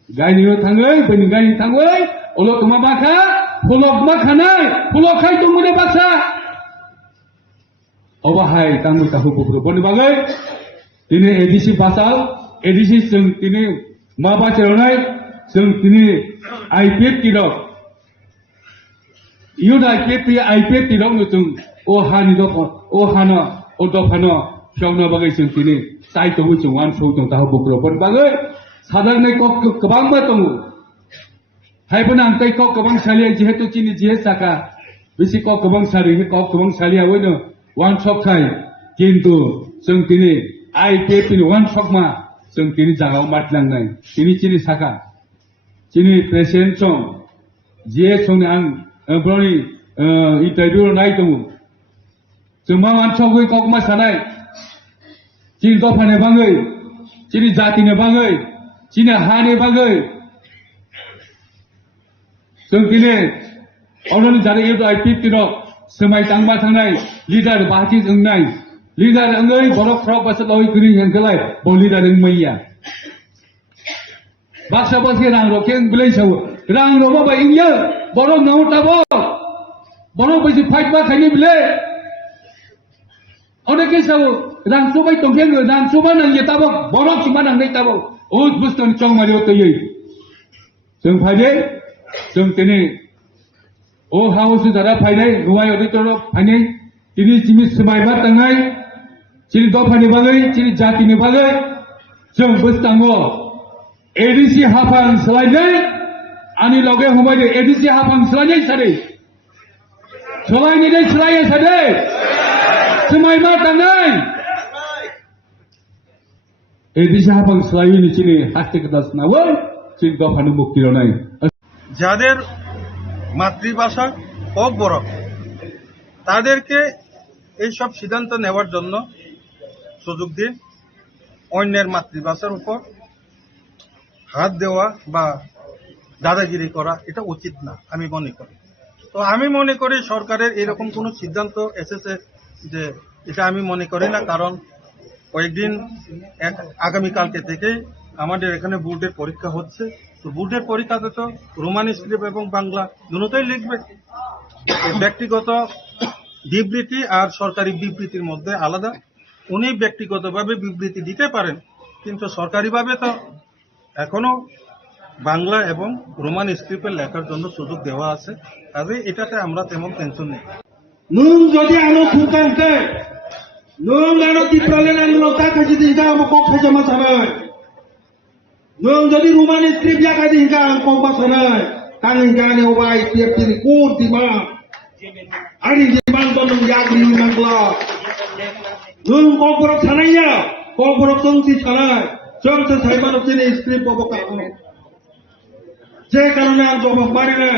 gairing ho thangai bini gairing thangai olo tuma bakha pholok ma khanai pholok khai tongmune baksa Obahai tanggung tahu bukro pun bagai, ini edisi pasal, edisi seng ini maba ceronai, seng ini IPF tidak, iu IPF tidak nutung, oh hani dok, oh hana, oh dok hana, siapa bagai seng ini, saya tahu cuma show tahu bukro pun bagai, sadar ni kok kebang batung, hai pun antai kok kebang salia jihat tu cini jihat saka, bisi kok kebang salia awalnya. One shot khai, kintu seng tini IPF ini one shot ma seng tini jaga umat lang nai, tini cini saka, cini presiden song, je song ni ang broni interview nai temu, semua one shot goi kau mas sanai, cini topa ne bangai, cini jati ne bangai, cini ha ne bangai, seng tini orang ni jadi itu IPF tino. Semai tangma tangnai, leader bahati engnai, leader engai borok frog pasal loi kiri yang kelai, bau leader engmaiya. Baksa pasal rang rokeng belai sawo, rang romo ba ingya, borok nau tabo, borok besi fight ba kani belai. Orang kesawo, rang sobai tongkeng, rang soba nang ye tabo, borok cuma nang nai tabo, oh buston cong mario toyei. Seng faje, seng tene. Oh haus dara fainai ruai auditor fainai tini simi semai bat tangai ciri do fani bagai ciri jati ni bagai jeng bus tango edisi hafang selainai ani loge humai de edisi hafang selainai sade selainai de selainai sade semai bat tangai edisi hafang selainai ni ciri haste kedas nawal ciri do fani mukti ronai যাদের মাতৃভাষা হোক বড় তাদেরকে এই সব সিদ্ধান্ত নেওয়ার জন্য সুযোগ দিন অন্যের মাতৃভাষার উপর হাত দেওয়া বা দাদাগিরি করা এটা উচিত না আমি মনে করি তো আমি মনে করি সরকারের এরকম কোনো সিদ্ধান্ত এসেছে যে এটা আমি মনে করি না কারণ কয়েকদিন আগামীকালকে থেকেই আমাদের এখানে বোর্ডের পরীক্ষা হচ্ছে তো বোর্ডের পরীক্ষাতে তো রোমান স্ক্রিপ্ট এবং বাংলা দুটোই লিখবে ব্যক্তিগত বিবৃতি আর সরকারি বিবৃতির মধ্যে আলাদা। উনি ব্যক্তিগতভাবে বিবৃতি দিতে পারেন, কিন্তু সরকারিভাবে তো এখনো বাংলা এবং রোমান স্ক্রিপ্টে লেখার জন্য সুযোগ দেওয়া আছে। কাজে এটাতে আমরা তেমন টেনশন নেই। নুন যদি আনো খুকাংতে নুন আনো তিপ্রালেন আনো তাকাজি দিনকা আমো কক খাজা মাসানায় নুন যদি রোমানি স্ক্রিপ্ট জাকা দিনকা কক মাসানায় কানিংকানে ওবাই পিএফটি কোর দিমা আনি দিমান তনং ইয়াগরি মাংলা নুন কক বরক সানাইয়া কক বরক তংসি সানায় জংসে সাইমানো তিনি স্ক্রিপ্ট ববকা যে কারণে আর জবাব পারে না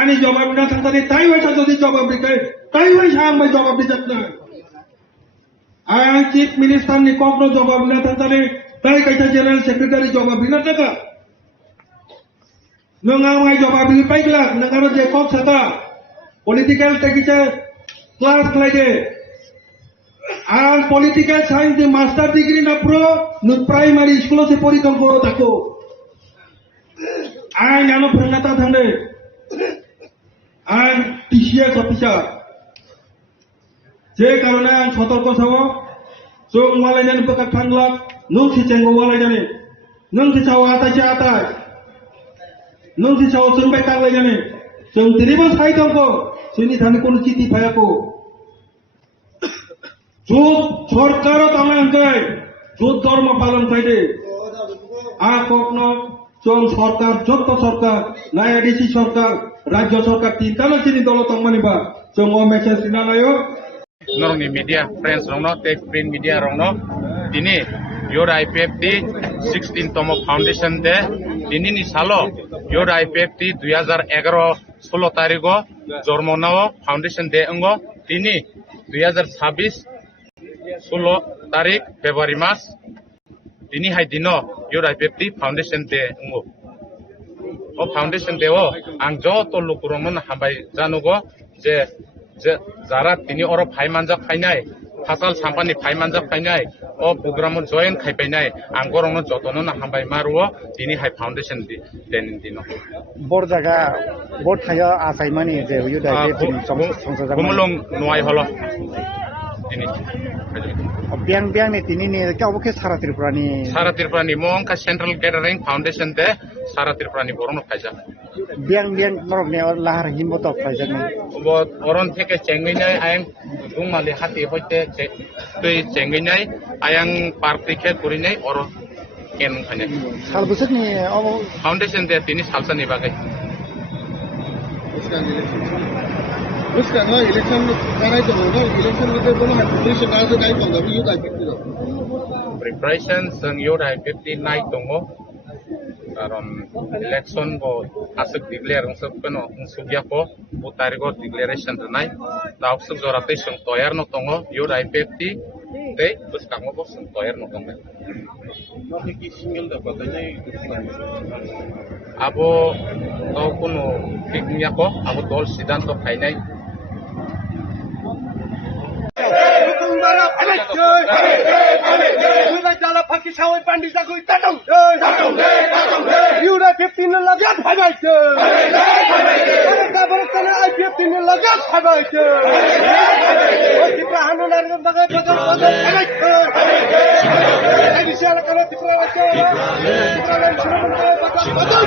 আনি জবাব না থাকতে তাই হয়েছে যদি জবাব দিতে তাই হয়েছে আমি জবাব দিতে না চিফ মিনিস্টার নি কখনো জবাব না থাকতে তাই কাছে জেনারেল সেক্রেটারি জবাব দিনা থাকা নঙ্গাই জবাব দিলে পাইলা নঙ্গার যে কক থাকা পলিটিক্যাল টেকিছে ক্লাস লাগে আর পলিটিক্যাল সায়েন্স দি মাস্টার ডিগ্রি না পুরো প্রাইমারি স্কুল সে পরিকল্পনা থাকো আই নানো ফোরনাতা থানে আই টিসিএস অফিসার যে কারণে আই সতর্ক সাব जों मालायनानै बकाक थांलाक नों सिचेंगो मालायनानै नों सिचाव आतायसे आताय नों सिचाव सोंबाय कालायनानै जों दिनैबो सायदंखौ जोंनि थानो कोनो चिठि फायाखौ जुत सरकार तांलांखै जुत धर्म पालन खायदे आ कखनो जों सरकार जत्त सरकार नायादिसि सरकार राज्य सरकार तीनटानो चिनि दल थांमानिबा जों ओ मेसेज दिना नायो नरंनि मीडिया फ्रेंड्स रंनो ते प्रिंट मीडिया रंनो दिनी योर आईपीएफटी 16 तम फाउंडेशन दे दिनी नि सालो योर आईपीएफटी 2011 16 तारिखो जर्मनाओ फाउंडेशन दे अंगो दिनी 2026 16 तारिख फेब्रुआरी मास दिनी हाय दिनो योर आईपीएफटी फाउंडेशन दे अंगो ओ फाउंडेशन दे ओ आं जो तो लुकुरमन हाबाय जानुगो जे যারা তিনি অর ফাইমানজা ফাইনাই ফাসাল সাম্পানি ফাইমানজা ফাইনাই ও প্রোগ্রামত জয়েন খাইপাইনাই আঙ্গরং যতন না হামবাই মারুও তিনি হাই ফাউন্ডেশন দেন দিন বড় জায়গা বড় থায়া আসাইমানি যে ইউদাই তিনি সংসদ গুমলং নয় হলো তিনি বিয়াং বিয়াং নি তিনি নি কাবকে সারা ত্রিপুরানি মংকা সেন্ট্রাল গ্যাদারিং ফাউন্ডেশন দে সারা ত্রিপুরানি বরন ফাইজা বিয়াং বিয়াং নরনে লাহার হিমবত ফাইজা অরন থেকে চেঙ্গিনাই আয়াং দুংমালি হাতি হইতে তুই চেঙ্গিনাই আয়াং পার্ক থেকে করিনাই অর কেন ফাইনে সাল বছরনি ফাউন্ডেশন দে তিনি সালসানি বাগাই उसका ना इलेक्शन कराई तो होगा इलेक्शन में तो बोलो है पुलिस सरकार से नहीं होगा भी यूथ आईपीएफटी प्रिपरेशन जों यूथ आईपीएफटी नाइ दङो कारण इलेक्शन को आसक डिक्लेयर सब कनो सुगिया को 2 तारिखो डिक्लेरेशन दनाय दावसक जराते जों तयार न दङो यूथ आईपीएफटी ते बसकांगो बस तयार न दङो नथि कि सिंगल द बगायनाय आबो तो कोनो टिकनिया को आबो दल सिद्धांत फाइनाय Yura 15 lagat phaibaise kabarkana IPF 3 lagat phaibaise tipra hanular bagai bagai phaibaise adisala kana tipra lan shurumante bagai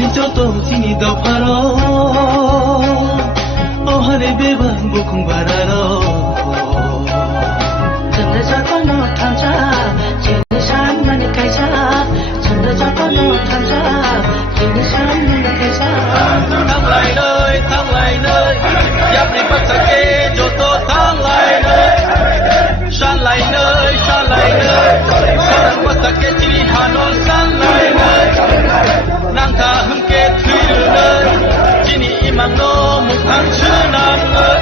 어하니 저도 지니도 바로 어하니 배반 부콩 바라로 전대 저도 못하자 지는 샤만이 가자 전대 저도 못하자 지는 샤만이 가자 thăng lại nơi giáp đi bắt sa kê cho tô thăng lại nơi san lại nơi san bắt sa kê chỉ hà nội san lại nơi nàng tha hưng kê thủy nơi chỉ ni imang no một tháng chưa nam nơi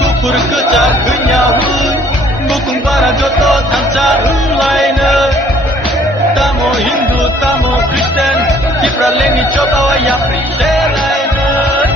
kupur kerja kenyahu bukan para cho tô thăng cha hưng lại nơi tamo Hindu tamo Kristen kipra leni cho tao ya pri le lại nơi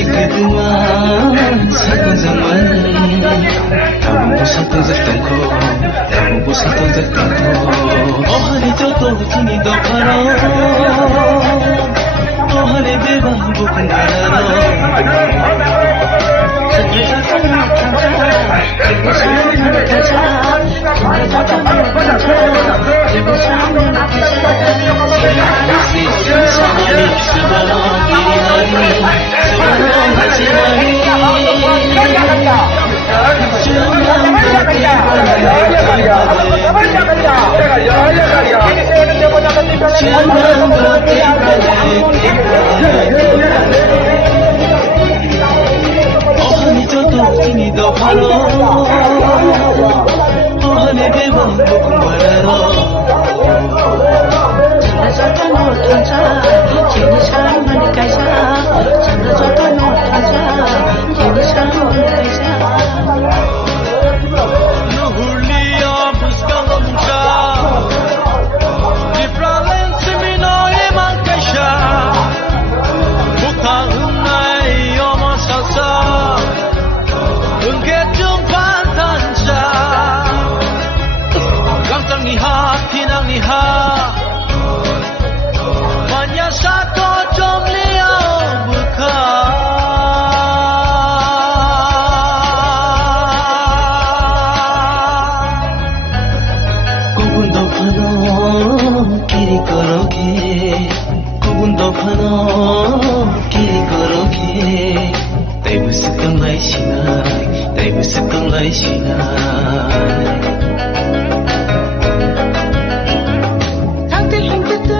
Bisikiduan satu zaman kamu satu zaktanko kamu satu zaktanko oh hari jodoh sini dokaro oh hari bebas bukan kararo 어하니 저도 지니도 바로 어하니 배반 부콩 바라로 전대 저도 못하자 지는 샤만이 가자 전대 저도 못하자 지는 샤만이 가자 no hulia buscando mucha diferencia mi no es mancacha bukan unai yomo salsa ungke jumpan tanca gantang niha tinang niha manya satu jom liau bukan kubundo phano kiri koroge kubundo phano kiri koroge Daibu sekang lai sinai 상대 힘들다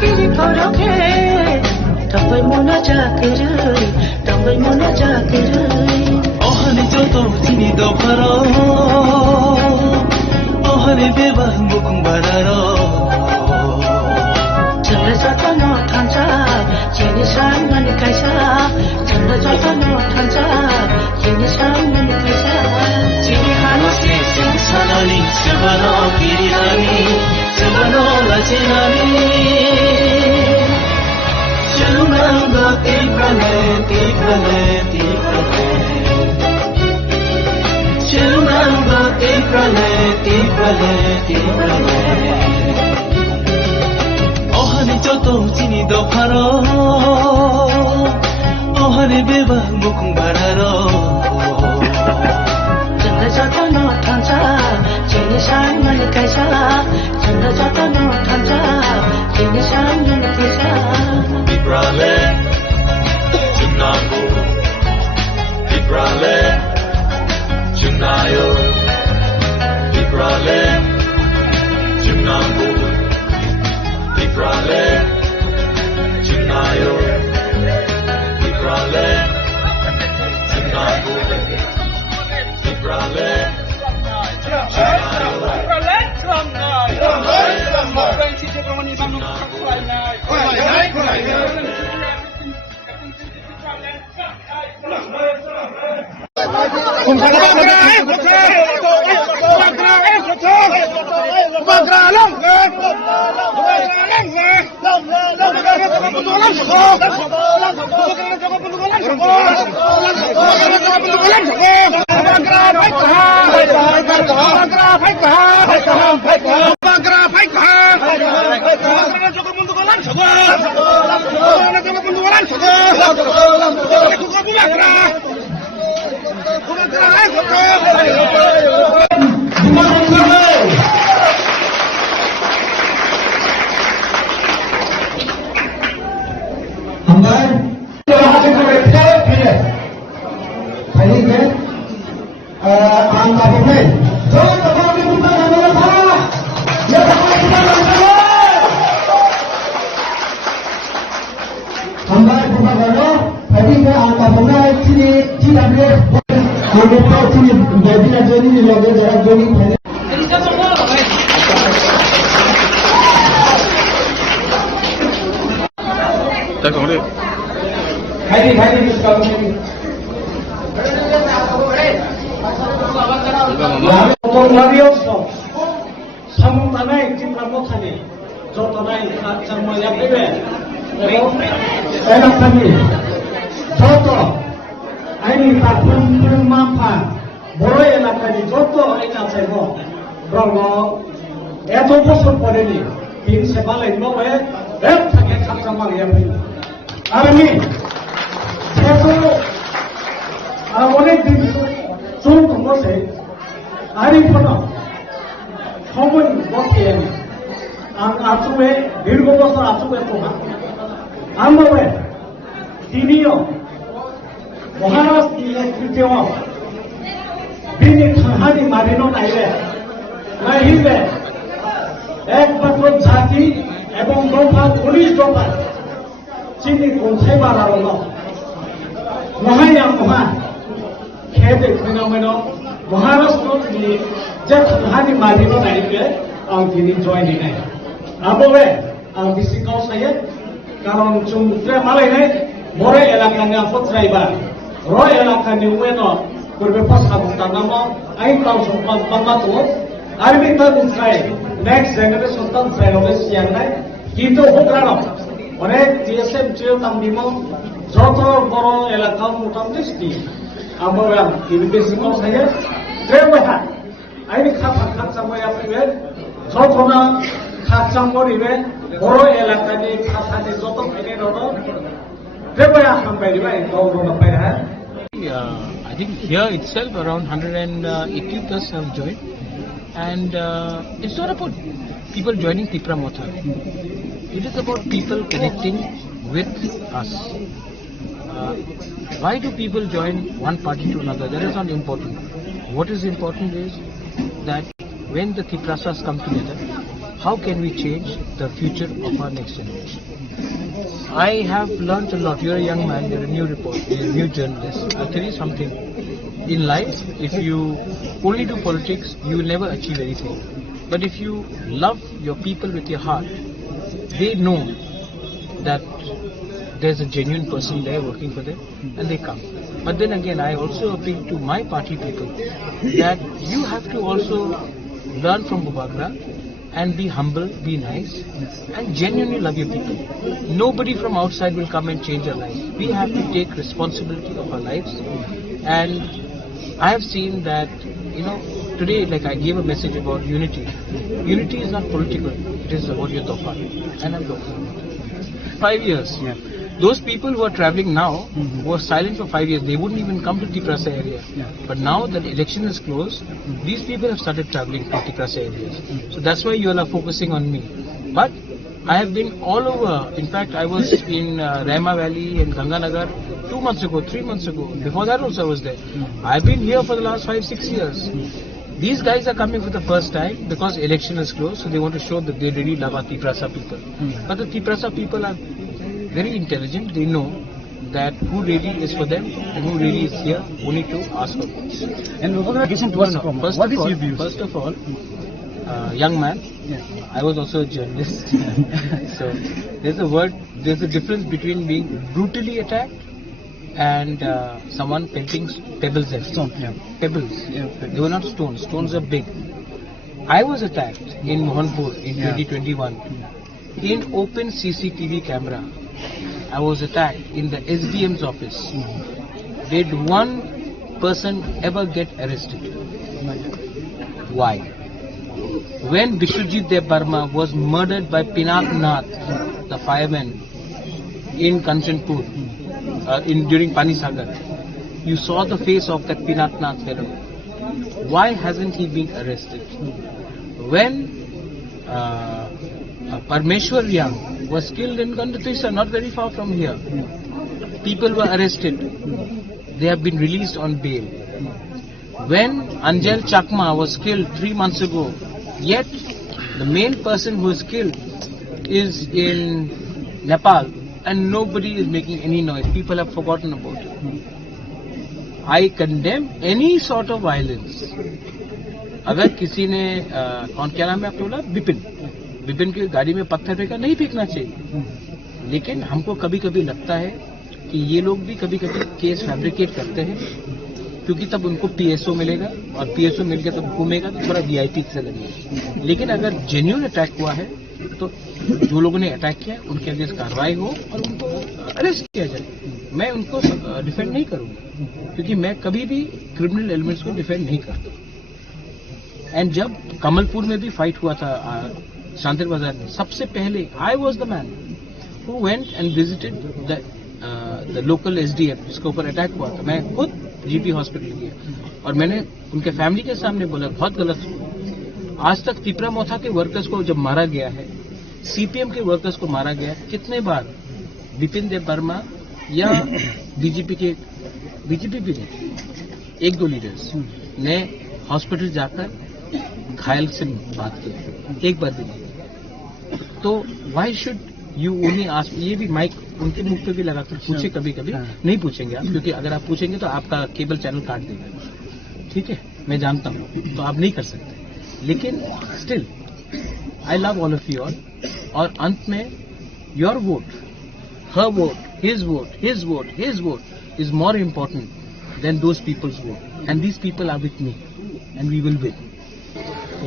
길이 걸어게 덕을 무너져 그를 어하니 저도 지니도 바로 어하니 배반 부콩 바라로 전대 저도 못하자 지니 샤만이 가자 전대 저도 못하자 지니 샤만이 가자 지니 하나씩 생산하니 스바노 길이라니 스바노 라지나니 주만도 띠프라네 주만도 띠프라네 어하니 저도 지니도 바로 어하니 배반 부콩 바라로 전대 저도 못하자 지니 샤만이 가자 전대 저도 못하자 지니 샤만이 가자 Ibrale Junnago Ibrale Junnayo Ibrale Junnago Ibrale Junnayo Ibrale Junnago Ibrale Jangan এত বছর পরেনি তিন সে বালাই নবে এক থাকে খাতা মারিয়া fail আর আমি অনেক দিন চোখ বসে আরি ফটো সময় বসে আচুবে দীর্ঘ বছর আচুবে তোমার আমরা তিনিও মহারাষ্ট্র তৃতীয় তিনি খাহানি মারিনো নাইলে নাইলে একমাত্র জাতি এবং দফা 19 দফা চিনি পৌঁছাই বাড়ার মহাইয়া মহা খেয়ে ফেনামেন মহারাষ্ট্র তিনি যে খাহানি মারিনো নাইলে आं दिनै जयनि नाय आबोबे आं बिसिकाव सायो कारण जों मालायनाय बर' एलाकानि आफोद्रायबा र' एलाकानि उवेनो गरबे पासा बुंतानामो आइ गाव सम्मान पान्ना दङ आरो बे तानुफ्राय नेक्स्ट जेनेरेशन तानुफ्राय रबे सियांनाय किन्तु हग्रानो अनेक टीएसएम जियो तामनिमो जत बर' एलाकाव मुटामुटि स्टि आबोबे आं दिनै बिसिकाव सायो जेबोहा आइनि खाफा खाचामाया फैबाय যতনা খাকসামরিবে বড় এলাকানি খাসানি যত ফেনে রনো দেবয়া হামবাইরিবা গৌরব পাইরা I think here itself around 180 plus have joined, and it's not about people joining Tipra Motha. It is about people connecting with us. Why do people join one party to another? That is not important. What is important is that when the Tiprasas come together, how can we change the future of our next generation? I have learned a lot. You're a young man, you're a new reporter, you're a new journalist. I'll tell you something. In life, if you only do politics, you will never achieve anything. But if you love your people with your heart, they know that there's a genuine person there working for them, and they come. But then again, I also appeal to my party people that you have to also learn from Bubagra and be humble, be nice, and genuinely love your people. Nobody from outside will come and change our lives. We have to take responsibility of our lives. And I have seen that, today, like I gave a message about unity. Unity is not political, it is about your dofa. And I'm dofa. 5 years. Yeah. Those people who are traveling now were silent for 5 years. They wouldn't even come to Tiprasa area. Yeah. But now that the election is closed, these people have started traveling to Tiprasa areas. So that's why you all are focusing on me. But I have been all over. In fact, I was in Rama Valley and Ganganagar 2 months ago, 3 months ago. Before that also I was there. I've been here for the last 5-6 years. These guys are coming for the first time because election is closed, so they want to show that they really love our Tiprasa people. But the Tiprasa people are very intelligent. They know that who really is for them and who really is here only to ask for votes. And what is your views? First of all, young man, I was also a journalist. So there's a difference between being brutally attacked and someone pelting pebbles at Stone, yeah. Pebbles. Yeah. They were not stones. Stones are big. I was attacked in Mohanpur in 2021 in open CCTV camera. I was attacked in the SDM's office. Did one person ever get arrested? Why? when Bishwajit Dev Burma was murdered by Pinak Nath, the fireman in Kanchanpur, during Panisagar, you saw the face of that Pinak Nath fellow. Why hasn't he been arrested? When Parmeshwar Young was killed in Gandhatisa, not very far from here, people were arrested. They have been released on bail. When Anjal Chakma was killed 3 months ago, yet the main person who is killed is in Nepal and nobody is making any noise. People have forgotten about it. I condemn any sort of violence. अगर किसी ने कौन क्या नाम है आपको बोला विपिन की गाड़ी में पत्थर फेंका, नहीं फेंकना चाहिए, लेकिन हमको कभी कभी लगता है कि ये लोग भी कभी कभी केस फैब्रिकेट करते हैं, क्योंकि तब उनको पीएसओ मिलेगा और पीएसओ मिलकर तब घूमेगा तो थोड़ा वीआईपी से लगेगा। लेकिन अगर जेन्युइन अटैक हुआ है तो जो लोगों ने अटैक किया उनके अगेंस्ट कार्रवाई हो और उनको अरेस्ट किया जाए। मैं उनको डिफेंड नहीं करूंगा, क्योंकि मैं कभी भी क्रिमिनल एलिमेंट्स को डिफेंड नहीं करता। एंड जब कमलपुर में भी फाइट हुआ था शांतिर बाजार में, सबसे पहले I was the man who went and visited the local SDF जिसके ऊपर अटैक हुआ था। मैं खुद जीपी हॉस्पिटल गया और मैंने उनके फैमिली के सामने बोला बहुत गलत हुआ। आज तक तिपरा मोथा के वर्कर्स को जब मारा गया है, सीपीएम के वर्कर्स को मारा गया, कितने बार विपिन देव वर्मा या बीजेपी भी नहीं, एक दो लीडर्स ने हॉस्पिटल जाकर घायल से बात की, एक बार भी नहीं। तो why should you only ask? ये भी माइक उनके मुंह पे भी लगाकर पूछे, कभी कभी नहीं पूछेंगे आप, क्योंकि अगर आप पूछेंगे तो आपका केबल चैनल काट देगा, ठीक है, मैं जानता हूं, तो आप नहीं कर सकते। लेकिन still I love all of you all, और अंत में योर वोट, हर vote, his vote, his vote, his vote is more important than those people's vote, and these people are with me and we will win.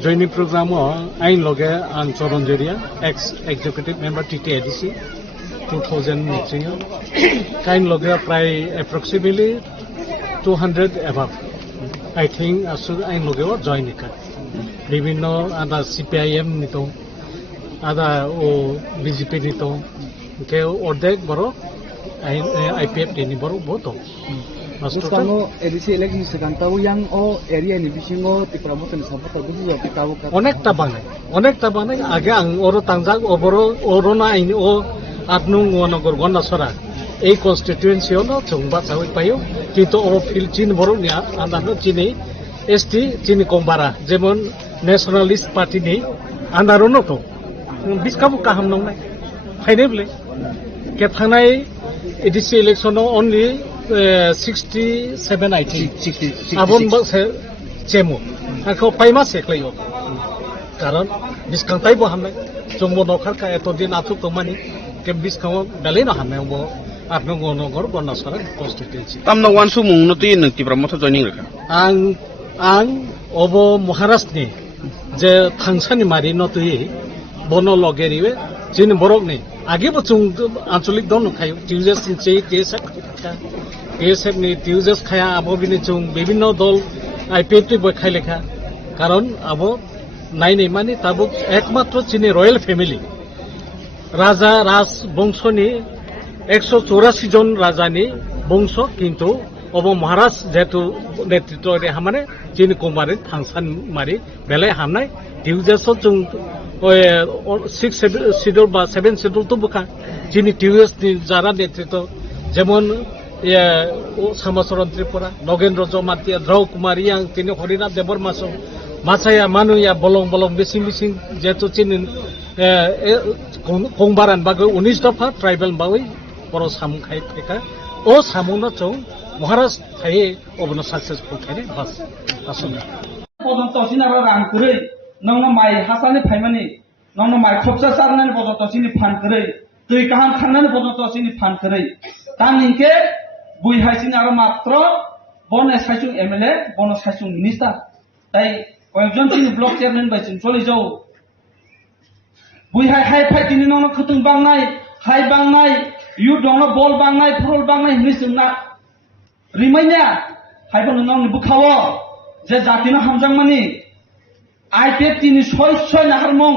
Joining program ain loge ang Choron Jeria, ex-executive member TTADC 2003. Kain loge pray approximately 200 above. I think asu ain loge join ika. Bibhinno ada CPIM nito, ada o BJP nito, ke ordek boro IPF ni boro boto. Sekarang edisi eleksi sekarang tahu yang area ini bisingo tipramotan sahabat tahu juga tahu kan. Onek tabane age ang oro tangjak oboro orona ini atnung onogor gonna sora ei constituency ono chungba chawi payo kintu o fil chin boro nia andano chini ST chini kombara jemon nationalist party ni andaro no to biskabu kaham nong nai fainable ke thanai edisi election only 67 I think 60 abon bak chemo ako paima seklayo karon biskantai bo hamne jongbo nokhar ka eto din atuk tomani ke biskang dalai no hamne bo apno gono gor gonna sara constituency tamno wansu mung no tin tibra motho joining rekha ang obo Maharashtra ni je thangsani mari no tui bono logeriwe jin borok ni age bo chung ancholik don khayo tiujas sinche KSF ni tiujas khaya abo bini chung bibhinno dol IPF ti boy khai lekha karon abo nai nei mani tabo ekmatro chini royal family raja raj bongso ni 184 jon raja ni bongso kintu obo Maharaj jetu netritto re hamane chini kumari thangsan mari belai hamnai tiujas chung 6 schedule ba 7 schedule to buka chini tiujas ni jara netritto jemon Samasoran Tripura, Nogendro Jomatia, Draw Kumari, yang Tino Horina de Bormaso, Masaya Manu ya bolong bising jatuh cinin Kongbaran bagai Unistofa, Tribal Bawi, Poros Ham Kai Peka, O Samuno Chong, Maharaj Thai, Obono successful Kane, Bas, Asuna. পর্যন্ত সিনারা run করে নংনা মাই হাসানে ফাইমানি নংনা মাই খবসা সারনানি পর্যন্ত সিনি fun করে তুই কাহান খান্নানি পর্যন্ত সিনি fun করে তানিকে বুই hyoscine আর মাত্র বন সাইসুং এমএলএ বন সাইসুং মিনিস্টার তাই কয়েকজন তিনি ব্লক চেয়ারম্যান বাইছেন চলে যাও বুই হাই হাই ফাই তিনি নং খুতুং বাংনাই হাই বাংনাই ইউ দং বল বাংনাই ফুরল বাংনাই হিসুং না রিমাইনা হাই বন নং বুখাও যে জাতিनो हामजांमानि IPF তিনি ছয় নাহারমং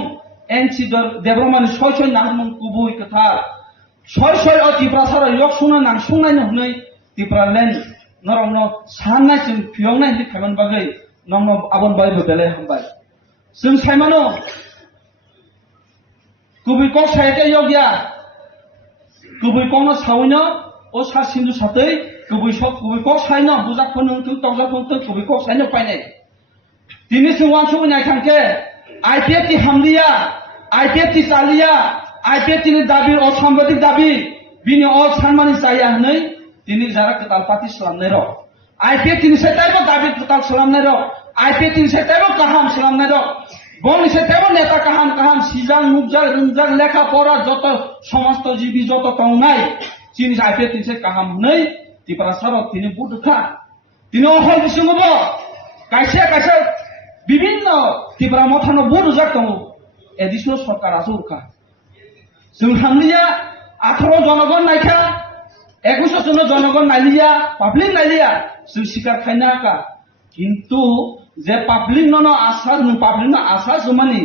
NC দেবরমানি ছয় নাহারমং কুবুই কথা ছয় ত্রিপুরা সারা yok suna nang sungnai no hnai Tripura লেন নরংনো সাননাই जों फियंनाय नि खायमान बागै नंनो आबन बाय बेले हमबाय जों सायमानो गुबै कक सायते योग्या गुबै कनो सावैनो ओ सा सिन्दु सातै गुबै कक सायनो बुजाक फनों तु तगजा फनों गुबै कक सायनो पाइनाय दिनै जों वानसु नाय थांके IPF ti hamliya IPF ti saliya IPF ti dabi o sambadik dabi bini o sanmani saya hnai दिनै जारा कताल पार्टी सलामनाय र IPF तिनि सेटाइबो दाबि कताल सलामनाय र IPF तिनि सेटाइबो गाहाम सलामनाय र बनि सेटाइबो नेता गाहाम सिजां नुकजां रोंजां लेखा परा जत समस्त जीबी जत तंनाय तिनि IPF तिनि से गाहाम नै ত্রিপুরা सारो तिनि बुदखा तिनि अहल बिसुङबो कायसे বিভিন্ন ত্রিপুরা मथानो बुदजाक दङ एडिशनल सरकार आसुरखा जों हामलिया 18 जनगण नायखा 21 জন জনগণ নাইলিয়া পাবলিক নাইলিয়া जों सिकार खायना का किंतु जे पाब्लिक नो आशा जुमानी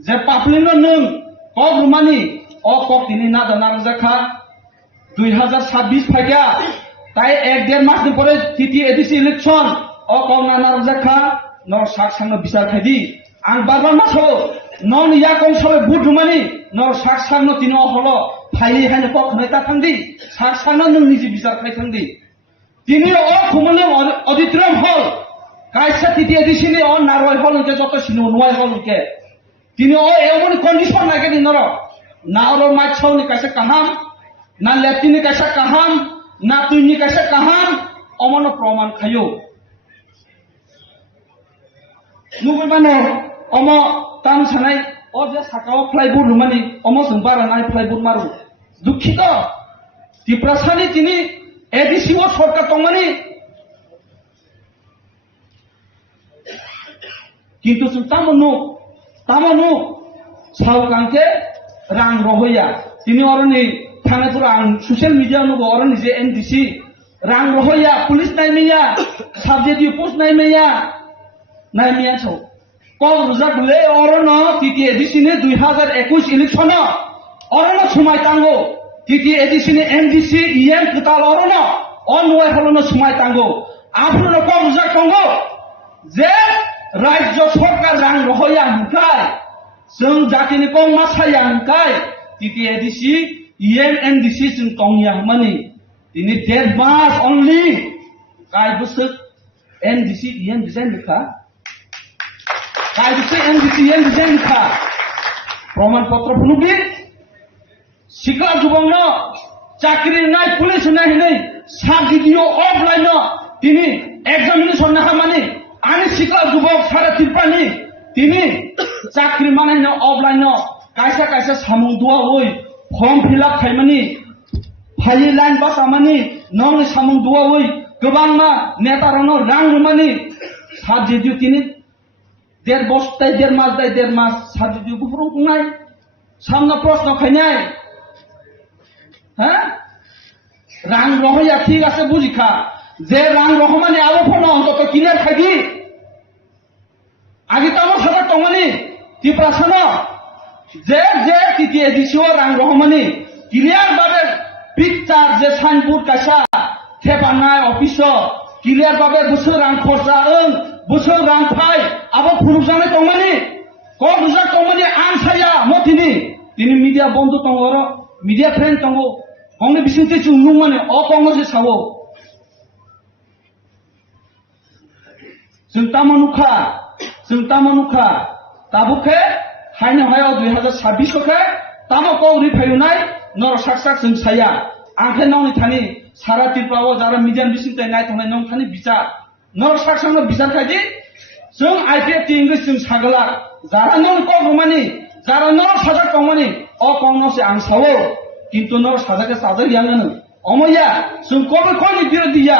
जे पाब्लिक नो कक रुमानी अ कक दिनै नादना रजाखा 2026 फाइगा ताई 1-1.5 मास परे टीटी एडीसी इलेक्शन अ कक नाना रजाखा न साक सांनो बिचार खायदि आं बारबार मासो नन या कं सबै बुट रुमानी न साक सांनो तिनो हलो फाइलि हाने कक नेता थांदि साक सांनो नोंनि जि बिचार खाय थांदि तिनि अ खुमने ऑडिटोरियम हॉल कायसा टीटी एडीसी नि अ नारवाय हॉल के जत सिनो नवाय हॉल के तिनि अ एवनि कंडीशन नागे दिनर ना अरो माछावनि कायसा काहाम ना लेफ्टिनि कायसा काहाम ना तुइनि कायसा काहाम अमन प्रमाण खायो नुबे माने अम ताम सानाय अ जे साकाव फ्लाइबोर्ड रुमानि अम जों बारा नाय फ्लाइबोर्ड मारु दुखित ত্রিপুরাसानि तिनि एडीसी वो सरकार तंगानि किंतु जों तामनु सावकांके रां रहोया तिनि अरनि थानायफोरा आं ससियेल मिडिया नुबो अरनि जे एनडीसी रां रहोया पुलिस नायमिया साबजेक्ट पोस्ट नायमिया छौ कल रुजाक ले अरन टीटी एडीसी ने 2021 इलेक्शन अरन समाय तांगो टीटी एडीसी ने एनडीसी ईएम कताल अरन अनवाय हलन समाय तांगो आफुनो कल रुजाक तांगो जे राज्य सरकार रां रहोया हंखाय जों जातिनि कम मासाया हंखाय टीटी एडीसी ईएम एनडीसी जों तंगिया मानि दिनै 1.5 मास ओनलि काय बोसोर एनडीसी ईएम डिजाइन लिखा काय बोसोर एनडीसी ईएम डिजाइन लिखा प्रमाण पत्र फुनुबि सिखला जुबंनो चाकरि नाय पुलिस नाय नै सागिदियो अफलाइन तिनि एग्जामिनेशन ना मानि आनि सिखला जुबक सारा त्रिपुरानि तिनि चाकरि मानायनो अफलाइन कायसा सामुं दुआ ओइ फर्म फिलआप खायमानि फाइलि लाइन बासामानि नंनि सामुं दुआ ओइ गोबां मा नेतारनो रां रुमानि साबजेक्ट तिनि 1.5 मास साबजेक्ट गुफुरं खुंनाय सामना प्रश्न खायनाय रां रहोया ठीक আছে बुजिखा जे रां रहोमानि आबो फनो अन्तत क्लियर खायदि आगे तामो सारा तंगानि ত্রিপুরাसानो जे टीटी एडीसी रां रहोमानि क्लियर बाबे पिक्चार जे साइनबोर्ड कायसा थेबानाय अफिस क्लियर बाबे बोसोर रां खरसा बोसोर रां फाय आबो फुरुजानाय तंगानि क बुजा तंगानि आं साया मथिनि तिनि मीडिया बन्धु तंगर मीडिया फ्रेंड तंगो गंनि बिसिंति चुंनु माने अ कंग जे सावो जों तामनुखा ताबुखे हायनो हायाव 2026 के तामको रिफायुनाय नर साकसाक जों साया आंखे नंनि थानि सारा त्रिपुराव जारा मिडियान बिसिंति नाय थांनाय नं थानि बिचार नर साकसांनो बिचार खायदि जों आईपीएफ टी इंग्लिश जों सागला जारा नं को रुमानि जारा नर साजाक तंमानि अ कंनो से आं सावो किंतु नर साजाके साजा याङनो अमया जों कबे कोनि बिरोधिया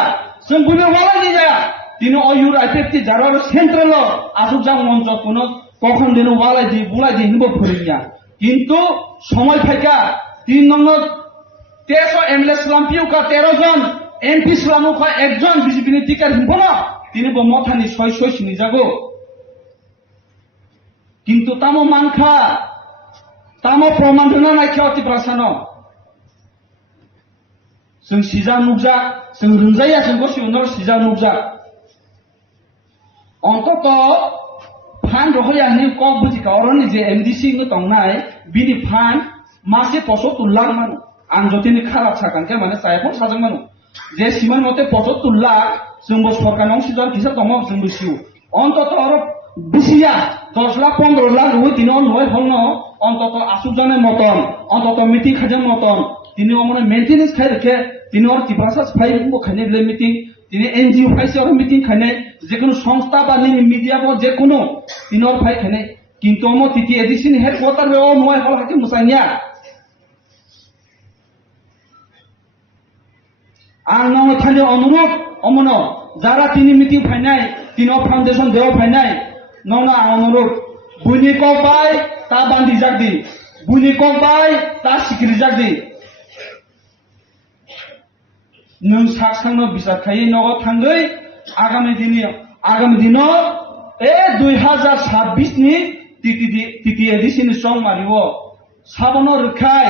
जों बुने वाला निया दिनो अयुर आईपीएफ जारा सेंट्रल आसुजां मंच कोनो कखन दिनो वाला दि बुलाय दि हिनबो फरिया किंतु समय फायका 3 नंबर 13 एमएलए स्लाम्पिउ का 13 जन एमपी स्लामु का 1 जन बीजेपी नि टिकेट हिनबो तिनिबो मथानि 6 सिनि जागो কিন্তু তামো মানখা তামো প্রমাণ होना नायखिया तिप्रासानो जों सिजा नुकजा जों रुंजाया जों गसिउनर सिजा नुकजा অন্তত ফান রহয়ানি কক বুঝিকা অরনি যে এমডিসি নো তংনাই বিনি ফান মাসে 75 লাখ মানু आं जतिनि खाराप साखांखे माने सायफोर साजों मानु जे सिमान मते 75 लाख जोंबो सरकारनाव सिजन किसा दङ जोंबो सिउ অন্তত আর বিসিয়া 10 লাখ 15 লাখ ওই দিন নয় হল অন্তত আসুজানের মতন অন্তত মিটিং খাজার মতন তিনি অমনে মেইনটেনেন্স খাই রেখে তিনি আর ত্রিপুরা ফাই খাইনে বলে মিটিং তিনি এনজিও ফাইসে আর মিটিং খাইনে যে কোনো সংস্থা বা মিডিয়া বা যে কোনো তিনি আর ফাই খাইনে কিন্তু অম তিতি এডিসিন হেডকোয়ার্টার ও নয় হল হাকি মুসাইনিয়া आं नावै थानो अनुरोध अमनो जारा तिनी मिटिं फाइनाय तिनो फाउंडेशन देव फाइनाय नौना अनुरोध बुनि को बाय ता बांदि जागदि बुनि को बाय ता सिक्रि जागदि नों साखसांनो बिसार खायै नग थांगै आगामी दिनो ए 2026 नि टिटि एडिशन सं मारिवो साबनो रखाय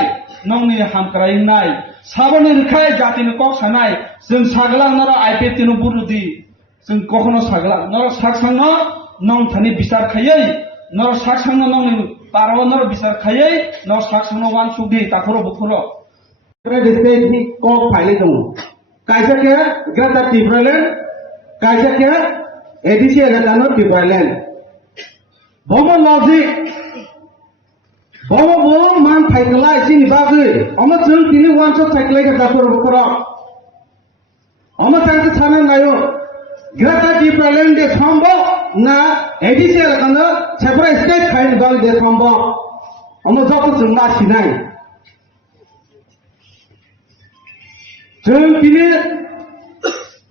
नंनि हामक्राय नाय साबनो रखाय जातिनो कक सानाय जों सागला नरा आइपेट तिनो बुरुदि जों कखनो सागला नरा साखसांनो नं थानि बिसार खायै नरा साखसांनो नंनि पारवा नरा बिसार खायै नरा साखसांनो वान सुदि ताखरो बुखरो डिस्प्ले ही कॉक फाइले दो कायसा के ग्राता टिब्रालैंड कायसा के एडीसी एलानो टिब्रालैंड बोमो लॉजिक बोमो बो मान फाइकला इसिनि बागै अमा जों तिनि वान शॉट फाइकलाय का ताखरो बुखरो अमा तांके थाने नायो ग्राता टिब्रालैंड दे संभव ना ADC Elano Chhapra state fine बाल दे संभव अमा जतो जों मासिनाय जों दिनै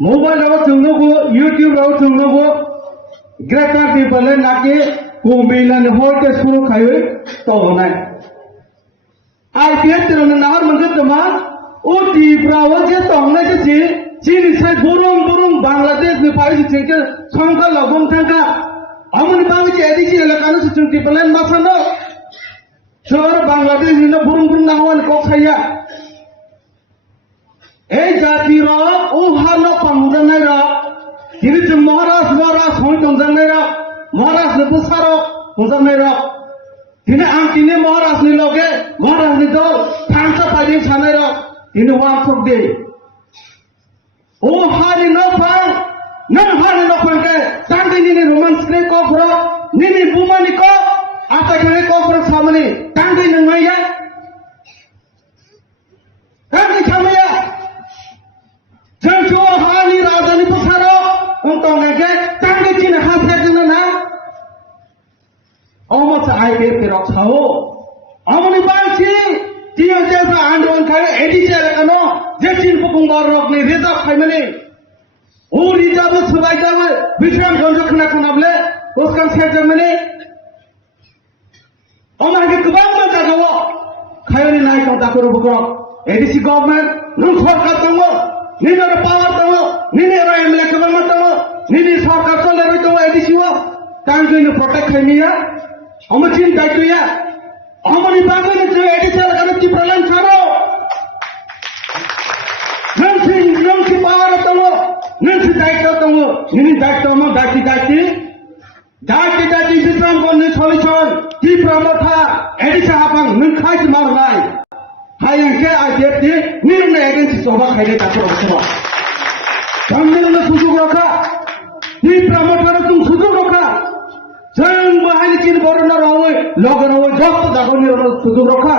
मबाइलाव जोंनोबो इउटिउबाव जोंनोबो ग्रेटार टिब्रालैंड नाके कुमिलानि हरते सुरु खायो तोनाय आइपिएस तिरनो नार मोनसे तमा ओ टिब्राव जे तंनाय जे जिनि साइ बुरुं बांलादेश नि फाइ जे संखा लगम थांका अमनि बाबि जे एदिसि एलाकानो जों टिब्रालैंड मासानो सोर बांलादेश नि बुरुं नावन कखाया ए जातिर ओ हालो पामुदनाय र दिनै जों महाराज हय दंजानाय र महाराज ने बुसारो दंजानाय र दिनै आं दिनै महाराज नि लगे महाराज नि दल थांसा पाइदि सानाय र दिनै वान सक दे ओ हानि न फां नन हानि न फांके तांगे निनि रोमांस क्रे को फ्रो निनि बुमानि को आता के को फ्रो सामने तांगे नंगया तांगे सामया जों हानि राजानि बुसारो उनतंगे तांगे चिन हासे जन ना अमस आइपीएफ के रक्षाओ अमनि बांसी तियो जेसा आंदोलन खाय एडिसे लगानो जे चिन पुंगार रकनि रिजार्व खायमाने ओ रिजार्व सबाय जाबो बिश्राम गंज खोनाबले उसकान सेजमाने अमागे गोबां मानता दङ खायनि नायखौ दाखरो बुको एडिसी गभर्नमेन्ट नों सरकार दङ निनो पावर दङ निनो एमएलए गोबां दङ निनो सरकार चलेरै दङ एडिसीओ तांगैनो प्रोटेक्ट खायनिया अमचिन दायित्वया अमनि बागैनो जों एडिसी लगानो टिब्रालैंड सारो नोंसि पावर दङ नोंसि दायित्व दङ निनि दायित्वमा दायित्व बिश्राम गन्नि सलिउसन टिब्रामथा एडिसी हाबां नों खायस मारनाय हायंके आइपीएफनि निर्णय एजेंसी सभा खायले ताखरो बुखरो जोंनो सुजुग रखा टिब्रामथा तुम सुजुग रखा जों बाहायनि चिन बरना रावै लगनवै जब दागोनि सुजुग रखा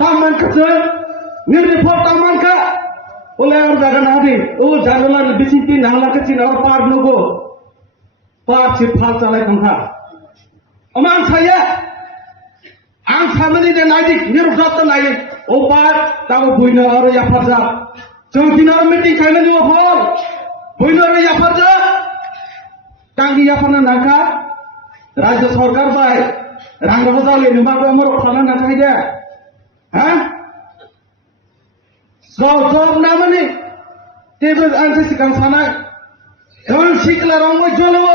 तामान खसे निर्रिफोर तामान का ओले और जागन हादि ओ जागला बिसिति नांला के चिन और पार नगो पार से फाल चलाय खंखा अमान साया आं सामने दे नायदि निरुजात नाय ओ पार ताव बुइनो और याफारजा जों दिनार मिटिं खायनानि हल बुइनो और याफारजा तांगि याफाना नाका राज्य सरकार बाय रांगबो जाले नुबाबो अमर खाना नाखाय दे हां जब नामनि तेबो आंसे सिगां सानाय जों सिखला रंगो जलबो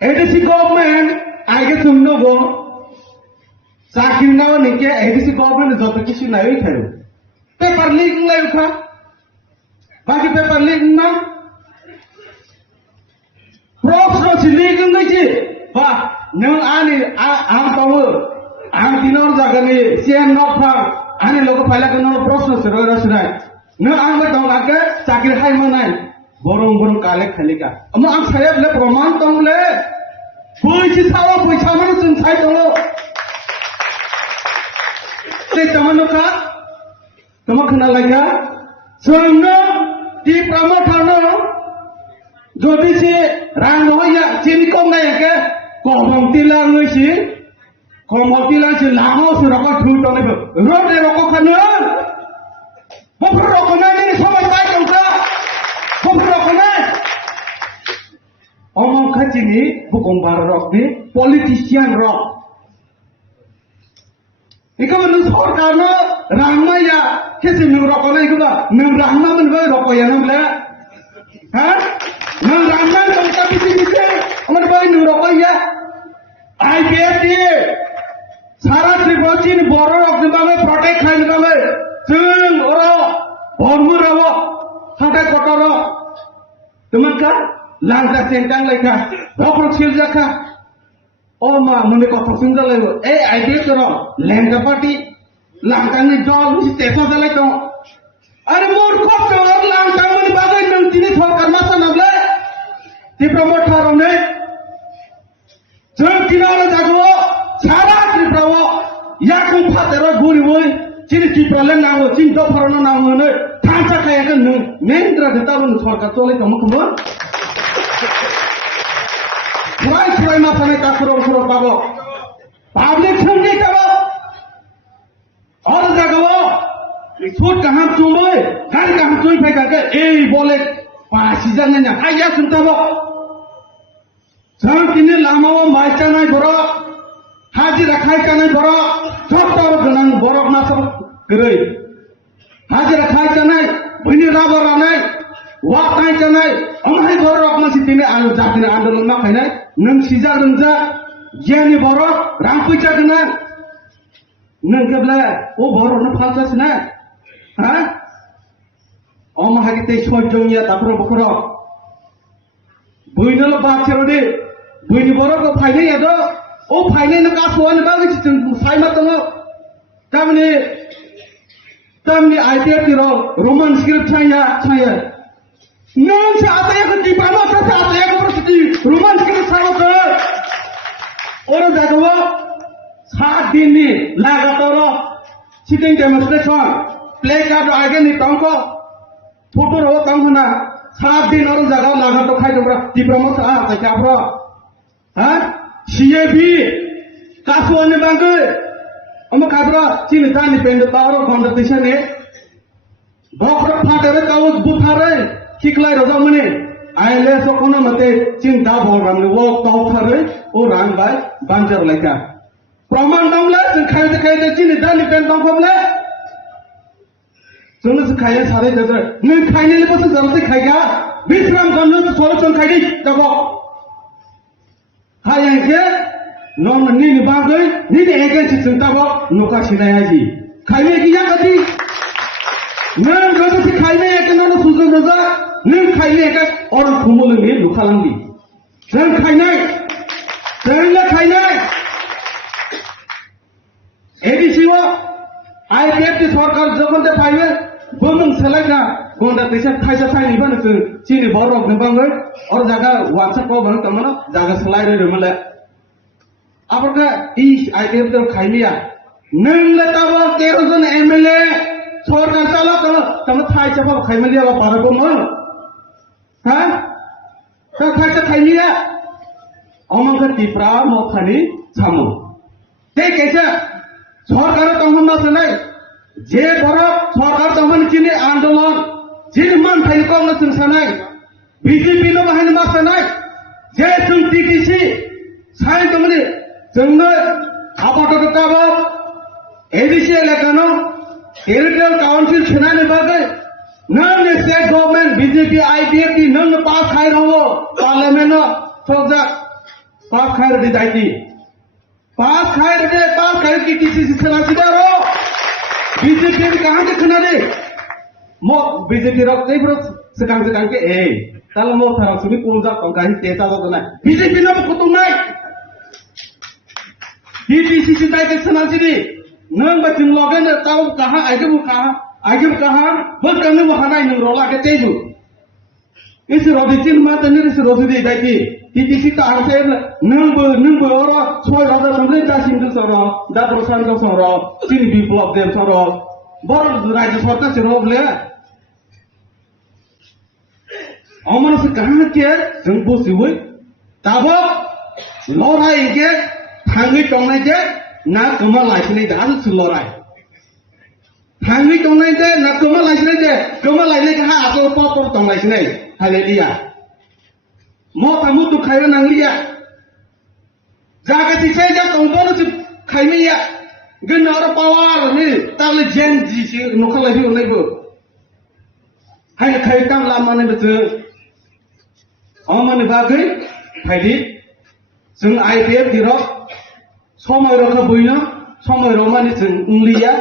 ADC government আগে শুননো গো চাকরি নাও নিকে ADC government যত কিছু নাই খায় পেপার লিক লাই খা বাকি পেপার লিক না প্রশ্ন লিক নাকি বা নং আনি আম পাবো আম তিনর জায়গানি সিএম নক ফা আনি লোক ফাইলা কোন প্রশ্ন সরয় রসনাই নং আম দং আগে চাকরি হাই মানাই বরং বরং কালে খালিকা আম সাহেবলে প্রমাণ দংলে পয়সা সাও পয়সা মানে जों ছাই দङ তে জামানকা তোমা खोनालाया जोंनो টি প্রমোটারनो যদি সে রাং হইয়া চিনি কম নাই কে কম তিলা লইছি কম তিলা সে লামো সে রক থুই তনে রোডে রক খানো বফর রক নাই ni সবাই পাই দংকা বফর রক নাই অমন খাচিনি বুকংবার রক ni পলিটিশিয়ান রক ইকবা নং সরকারनो রাংমায়া কেসে নং রক নাই ইকবা নং রাংমা মনবে রকয়া নংলা হ্যাঁ नों रामनाथ दंका बिसे अमर भाई नों रकया आईपीएफ दिए सारा त्रिपुराची बर रक बांगे प्रोटेक्ट खाइन बांगे जों ओरो बर्मु राव थांका कटर तुमका लांगा सेंटां लायका रक सिल जाखा ओ मा मने कथा सुंदर लायो ए आईपीएफ रो लेंगा पार्टी लांगानि दल बिसे तेसा जालाय दं अरे मोर खत और लांगा मनि बागै नों दिनै सरकार मासा नाबले ती प्रमोटारने जों किनारे जागो सारा त्रिपुराव याखौ फादेरो गुरिवै चिनि त्रिपुराले नांगो चिन दफारनो नांगो ने थांसा खायाखै नों मेंद्रा देताबो सरकार चले दमखौमोन फराय मासाने काखरो खरो पाबो पाब्लिक संगे काबो और जागो सुट कहां चुमै गान कहां चुई फायकाके ए बोले पासी जाने ना आया सुनताबो जों दिनै लामाव माइ जानाय बर' हाजिरा खायजानाय बर' सबटाबो गोनां बर' नासर गोरै हाजिरा खायजानाय बैनि राबार रानाय वा खायजानाय अमाय बर' मानसि दिनै आं जादिनै आन्दोलन माखायनाय नों सिजा रोंजा गियानि बर' रां फैसा गोनां नों केब्ला ओ बर'नो फालसासना हा अमाहागिते सयजनिया दाफ्रो बखरो बैनोल बाथेरदे बैनि बर'खौ फायनाय यादो ओ फायनायनो कासवानो बागै जों सायमा दङ तामनि आइडिया तिरो रोमान स्क्रिप्ट छाया नों साथाया को दिपामा साथाया को प्रसिद्धि रोमान स्क्रिप्ट सावो और जागो 7 दिननि लागातार सिटिं डेमोन्स्ट्रेशन प्ले कार्ड आगे नि तंको फोटो रो तंगना 7 दिन और जगह लागा तो खाई दोब्रा दिप्रोमो सा ताकाब्रो हा सीएबी कासवाने बांगे अम खाब्रा चिन तानि पेंड तारो कॉम्पिटिशन ने बखर फाटरे काउस बुथारे किकलाय रजमने आइले सकोनो मते चिंता भरबामने वो काउथारे ओ रां बाय बांजर लायका प्रमाण दंले जों खायदे चिन तानि पेंड दंखोबले जोंनो खाया सारे दे नों खायनायनि बसो जलसे खायगा बिस्राम गन्नो सलुशन खायदि जाबो खायनसे नन निनि बागै निनि एगेन्सि चिंताबो नुका सिनायाजी खायने गिया गति नों गोसो खायने एकनो सुजो नजा नों खायने एक और खुमुलनि लुखालांदि जों खायनाय एडिसिओ आईपीएफ की सरकार जखन दे फाइवे बोमन सेलायना गोंडा पैसा खायसा साइनि बानो जों चिनि बरक नबांगै और जागा वाट्सएप को बन तमनो जागा सलाय रे मले आपका ई आईपीएफ तो खाइनिया नंगले ताबो 13 जन एमएलए सरकार चाला तम थाइसा बा खाइमलिया बा पारबो मन हा ता खायसा खाइनिया अमंग तिप्रा मखानि सामु ते कैसे सरकार तमन नसनाय जे बर सरकार तमन चिनि आंदोलन जिन मान फाइलखौ न सानाय बीजेपी नो बाहायनो मासानाय जे जों टीटीसी साइ तमनि जोंनो आपाततकाबो एडीसी एलेकानो टेरिटोरियल काउंसिल छनाने बागै नन स्टेट गवर्नमेंट बीजेपी आईपीएफ की नन पास खाइ रहो पार्लियामेंट सजा पास खाए रे दाइती पास खाए रे पास खाए की टीसीसी खना सिदारो बीजेपी कहां के खना दे मो बीजेपी रो कई bro sekarang ke kalau mau taruh sini punjak tongkahin teta atau kena BJP nama kutung naik di TCC naik ke sana sini neng bacin logan tahu kah aja bukan buat kami mau hanai neng rola ke teju isi rodicin mata nih isi rodicin di TCC tak harus neng orang soal roda mulai dah singgul soro dah perusahaan kau soro sini biplop dem soro baru raja sorta soro boleh अमन से कहां के जोंबो सिवै ताबो लराय के थांगै टंनाय के ना कमा लाइसनै दास लराय थांगै टंनाय के ना कमा लाइसनै के कमा लाइनै के हा आसो पपर टंनायसनै हालेलिया म तामु तु खायो नांलिया जागा तिसे जा तंबो से खाइमैया गनर पावार नि ताले जेन जी सि नखलाय बि उनैबो हाय खाय तां लामानै बे अमन बागै फाइदि जों आईपीएफ दिरो समय रखा बुइनो समय रमानि जों उंलिया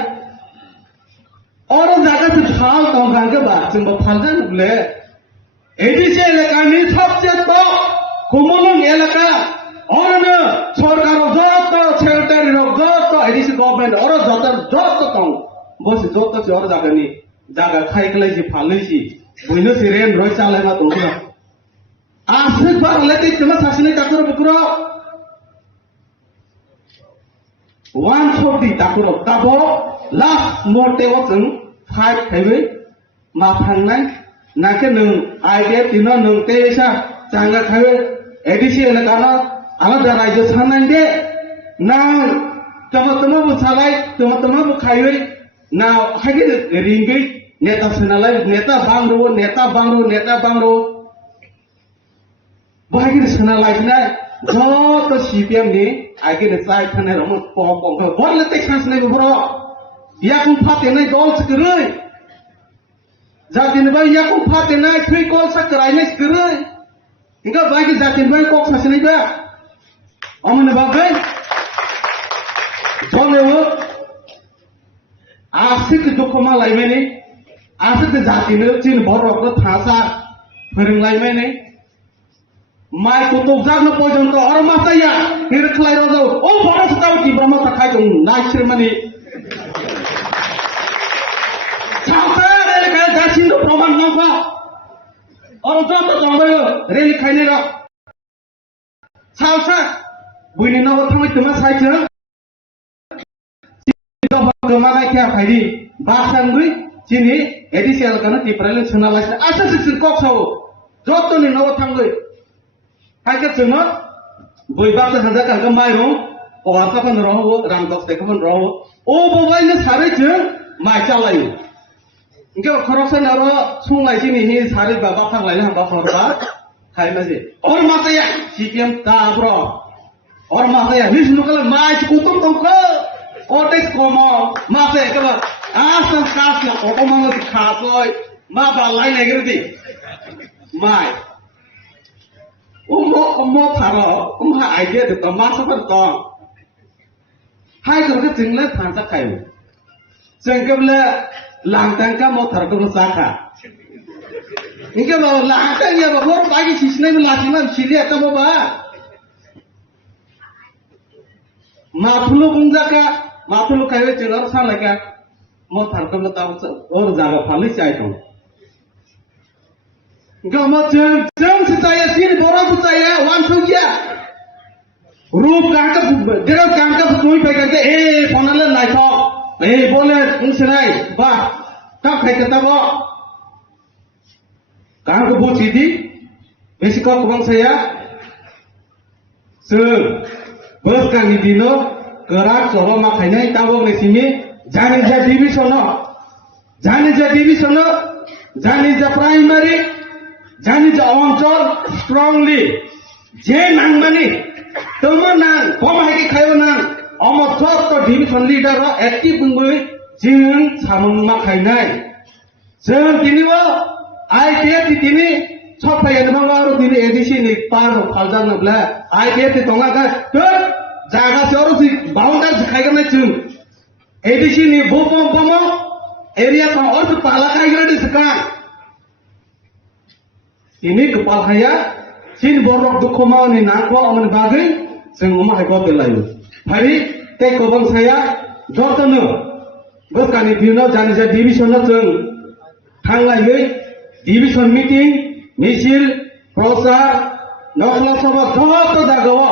और जागा से फाल तंगां के बा जों फालजान ले एडीसी एलाकानि सबसे तो कुमलुं एलाका और न सरकार जत सेक्रेटारि जत एडीसी गभर्नमेंट और जत तंग बस जत से और जागानि जागा खाइखलाय जि फालैसि बुइनो सिरेन रय चालायना दंना आसि बार लेते तमा सासने ताकुर बुकुरो 140 ताकुरो ताबो लास्ट मोटेव जों 5 थाइबै मा थांनाय नाके नों आइडिया तिनो नों तेसा चांगा थाइबै एडीसी एलाकाना आलादा राज्य सानाय दे ना तमा बुसालाय तमा बुखायै ना हागे रिंगै नेता सनालाय नेता बांग्रो बाहागिर सना लाइना जत सीपीएम नि आगे चाय थाने रम पम बरले ते चान्स नै बरो याकुं फाते नै दल सकरै जातिन बा याकुं फाते नै थै कल सकराय नै सकरै इंगा बाहागिर जातिन बा कक सासनै बा अमन बागै जनेव आसिक दुखमा लाइमेनि आसिक जातिनो चिन बरक थासा फोरोंलायमेनि माइ कुतुब जागनो पर्यन्त और मासाया हिरखलाय रजौ ओ बरस तावति ब्रह्म थाखाय जों नायसिरमानि सावसार एलाका दासिमबो प्रमाण नंखा और जत दंबायो रेलि खायने र सावसार बुइनि नगो थांबाय तमा साइजों गमानाय क्या फायदि बासांगै जिनि एडिसिएल काना टिप्राइल सोनालासि आसा सिन कक्साव जतनि नगो थांगै हाइके जोङो बयबाबो हाजा कालका माइरं अवासाफोन रहो रामदस देखोन रहो ओ बबाइनो सारै जों माइ चालायो इनके खरसन आरो संलायसि नि सारै बाबा फांलायनो हाबा हरबा खायमाजे और माताया सीपीएम ताब्र और माताया निसनुकल माइ कुतुम तंको ओटेस कोमो मासे कला आसन कास ओटोमंग खासय मा बालाय नेगरदि माइ उमो थारो उमहा आइडिया तो मासफोर तो हाय करके जोंले थांसा खायो जोंकेबले लांटांका मो थारको साखा इनके बा लांटां या बा हर बागी सिसनै लासिमा सिलिया त बा माथुलो बुंजाका माथुलो खायो जोंर सालायका मो थारको ताव और जागा फालै चाइतो गमत जों saya sini borang saya wan sugia रूप कांका देरो कांका कोई पे करके फोनले नाइ थक बोले उनसनाय बा तब खाय कतबो कांका बुचिदि बेसिक कबं saya जों बस कांनि दिनो गराक सरो मा खायनाय ताबो मेसिनि जानि जा डिभिजन जानि जा प्राइमारी जानि जा अंचल स्ट्रंगली जे नांगमानि तमो नां कमाहाय खायो नां अमथर तो डिभिजन लीडर एक्टिव बुंबै जों सामन मा खायनाय जों दिनिबो आईपीएफ दिनि सप्ताह मारो दिन एडिसी नि पार फालजा नब्ला आईपीएफ नि तंगा का तो जागा से और बाउंडर से खाएगा ना चुन एडिसी नि बोपो बोमो एरिया का और तो पाला खाएगा di sekarang ini kepala saya sin borok dukoma ni nako aman bagai sing umah ko belayu hari te kobong saya jotono gokani bino jani ja division na jeng thanglai division meeting missile प्रचार नखला सभा जत जागवा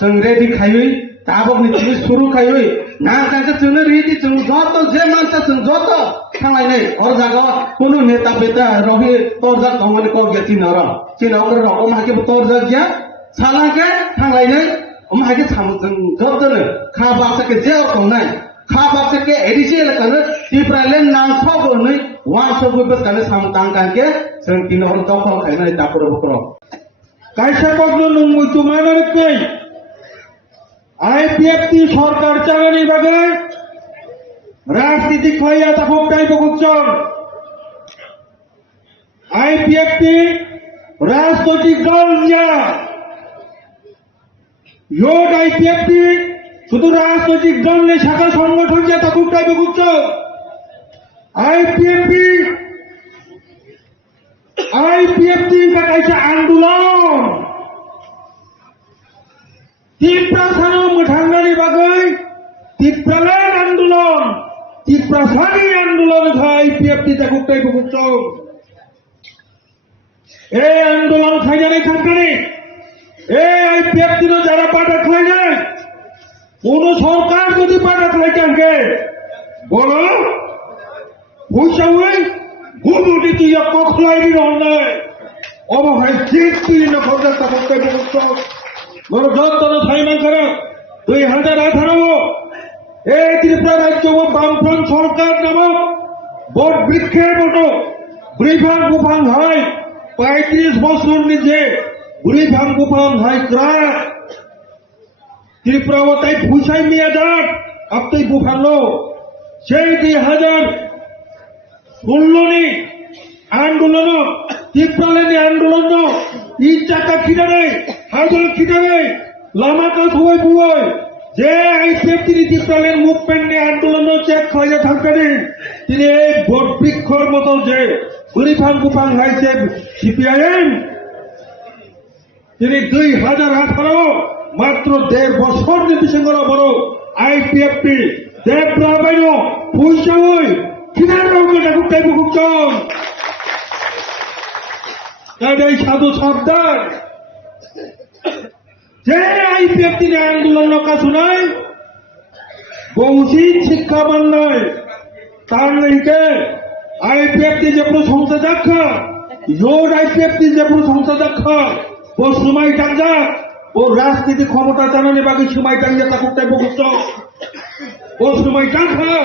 जों ready खायै दाबकनि जिनिस सुरु खायै नांखांखो जोंनो ready जों जत जे मानसा जों जत थांलायनाय और जागवा कोनो नेता बेटा रवि तोरजा दंगनि को गेति नर चिनाव रको माके तोरजा गया सालाके थांलायनाय माके साम जों जतनो खा बासके जे दंनाय खा बासके एडिसियल कनो तिप्रालेन नांखबोनै वासबो बसकाने सामतां काके जों दिन हर दखल खायनाय दापर बकर কাইসা কখনো নমুই তোমার কই আইপিএফটি সরকার চালানি বাগে রাজনীতি খাইয়া তখন টাইপ করছন আইপিএফটি রাজনৈতিক দল নিয়া ইয়োড আইপিএফটি শুধু রাজনৈতিক দল নেই শাখা সংগঠন নিয়ে তখন টাইপ করছন आईपीएफटी का कैसे आंदोलन तीव्रसानो मुठांगनी बागै तीव्रलेन आंदोलन तीव्रसानी आंदोलन था आईपीएफटी ता कुटाई बुकुचो ए आंदोलन खाइजाने थांकाने ए आईपीएफटी नो जारा पाटा खाइने कोनो सरकार যদি पाटा खाइ कांके बोलो Bushaway, Guru did your cock lighting on there. Over my kids in the context of the stock. But a doctor of Simon Kara, 300 Atharamo, 80 products of Bampron Sorkat Namo, Bot Big Caboto, Brifan Gupang High, Paitris Mosun Nije, Brifan Gupang High Cry, Triprawatai Pushai Miadat, up the Bufalo, Shady Hazard. উল্লনি আন্দোলন তীব্রলেনি আন্দোলন ইচ্ছাটা খিদাবে হাজল খিদাবে লামাকা ধুয়ে বুয়ে যে IPFT তীব্রলেন movement আন্দোলন check খাইয়া থাকতেন তিনি এই বট বৃক্ষর মতো যে গুরিফান গুফান হাইছে সিপিআইএম তিনি 2018 মাত্র 1.5 বছর নিবিসঙ্গর বড় আইপিএফটি দেবরাবাইন পুইসাওই সাধু সর্দার যে আইপিএফটি আন্দোলন শুনাই বৌসিক শিক্ষা মান্যয় তার লেগে আইপিএফটি যে প্রশংসা দেখা ইয়োড আইপিএফটি যে প্রশংসা দেখা ও সময় টাঙ্গা ও রাজনীতি ক্ষমতা জানানি বাকি সময় টাঙ্গা তা করতে বকুচ্ছ ও সময় টাঙ্গা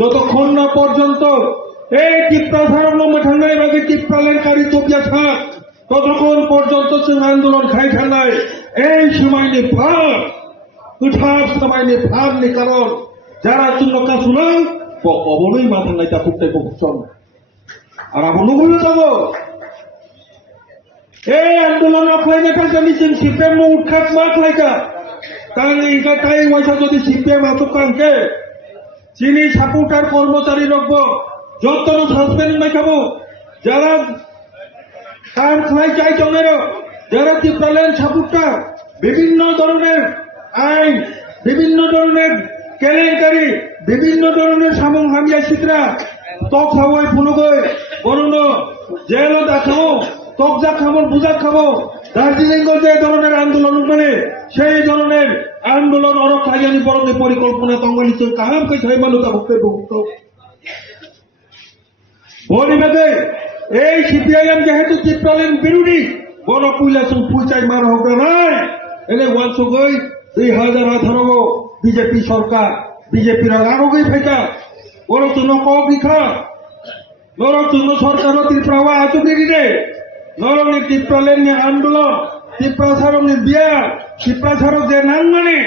যতক্ষণ না পর্যন্ত এই তীব্রসারণ্য মেঠান্নায় বাকি তীব্রালেনকারী চোপিয়া থাক ততক্ষণ পর্যন্ত সে আন্দোলন খাই ঠান্ডায় এই সময় নি ভাব কুঠার সময় নি ভাব নি কারণ যারা চুল্লকা শুনান অবনই মাথা নাই তা ফুটতে বকুচ্ছন আর আমার নগুলো যাব এই আন্দোলন খাইনে কাছে নিছেন সিপিএম উৎখাত মা খাইকা তাহলে ইকা তাই পয়সা যদি সিপিএম আসুক কাঙ্কে চিনি সাপোর্টার কর্মচারী রব যত সাসপেন্ড দেখাবো যারা কার খাই চাই চলের যারা তীব্রলেন সাপোর্টার বিভিন্ন ধরনের আইন বিভিন্ন ধরনের কেলেঙ্কারি বিভিন্ন ধরনের সামং হামিয়া শিকরা তক খাবই ফুলগই বরণ জেলও দেখাবো তক যা খাবো বুঝা খাবো দার্জিলিং যে ধরনের আন্দোলন করে সেই ধরনের আন্দোলন অরক খাইয়ানি বরং পরিকল্পনা তঙ্গালি কাহাম কে ছয় মানুষ বক্তব্য বলিবাদে এই সিপিআইএম যেহেতু তীব্রলেন বিরোধী বড় পুইলাসুন ফুলচাই মার হোক নাই এলে ওয়ালসুগই 2018 বিজেপি সরকার বিজেপির আগেই ফেকা বড় তুন কক লিখা নর তুন সরকার ত্রিপ্রাওয়া আচুকি রে নরনি তীব্রলেন আন্দোলন তীব্রসারণের বিয়া তীব্রসারক যে নাম মানে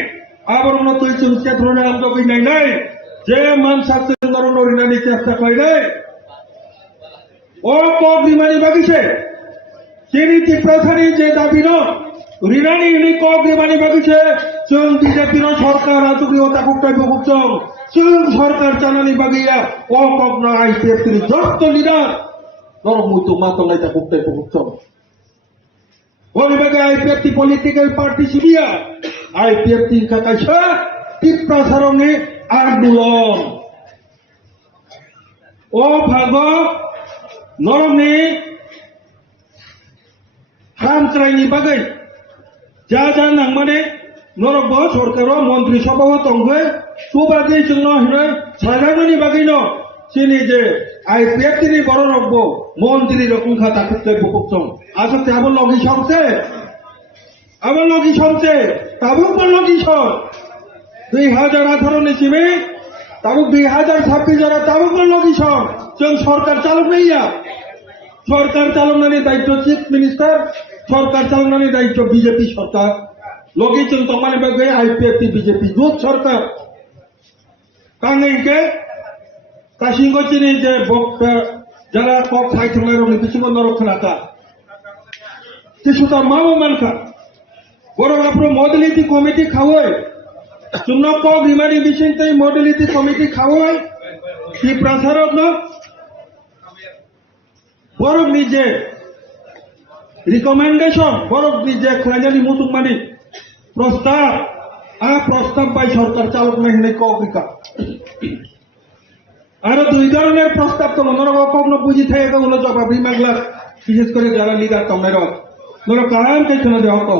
আবার তুই চুলকে ধরনের আন্দোলন নাই নাই যে মান সাথে নরনারী চেষ্টা করে ও cock বিমানী বাগিছে sini Tiprasani je dabino rinani ini kok dimani bagusnya jeung BJP no sarkar atugri otakuk tai bukcong jeung sarkar canani bagiya kok na IPF ni jotto leader norong mutu matong ai takuk tai bukcong oleh bagai IPF ti political party Syria IPF ti kakasha Tiprasarone Ardulong ও ভাগ নরমে হামচাইনি বাগৈ যা যা নাংমানে নরব সরকার মন্ত্রী সভা তংগে সুবাদে জন্য হনে সাধারণনি বাগৈ ন চিনি যে আইপিএফ তিনি বড় রব মন্ত্রী রকম খাতা করতে বুকচং আসলে আবার লগি সংসে তাবুক লগি সর 2018 নিচিমে তাবুক 2026 যারা তাবুক লগি সর जों सरकार चालक नहीं है सरकार चालनानि दायित्व चीफ मिनिस्टार सरकार चालनानि दायित्व बीजेपी सरकार लगे जों तमाने बागै आईपीएफ बीजेपी जुट सरकार कांगैके कासिंगो चिनि जे बक जरा कक साइथुंलाय रनि बिसिंगो नरखनाका तिसुता मावो मानका बरं आपरो मॉडलिटी कमिटी खावय जुन्ना कक रिमानि बिसिंतै मॉडलिटी कमिटी खावय की प्रसारक न বরং নিজে রিকমেন্ডেশন বরং নিজে খাইজানি মুতুমানি প্রস্তাব বাই সরকার চালক নাহিনে কবিকা আর দুই ধরনের প্রস্তাব তো নরক কখনো বুঝি থাকে ওগুলো জবাব মাগলা বিশেষ করে যারা লিডার তোমরা নর কারণ কিছু না দেওয়া তো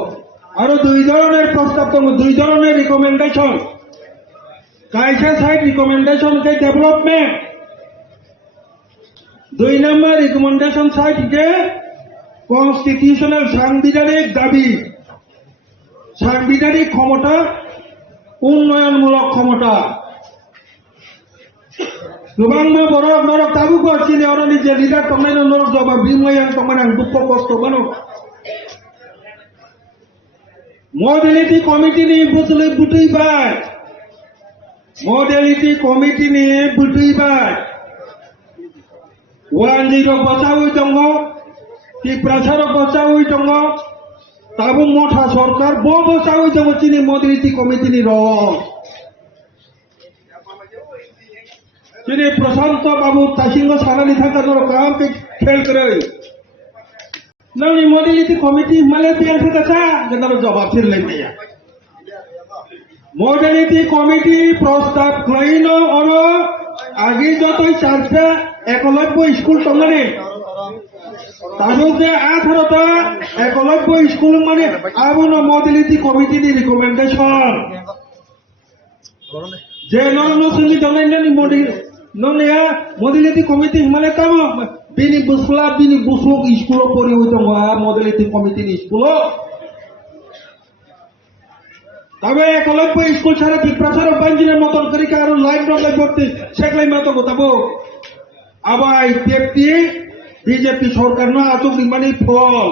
আরো দুই ধরনের প্রস্তাব তো দুই ধরনের রিকমেন্ডেশন কাইসা সাইড রিকমেন্ডেশন কে ডেভেলপমেন্ট 2 নম্বর রিকমেন্ডেশন সাইট কে কনস্টিটিউশনাল সাংবিধানিক দাবি সাংবিধানিক ক্ষমতা উন্নয়নমূলক ক্ষমতা গোবাংমা বড় বড় তাবুক চিনি অরনি যে লিডার তমনাইন নরক জবাব বিময়ান তমান আং দুঃখ কষ্ট বানো মডেলিটি কমিটি নি বুঝলে বুটুই বাই মডেলিটি কমিটি নি বুটুই বাই 10 বচাউই দङ টিপ্রাসারক বচাউই দङ তাবু মঠা সরকার বচাউই দङ চিনি মডেলিটি কমিটি নি র চিনি প্রশান্ত বাবু তাসিংহ সানানি থাকা নর কাম কে খেল করে ননি মডেলিটি কমিটি মালে পিয়ার থাকা গেদার জবাব ফির লেনিয়া মডেলিটি কমিটি প্রস্তাব ক্লাইনো অর আগে যতই চারটা 91 স্কুল তংগানে তাহলে 18টা 91 স্কুল মানে আবুন মডেলিটি কমিটি নি রিকমেন্ডেশন যে নরন সুনি দলাইনানি মডেলিটি কমিটি মানে তাম বিনি বুসলক স্কুল পরি হইতো মডেলিটি কমিটি নি স্কুল তবে 91 স্কুল ছাড়া কি প্রচার বাঞ্জিনের মতন করি আর লাইন রলে পড়তে সেকলাই মত কথাবো আবার আইপিএফটি বিজেপি সরকার না আচুক মানে ফল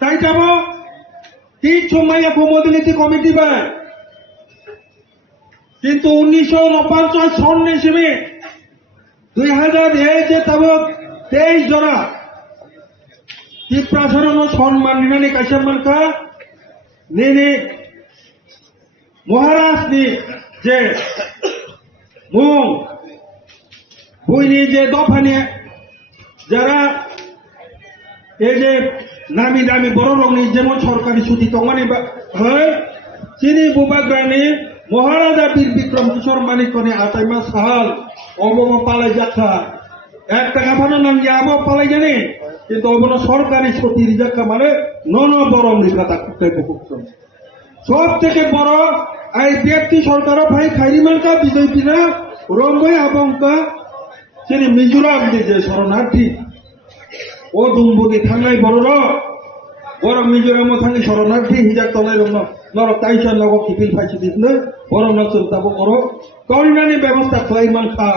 তাই যাব ঠিক সময় মডেলিটি কমিটি বা কিন্তু 1949 সন হিসেবে 2001 তব 23 জনা টিপ্রাসারণ সম্মান নিনানি কাশামানকা নেনে মহারাষ্ট্র যে মুং বইনি যে দফানি যারা এই যে নামি দামি বড় রঙের যেমন সরকারি ছুটি তমানি হয় চিনি বুবাগ্রানি মহারাজা বীর বিক্রম কিশোর মানিকনে আতাইমা সাহাল অবম পালাই যাত্রা 1 টাকা ফানো নাঙ্গি আবো পালাই জানে কিন্তু অবন সরকারি ছুটি রিজাক্কা মানে নন বরং রিখাতা করতে বুকছন সব থেকে বড় আইপিএফটি সরকার ভাই খাইরিমানকা বিজেপি না রঙ্গই আবংকা চিনি মিজোরাম যে শরণার্থী ও দুম্বুনি থাঙ্গাই বড় মিজোরামও থাঙ্গি শরণার্থী হিজাক তলাই রং নর তাইসার লগ কিপিল ফাইছি দিসলে বড় ন চিন্তাবো করো করিনানি ব্যবস্থা খাইমান খা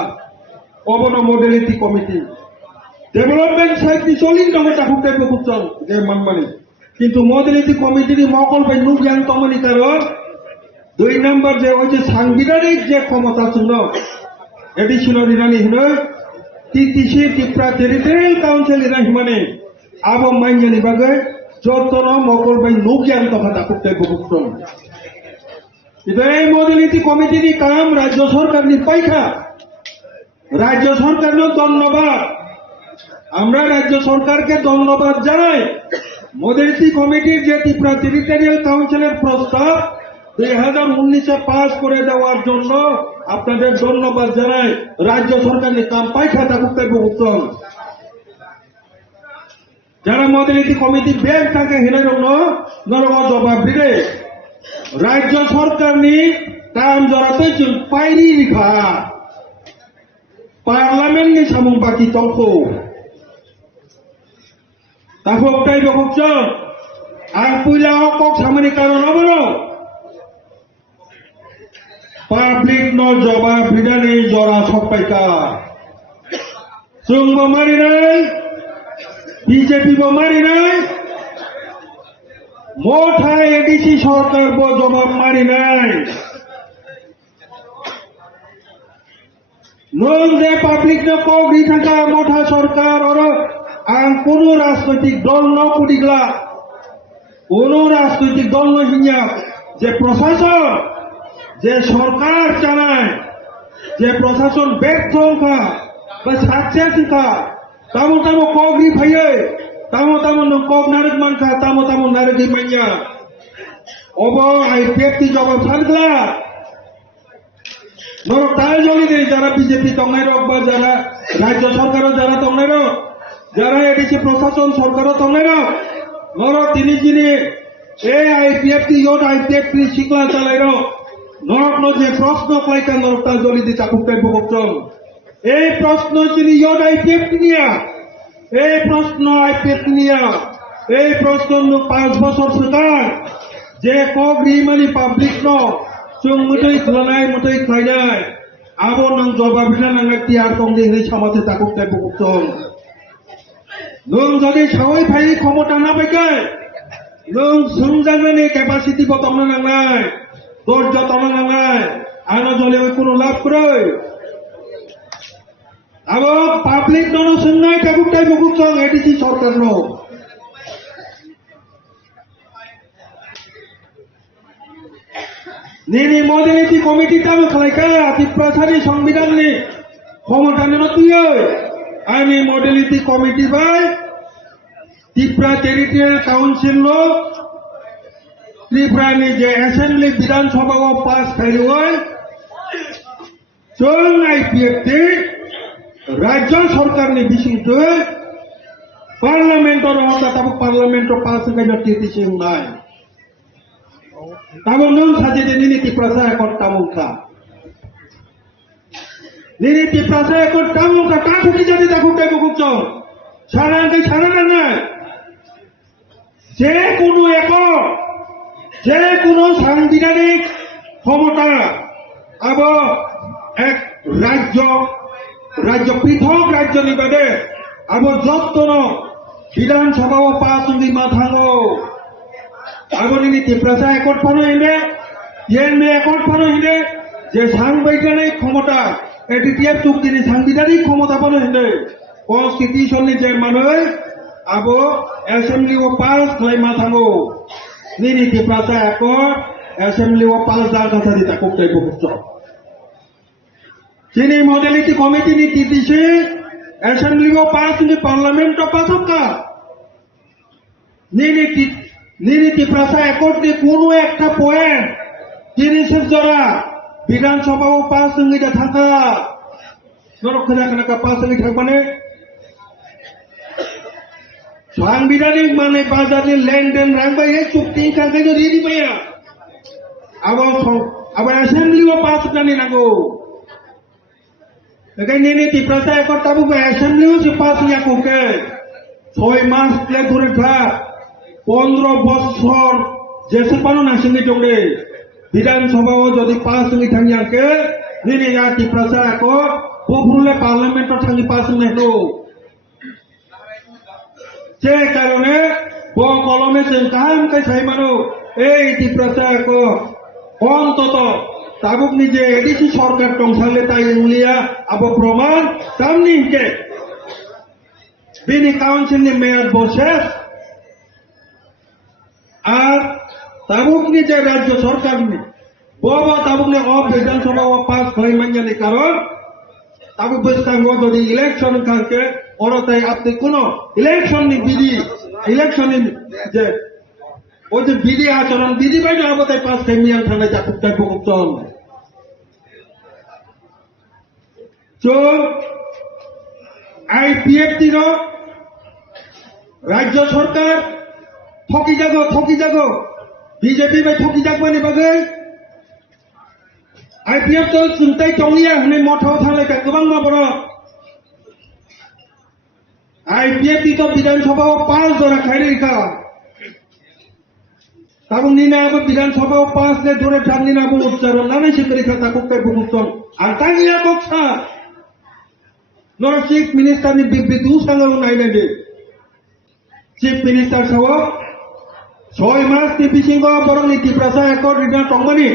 অবন মডেলিটি কমিটি ডেভেলপমেন্ট সাইড নি চলিন দङ তাকুক টাইপ বুকছন যে মানমানি কিন্তু মডেলিটি কমিটি নি মকল বাই নু জ্ঞান তমনি কার 2 নম্বর যে ওই যে সাংবিধানিক যে ক্ষমতা ছিল এটি ছিল রিনানি হলো টিটিসি ত্রিপুরা টেরিটরিয়াল কাউন্সিল ইরাহিমানে abo mainjani bagai jotono mokol bai nugyang to hata kutai bukukton itu এই মডেলিটি কমিটি ni কাম রাজ্য সরকার ni পাইখা রাজ্য সরকার ধন্যবাদ আমরা রাজ্য সরকারকে ধন্যবাদ জানাই মডেলিটি কমিটির যে ত্রিপুরা টেরিটোরিয়াল কাউন্সিলের প্রস্তাব 2019 পাস করে দেওয়ার জন্য আপনাদের ধন্যবাদ জানাই রাজ্য সরকার ni কাম পাইখা তা কুtai bukukton যারা মডেলিটি কমিটি ব্যাংক থাকে হিনাই নরক জবাব দিলে রাজ্য সরকার নি কাম জরাতে जों পাইনি লিখা parliament ni samung baki tongko তাফক তাই বকছ আর পুইলা কক সামনে কারণ হবো পাবলিক ন জবাব বিধানে জরা সবাইকা जों মারি নাই বিজেপি মারি নাই মোটা এডিসি সরকার জবাব মারি নাই নন যে পাবলিক নে কগি থাকা মোটা সরকার আর কোন রাজনৈতিক দল ন কুডিগলা কোন রাজনৈতিক দল ন হিয়া যে প্রশাসন যে সরকার চালায় যে প্রশাসন ব্যর্থ খা বা সাকসেস খা তামো তামো কগি ভাইয়ে তামো তামো নকক নারক মানখা তামো তামো নারকি মাইয়া অব আইপিএফটি জবাব সারগলা নরক তাই জলি দে যারা বিজেপি তংনাই রক বা যারা রাজ্য সরকারও যারা তংনাই রক যারা এডিসি প্রশাসন সরকারও তংনাই রক নরক তিনি যিনি এই আইপিএফটি ইয়ত আইপিএফটি শিকলা চালাই রক নরক ন যে প্রশ্ন ক্লাইকা নরক তাই জলি দি চাকুকটাই বকচন এই প্রশ্ন যিনি ইয়ত আইপিএফটি নিয়া এই প্রশ্ন আইপিএফটি নিয়া এই প্রশ্ন 5 বছর সরকার যে কগরি মানে পাবলিক ন जों मुtai खालामनाय मुtai खायनाय आबो नों जवाब होनांगौ टिआर तंजे नै समाजे ताकुकताय बुकुकतों नों जदि सावै फाय क्षमता ना पाइकाय नों सोंजांनायनि कैपासिटी को तंनो नांनाय धैर्य तंनो नांनाय आनो जले कोनो लाभ करै आबो पाब्लिक ननो सोंनाय ताकुकताय बुकुकतों एडिसि सरकार no Nini modality committee tamu kalaika Tripura sari সংবিধান ni ক্ষমতা নতুয় আমি modality committee by Tripura territorial council lo Tripura ni je assembly বিধান সভা ও পাস খাইলয় जों IPFT রাজ্য সরকার ni বিশিষ্ট পার্লামেন্ট র হতা তাবো পার্লামেন্ট পাস খাইনা টিটিসি নাই Tamu nung saja nini Tripura ekor tamungka. Nini Tripura ekor tamungka kaku kijati takukai bukukcong. Saran ke saran na. Je kuno ekor, je kuno সাংবিধানিক ক্ষমতা abo ek রাজ্য পৃথক রাজ্য নিবাদে abo যত্ন বিধানসভা ও পাস মাথাঙ্গো আগুনি Tripura একট পানো হিনে ইয়েনে একট পানো হিনে যে সাংবিধানিক ক্ষমতা এটিটিএফ চুক্তিনি সাংবিধানিক ক্ষমতা পানো হিনে কনস্টিটিউশননি যে মানুষ আবো অ্যাসেম্বলি ও পাস খাই মাথাঙ্গো নিনি Tripura একট অ্যাসেম্বলি ও পাস যার কথা দিতা কোকটাই বকুচ্ছ যিনি মডেলিটি কমিটি নি টিটিসি অ্যাসেম্বলি ও পাস নি পার্লামেন্ট ও পাসকা নিনি Tripura একট নি কোনো একটা পয়েন্ট 30 জরা বিধানসভা ও পাস সঙ্গীটা থাকা নরক্ষণা কানাকা পাস সঙ্গী থাকবানে সাংবিধানিক মানে বাজারে লেনদেন রাখবাই এই চুক্তি কাকে যদি দি পাইয়া আবার অ্যাসেম্বলি ও পাস জানি নাগো একাই নিনি Tripura একট তাবু অ্যাসেম্বলি ও পাস ইয়া কোকে 6 মাস প্লে ধরে থাক 15 বছর যেসে পানো না সঙ্গে জঙ্গে বিধানসভাও যদি পাস সঙ্গে থাঙ্গিয়াকে নিনি Tripura একট বহুলে পার্লামেন্ট থাঙ্গি পাস নেটো যে কারণে কলমে जों কাহামকে সাইমানো এই Tripura একট অন্তত তাবুক নিজে এডিসি সরকার টংসালে তাই উলিয়া আবো প্রমাণ সামনিকে bini council ni mayor boses R tabuk ni je rajya sarkar ni boba tabuk ni of Vidhan Sabha wa pass khai manjani karon tabuk beskang wo dodi election kanke orotai apni kono election ni bidi election ni je o je bidi acharon bidi bai na abotai pass khai miyan thana jakuk tai bokuk chon so IPFT ro রাজ্য সরকার ঠকি যাগো BJP by ঠকি যাগবানি বাগै IPF তো চিন্তাই টংলিয়া হনে মঠাও থালে কা গোबां মাবর IPF তো বিধানসভা 5 জরা খাইরিকা তাবু নিনা আব বিধানসভা 5 লে ধরে জানি না বল উচ্চারণ না নাই শিকরিকা তাকু কে বুকুতন আর তাগিয়া বক্সা নর চিফ মিনিস্টার নি বিবৃতি সাঙ্গাও নাই নাই Chief Minister sawo 6 mas ni bisingo borong ni tiprasa ekor dina tongmani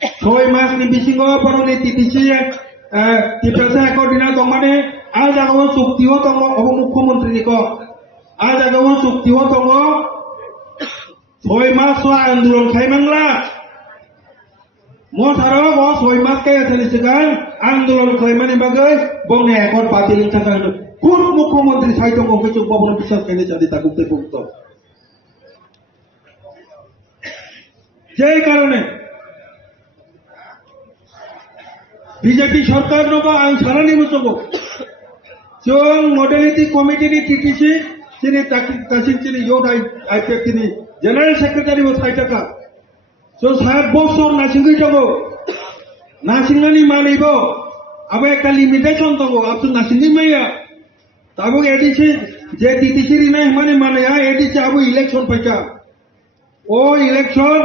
6 mas ni bisingo borong ni titisi tiprasa ekor dina tongmani ajagawo suktiwo tongo obo mukhyamantri ni ko ajagawo suktiwo tongo 6 mas so andolon khaimangla motharo go 6 mas kai athani sigan andolon khaimani bagai bongne ekor patilin thaka কোন মুখ্যমন্ত্রী সাহিত্য অভিযোগ ভবন বিশ্বাস কেনে চাঁদি তা গুপ্তে গুপ্ত যেই কারণে বিজেপি সরকার নবা আইন সারানি মুসব চং মডেলিটি কমিটি নি টিটিসি তিনি তাসিম তিনি ইয়োড আইপিএফ তিনি জেনারেল সেক্রেটারি ও সাইটাকা সো 7 বছর নাসিঙ্গি যাবো নাসিঙ্গানি মানিব আবার একটা লিমিটেশন তবো আপনি নাসিঙ্গি মাইয়া তাবো এডিসি যে টিটিসি নাই মানে এডিসি আবু ইলেকশন পাইকা ও ইলেকশন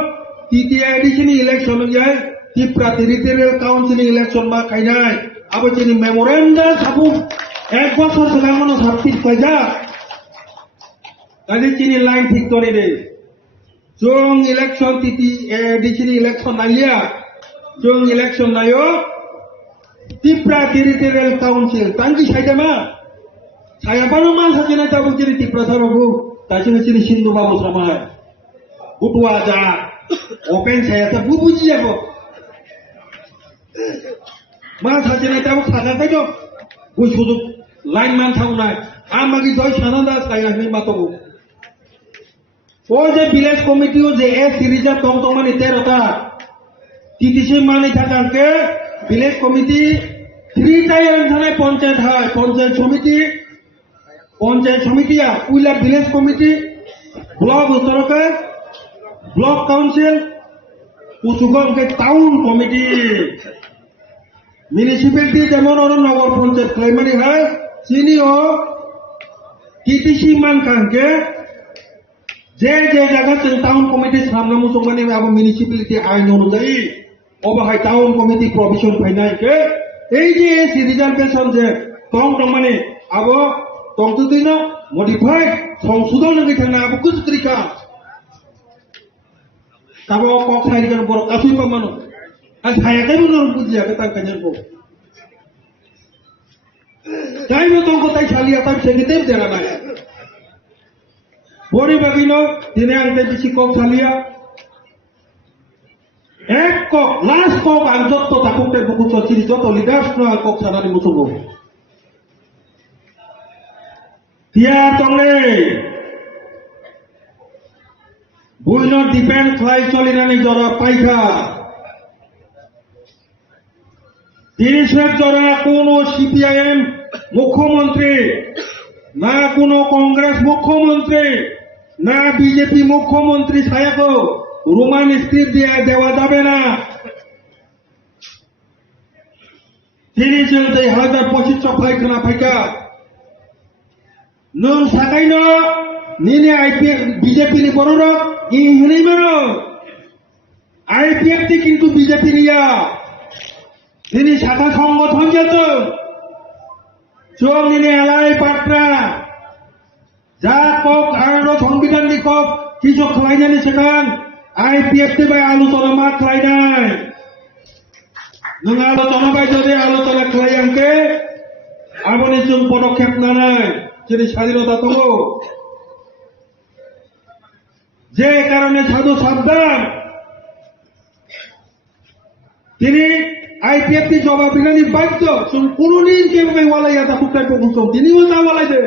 তৃতীয় এডিসি ইলেকশন যায় ত্রিপুরা টেরিটরিয়াল কাউন্সিল ইলেকশন বা খাইনাই আবু চিনি মেমোরেন্ডাম সাবু 1 বছর সগামনো সাবসিড পাইজা কাজে চিনি লাইন ঠিক করে দে জং ইলেকশন এডিসি ইলেকশন নাইয়া জং ইলেকশন নাইও ত্রিপুরা টেরিটরিয়াল কাউন্সিল তাঙ্গি সাইদামা saya baru masa cina tabuk jadi Tripura Babu, tak cina cina Sindu Babu sama, butuh aja, open saya tak bubu dia bu, masa cina tabuk saja saja, bus butuh line man tahu naik, amagi doi sana dah saya ni matabu, oh je village committee oh je series tong tongan itu rata, TTC mana thakar ke village committee 3 tier sana panchayat hai, panchayat committee panchayat समिति उइला village committee block उत्तरके block council कुसुगम के town committee municipality जेमन और नगर पंचायत क्लेमनी है चिनिओ TTC मान कांके जे जगह से टाउन कमिटी सामने मुसुमानी अब म्यूनिसिपैलिटी आइन अनुযায়ী ओबाहाय टाउन कमिटी प्रोविजन फाइनाल के এই যে সিরিজালবেশন যে টং টমানে अब তংতুদিনা মডিফাইড সংশোধন লাগি থানা আবু কিছু তরিকা তাবো কক সাইরিকান বড় কাসুই পামানো আর ছায়াকাই মনে বুঝিয়া তার কাজে বো তাই তংক তাই ছালিয়া তাই সেগিতে দেরা না বড়ি বাগিনো দিনে আনতে বেশি কক ছালিয়া এক কক লাস্ট কক আনজত্ত তাকুতে বুকু চচিরি যত লিডার্স না cock ছানানি মুসুবো Tia tongle buino depend khai cholinani jora paika তিরিশের জরা কোন সিপিআইএম মুখ্যমন্ত্রী না কোন কংগ্রেস মুখ্যমন্ত্রী না বিজেপি মুখ্যমন্ত্রী সাহেব রোমান স্ক্রিপ্ট দিয়ে দেওয়া যাবে না তিনি চলতে 1025 পায়খানা পাইকা নং সাকাইন নিনে আইপিএফ বিজেপি নি বড় ই হনেই মারো আইপিএফ কিন্তু বিজেপি রিয়া তিনি শাখা সংগঠন যেত চোখ নিনে এলাই পাটরা যা কক আর সংবিধান নি কক কিছু খাই জানি সেখান আইপিএফ তে বাই আলোচনা মা খাই নাই নং আলোচনা বাই যদি আলোচনা খাই আনকে আপনি जों पदक्षेप लानाय जेरै স্বাধীনতা दङ যে কারণে সাধু সাবধান তিনি আইপিএফটি জবাবদিহি বাধ্য কোনদিন কেউ ওয়ালাইয়া তা খুব প্রভুত্ব তিনিও তা ওয়ালাই দে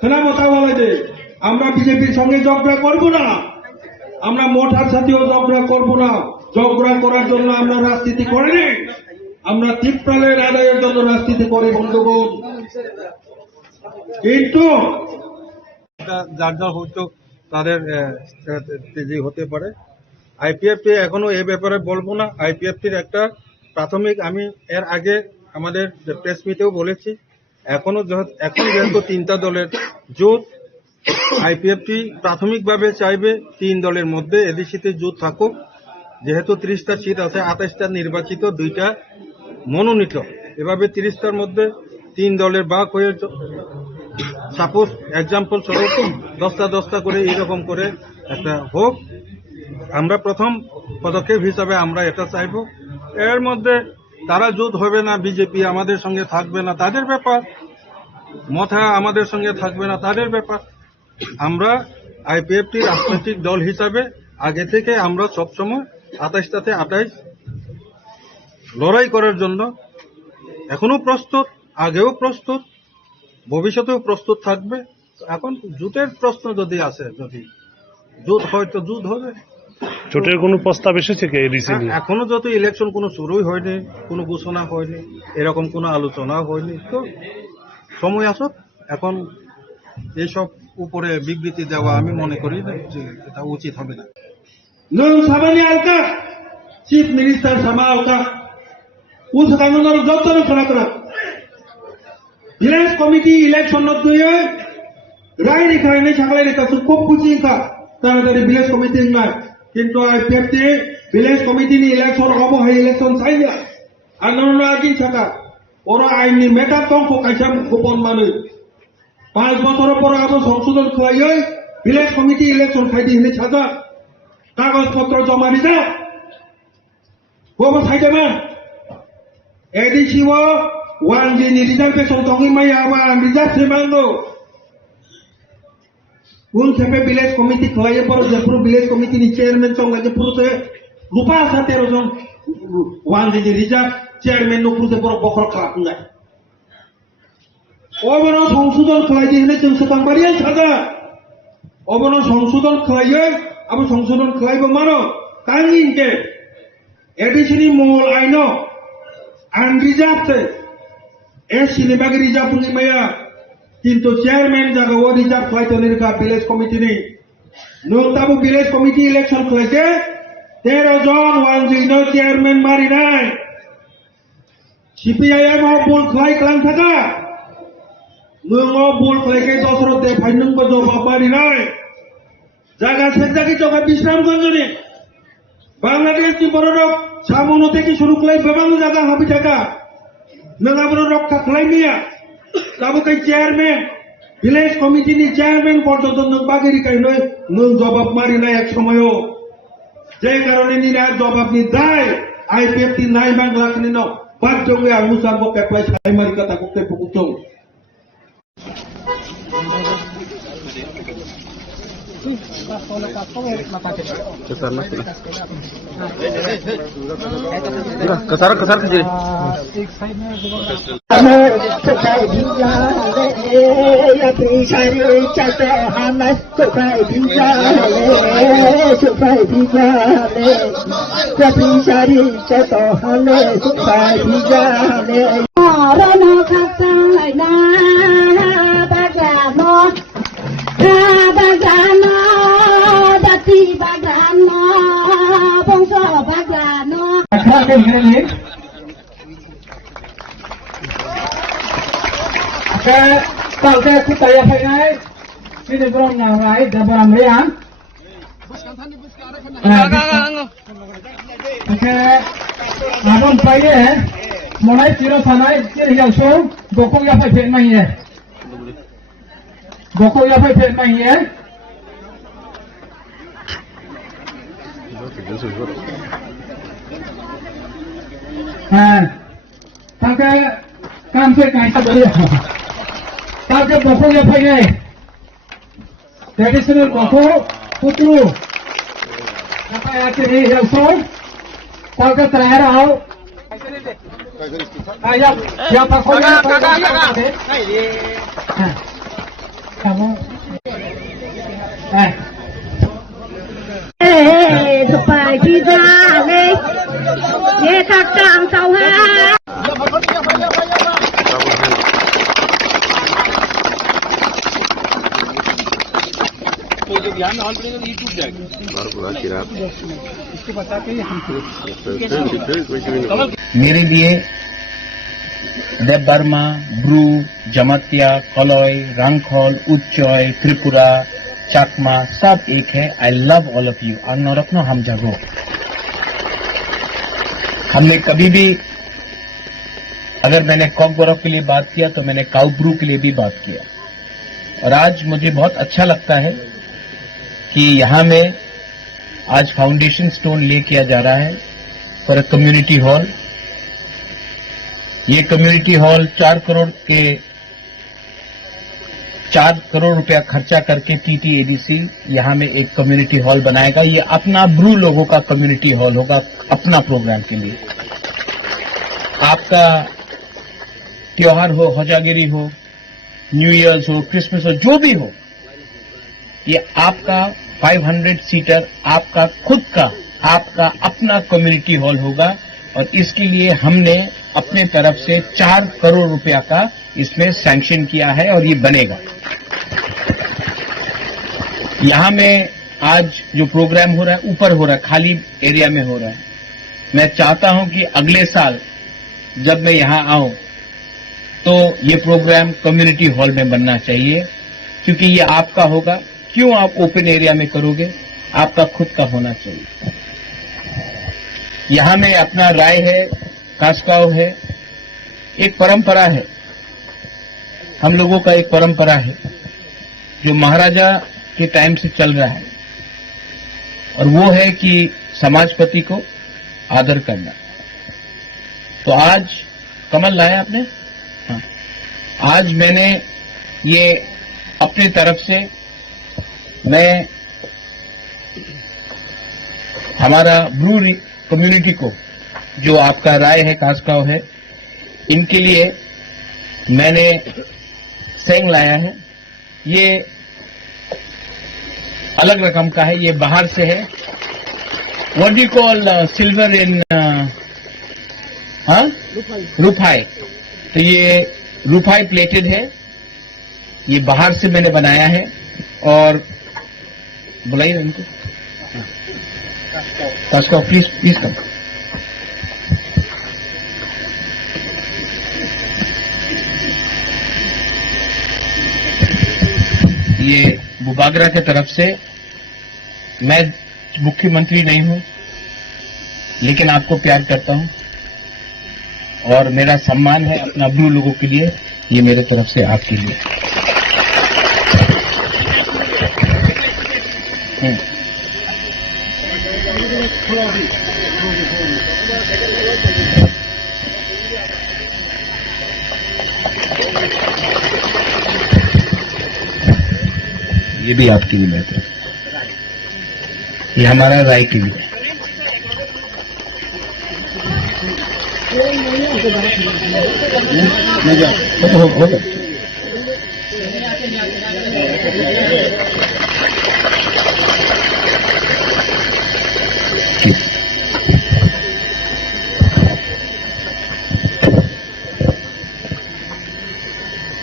খেলামো তা ওয়ালাই দে আমরা বিজেপির সঙ্গে ঝগড়া করব না আমরা মোটার সাথেও ঝগড়া করব না ঝগড়া করার জন্য আমরা রাজনীতি করিনি আমরা ত্রিপ্রালের আদায়ের জন্য রাজনীতি করি বন্ধুগণ কিন্তু যার যার হয়তো তাদের তেজি হতে পারে আইপিএফটি এখনো এ ব্যাপারে বলবো না আইপিএফটির একটা প্রাথমিক আমি এর আগে আমাদের প্রেস মিটেও বলেছি এখন যেহেতু 3টা দলের জোট আইপিএফটি প্রাথমিকভাবে চাইবে 3 দলের মধ্যে এডিসিতে জোট থাকুক যেহেতু 30টা সিট আছে 28টা নির্বাচিত 2টা মনোনীত এভাবে 30টার মধ্যে 3 দলের ভাগ হয়ে সাপোজ এক্সাম্পল স্বরূপ 10টা করে এইরকম করে একটা হোক আমরা প্রথম পদক্ষেপ হিসাবে আমরা এটা চাইব এর মধ্যে তারা জোট হবে না বিজেপি আমাদের সঙ্গে থাকবে না তাদের ব্যাপার মথা আমাদের সঙ্গে থাকবে না তাদের ব্যাপার আমরা আইপিএফটি রাজনৈতিক দল হিসাবে আগে থেকে আমরা সবসময় 28টাতে 28 লড়াই করার জন্য এখনো প্রস্তুত আগেও প্রস্তুত ভবিষ্যতেও প্রস্তুত থাকবে এখন জোটের প্রশ্ন যদি আসে যদি জোট হয় তো জোট হবে জোটের কোনো প্রস্তাব এসেছে কি এডিসি নিয়ে এখনো যত ইলেকশন কোনো শুরুই হয়নি কোনো ঘোষণা হয়নি এরকম কোনো আলোচনা হয়নি তো সময় আসুক এখন এইসব উপরে বিবৃতি দেওয়া আমি মনে করি যে এটা উচিত হবে না Nung sabani alka chief minister sama alka usakan nung jotto kara village committee election not doye rai ni khai nei sakalai ni kasu kop puji ka taratari village committee ngai kintu IPFT village committee ni election hobo hai election sai na anona agin saka ora aini meta tong ko kaisam kupon manu 5 বছর পর আবার সংশোধন খাইয়ে village committee election খাইতে হিনে ছাদা কাগজপত্র জমা দিতে গোবর সাইডে এডিসি ওয়ান জি নি রিজার্ভেশন তখন মাই আবার রিজার্ভ সেমাঙ্গো কোন খেপে ভিলেজ কমিটি খাইয়ে পর যে পুরো ভিলেজ কমিটি নি চেয়ারম্যান সঙ্গে যে পুরোতে রূপা 17 জন ওয়ান জি নি রিজার্ভ চেয়ারম্যান নো পুরোতে বড় বখর খাওয়া যায় অবন সংশোধন খাইয়ে হিনে जों সেকামবারিয়া ছাদা অবন সংশোধন খাইয়ে আবার সংশোধন খাইব মানো কাঙ্গিনকে এডিসিনি মূল আইন আনরিজার্ভ এস সিনেমাকে রিজার্ভ পুনি মায়া কিন্তু চেয়ারম্যান জায়গা ও রিজার্ভ খাইতে নিরকা ভিলেজ কমিটি নেই নতাবু ভিলেজ কমিটি ইলেকশন খাইতে 13 জন ওয়ান জিনো চেয়ারম্যান মারি নাই সিপিআইএম ও বল খাই কালাম থাকা নঙ্গ বল খাইকে দশরথ দে ফাইনং কো জবাব মারি নাই জায়গা সেজাকি জগা বিশ্রামগঞ্জ নে বাংলাদেশ কি বড়রক সামনো থেকে শুরু করে বেবাং জায়গা হাবি জায়গা নঙ্গাবর রক্ষা খাই মিয়া তাবো কাই চেয়ারম্যান ভিলেজ কমিটি নি চেয়ারম্যান পর্যন্ত নং বাগেরি কাই নয় নং জবাব মারি নাই এক সময়ও যে কারণে নি না জবাব নি দায় আইপিএফটি নাই বাংলা কিনি ন বাধ্য হয়ে আনুসার বকে প্রায় ছাই মারি কথা করতে পুকুচং कसर कीजिए Kalau kita ya pengai, sini berong ngai, dapat amrian. Oke, abang payah, mulai tiro sanai, tiro yang so, gokong ya payah pengai ya. Gokong ya payah pengai ya. Tangke, kan saya kaya boleh. ताके बखो ये फैनाय traditional बखो पुतरू apa yang ini yang soal kalau terakhir आओ yang pakonya kamu seperti jalan ye kakang sauha मेरे लिए देवबर्मा, ब्रू, जमातिया, कलौय, रंगखोल, उच्चय, त्रिपुरा, चकमा सब एक है। I love all of you. अंगनरत्न हम जगो। हमने कभी भी अगर मैंने कॉकबोरक के लिए बात किया तो मैंने काउब्रू के लिए भी बात किया। और आज मुझे बहुत अच्छा लगता है कि यहाँ में आज फाउंडेशन स्टोन ले किया जा रहा है फॉर अ कम्युनिटी हॉल। ये कम्युनिटी हॉल 4 करोड़ रुपया खर्चा करके टीटीएडीसी यहाँ में एक कम्युनिटी हॉल बनाएगा। ये अपना ब्रू लोगों का कम्युनिटी हॉल होगा अपना प्रोग्राम के लिए। आपका त्योहार हो, हजागिरी हो, न्यू ईयर्स हो, क्रिसमस हो, जो भी हो, ये आपका 500 सीटर आपका खुद का आपका अपना कम्युनिटी हॉल होगा। और इसके लिए हमने अपने तरफ से 4 करोड़ रुपया का इसमें सैंक्शन किया है और ये बनेगा। यहां में आज जो प्रोग्राम हो रहा है ऊपर हो रहा है, खाली एरिया में हो रहा है। मैं चाहता हूं कि अगले साल जब मैं यहां आऊं तो ये प्रोग्राम कम्युनिटी हॉल में बनना चाहिए, क्योंकि ये आपका होगा। क्यों आप ओपन एरिया में करोगे? आपका खुद का होना चाहिए। यहां में अपना राय है, कास्काव है, एक परंपरा है, हम लोगों का एक परंपरा है जो महाराजा के टाइम से चल रहा है, और वो है कि समाजपति को आदर करना। तो आज कमल लाया आपने? हाँ, आज मैंने ये अपनी तरफ से मैं हमारा ब्रू कम्युनिटी को, जो आपका राय है, कास्काव है, इनके लिए मैंने सेंग लाया है। ये अलग रकम का है, ये बाहर से है। What do call silver in रुफाई। तो ये रुफाई प्लेटेड है, ये बाहर से मैंने बनाया है। और बुलाइए उनको, कास्काव प्लीज प्लीज कम। ये बुबागरा के तरफ से, मैं मुख्यमंत्री नहीं हूं लेकिन आपको प्यार करता हूं और मेरा सम्मान है अपना ब्रू लोगों के लिए। ये मेरे तरफ से आपके लिए। ये भी आपके लिए बेहतर है। ये हमारा राय के लिए। होगा।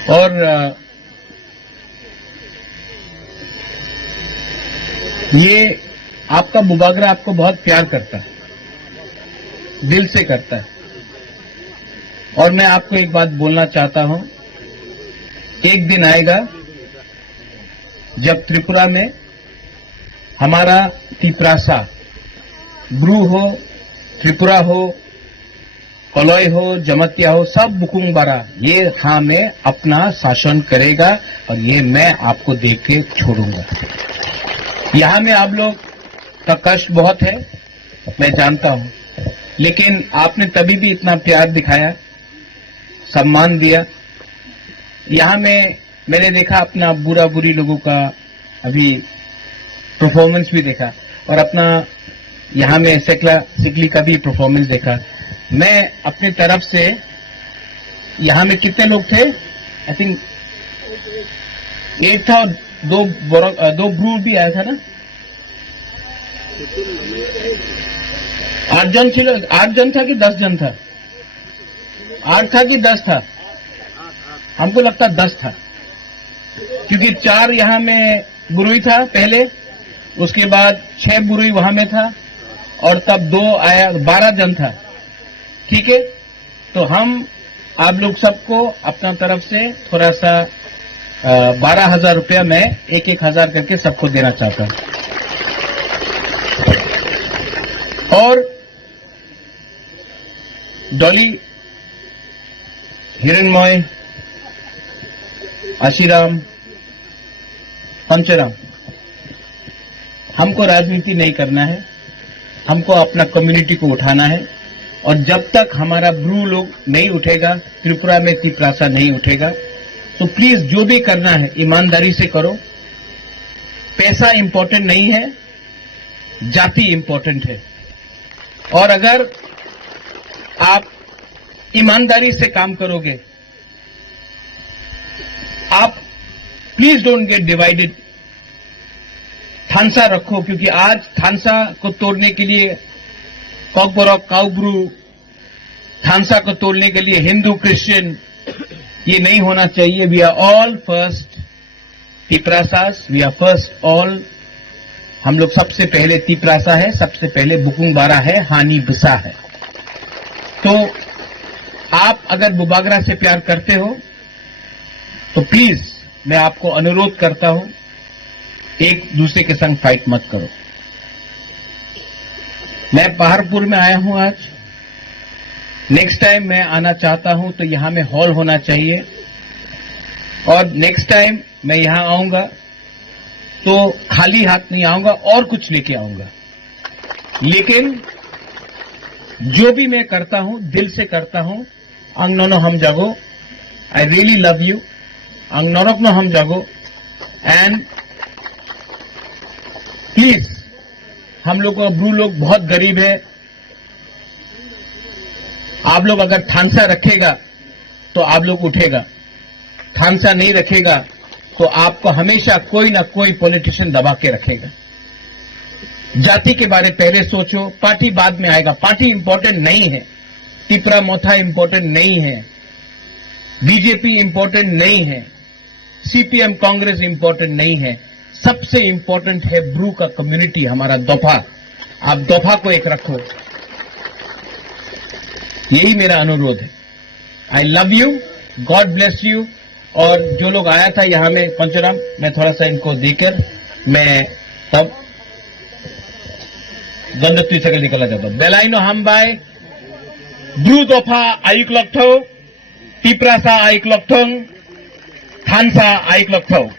और ये आपका बुबागरा आपको बहुत प्यार करता है, दिल से करता है। और मैं आपको एक बात बोलना चाहता हूं, एक दिन आएगा जब त्रिपुरा में हमारा तिप्रासा, ब्रू हो, त्रिपुरा हो, कलौय हो, जमतिया हो, सब बुकुंगबारा ये हाँ में अपना शासन करेगा और ये मैं आपको देख के छोड़ूंगा। यहां में आप लोग का कष्ट बहुत है, मैं जानता हूं, लेकिन आपने तभी भी इतना प्यार दिखाया, सम्मान दिया। यहां में मैंने देखा अपना बुरा बुरी लोगों का अभी परफॉर्मेंस भी देखा और अपना यहाँ में सिकली का भी परफॉर्मेंस देखा। मैं अपनी तरफ से यहाँ में कितने लोग थे? आई थिंक एक था और दो ब्रू भी आया था ना, 8 जन था कि 10 जन था? 8 था कि 10 था? हमको लगता 10 था, क्योंकि 4 यहाँ में बुरुई था पहले, उसके बाद 6 बुरुई वहां में था और तब 2 आया, 12 जन था। ठीक है, तो हम आप लोग सबको अपना तरफ से थोड़ा सा 12,000 रुपया मैं 1,000 करके सबको देना चाहता हूं। और डॉली, हिरणमय, आशीराम, पंचराम, हमको राजनीति नहीं करना है, हमको अपना कम्युनिटी को उठाना है। और जब तक हमारा ब्रू लोग नहीं उठेगा, त्रिपुरा में तिपरासा नहीं उठेगा, तो प्लीज जो भी करना है ईमानदारी से करो। पैसा इंपॉर्टेंट नहीं है, जाति इंपॉर्टेंट है। और अगर आप ईमानदारी से काम करोगे, आप प्लीज डोंट गेट डिवाइडेड। थानसा रखो, क्योंकि आज थानसा को तोड़ने के लिए कॉकबरॉक, काउब्रू, थानसा को तोड़ने के लिए हिंदू क्रिश्चियन, ये नहीं होना चाहिए। We are all first Tiprasas, we are first all. हम लोग सबसे पहले तिपरासा है, सबसे पहले बुकुंग बारा है, हानी बिसा है। तो आप अगर बुबागरा से प्यार करते हो तो प्लीज मैं आपको अनुरोध करता हूं, एक दूसरे के संग फाइट मत करो। मैं पहाड़पुर में आया हूं आज, नेक्स्ट टाइम मैं आना चाहता हूं तो यहां में हॉल होना चाहिए। और नेक्स्ट टाइम मैं यहां आऊंगा तो खाली हाथ नहीं आऊंगा, और कुछ लेके आऊंगा। लेकिन जो भी मैं करता हूं दिल से करता हूं। अंगनोनो हम जागो, आई रियली लव यू। अंगनोरक में हम जागो। एंड प्लीज, हम लोग ब्रू लोग बहुत गरीब है। आप लोग अगर थानसा रखेगा तो आप लोग उठेगा, थानसा नहीं रखेगा तो आपको हमेशा कोई ना कोई पॉलिटिशियन दबा के रखेगा। जाति के बारे पहले सोचो, पार्टी बाद में आएगा। पार्टी इंपॉर्टेंट नहीं है, तिपरा मोथा इंपॉर्टेंट नहीं है, बीजेपी इंपॉर्टेंट नहीं है, सीपीएम कांग्रेस इंपॉर्टेंट नहीं है। सबसे इंपॉर्टेंट है ब्रू का कम्युनिटी, हमारा दोफा। आप दोफा को एक रखो, यही मेरा अनुरोध है। I love you, God bless you. और जो लोग आया था यहां में पंचराम, मैं थोड़ा सा इनको देकर मैं तब गंदती से निकला जाता हूं। बेलाइनो हम बाय ब्रू दोफा आयुक लक्ठो, तिपरासा आयुक लक्ठोंग, थानसा आयुक लक्ठो।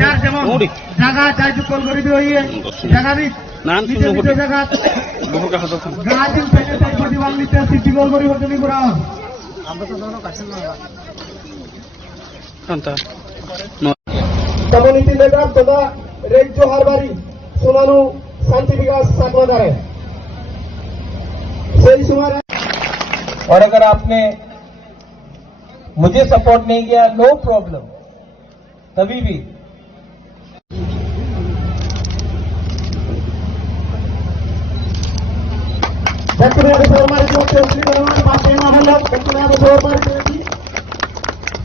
যার যেমন জায়গা চাই কল করে দিও জায়গা দিক জায়গা গাজিল থেকে প্রতিবাদ নিতে সিটি কল করি হতে করা कम्युनिटी लेकर तथा रेड जोहार बारी सुनानु शांति विकास साधवादार है सही सुमार है। और अगर आपने मुझे सपोर्ट नहीं किया, नो प्रॉब्लम, तभी भी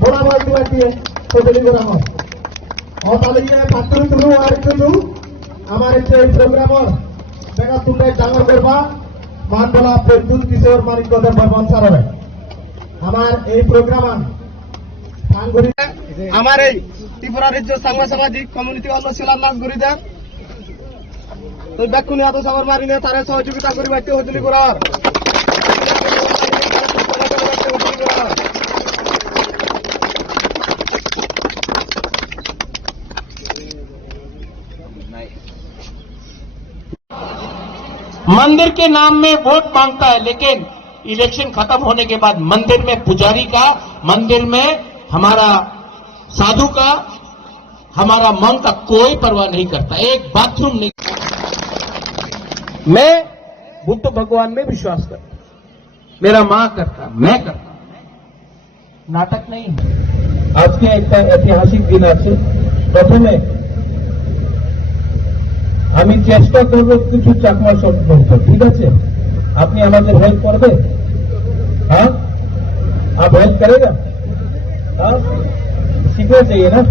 বড় বাড়ি বাড়ি তৈরি করা হয় অতালিকা পাত্র তুলু আর তুলু আমার এই প্রোগ্রামর দেখা তুলে ডাঙর করবা মান বলা প্রদ্যুৎ কিশোর মানিকদের বর্মন সারাবে আমার এই প্রোগ্রাম আমার এই ত্রিপুরা রাজ্য সামাজিক কমিউনিটি অন্নশীলার নাচ করি দেন তো দেখুন এত সাগর মারিনে তারা সহযোগিতা করি বাড়তে হতলি করার मंदिर के नाम में वोट मांगता है, लेकिन इलेक्शन खत्म होने के बाद मंदिर में पुजारी का, मंदिर में हमारा साधु का, हमारा मन का कोई परवाह नहीं करता, एक बाथरूम नहीं। मैं बुद्ध भगवान में विश्वास करता, मेरा मां करता, मैं करता, नाटक नहीं है। आज के एक ऐतिहासिक दिन আছে প্রথমে আমি চেষ্টা করব কিছু চাকমা শব্দ বলতে, ঠিক আছে? আপনি আমাদের হেল্প করবে? हाँ, आप हेल्प करेगा? हाँ, सीखना चाहिए ना।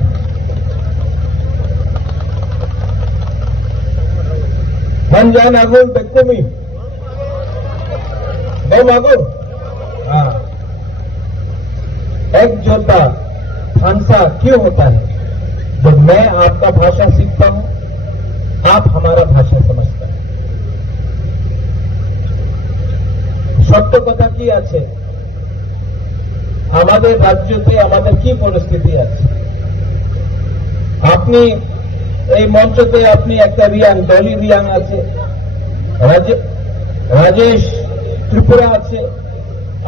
हम जान आगो देखते मी बहुत आगो। हाँ, एक जोता फांसा क्यों होता है? जब मैं आपका भाषा सीखता हूं, आप हमारा भाषा समझता है। সত্য কথা কি আছে, আমাদের রাজ্যতে আমাদের কি পরিস্থিতি আছে, আপনি এই মঞ্চতে আপনি একটা রিয়াং, ডলি রিয়াং আছে, রাজেশ ত্রিপুরা আছে,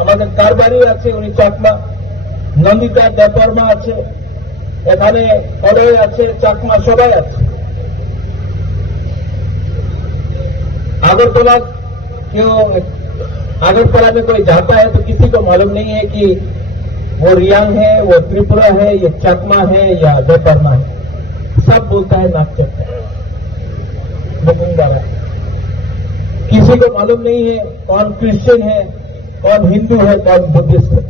আমাদের কারবারি আছে, উনি চাকমা, নন্দিতা দেববর্মা আছে, এখানে অলয় আছে, চাকমা সবাই আছে। अगरतला क्यों अगरतला में कोई जाता है तो किसी को मालूम नहीं है कि वो रियांग है, वो त्रिपुरा है, ये चकमा है या देवबर्मा है। सब बोलता है नागचक है, मुकुंदरा। किसी को मालूम नहीं है कौन क्रिश्चियन है, कौन हिंदू है, कौन बुद्धिस्ट है।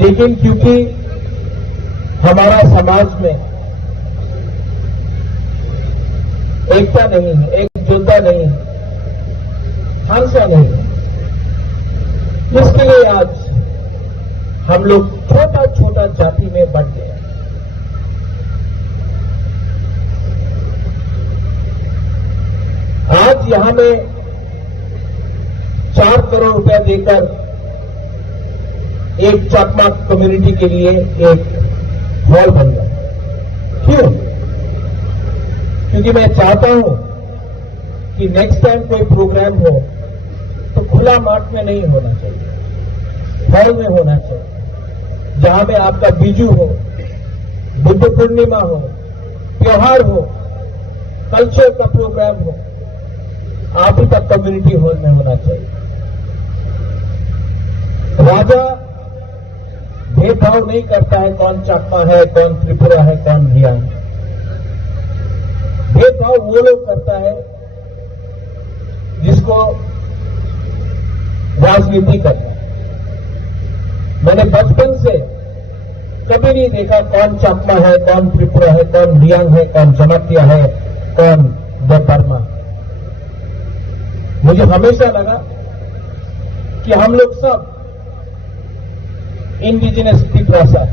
लेकिन क्योंकि हमारा समाज में एकता नहीं है, एकजुटता नहीं है, हंसा नहीं है, इसके लिए आज हम लोग छोटा छोटा जाति में बढ़ गए। आज यहां में 4 करोड़ रुपया देकर एक चकमा कम्युनिटी के लिए एक हॉल बन गया। क्यों? क्योंकि मैं चाहता हूं कि नेक्स्ट टाइम कोई प्रोग्राम हो तो खुला मार्ग में नहीं होना चाहिए, हॉल में होना चाहिए, जहां में आपका बीजू हो, बुद्ध पूर्णिमा हो, त्योहार हो, कल्चर का प्रोग्राम हो, आप ही तक कम्युनिटी हॉल में होना चाहिए। राजा भेदभाव नहीं करता है कौन चकमा है, कौन त्रिपुरा है, कौन रियांग है। भेदभाव वो लोग करता है जिसको राजनीति करना है। मैंने बचपन से कभी नहीं देखा कौन चकमा है, कौन त्रिपुरा है, कौन रियांग है, कौन जमातिया है, कौन देवबर्मा। मुझे हमेशा लगा कि हम लोग सब इंडिजिनस त्रिपुरा,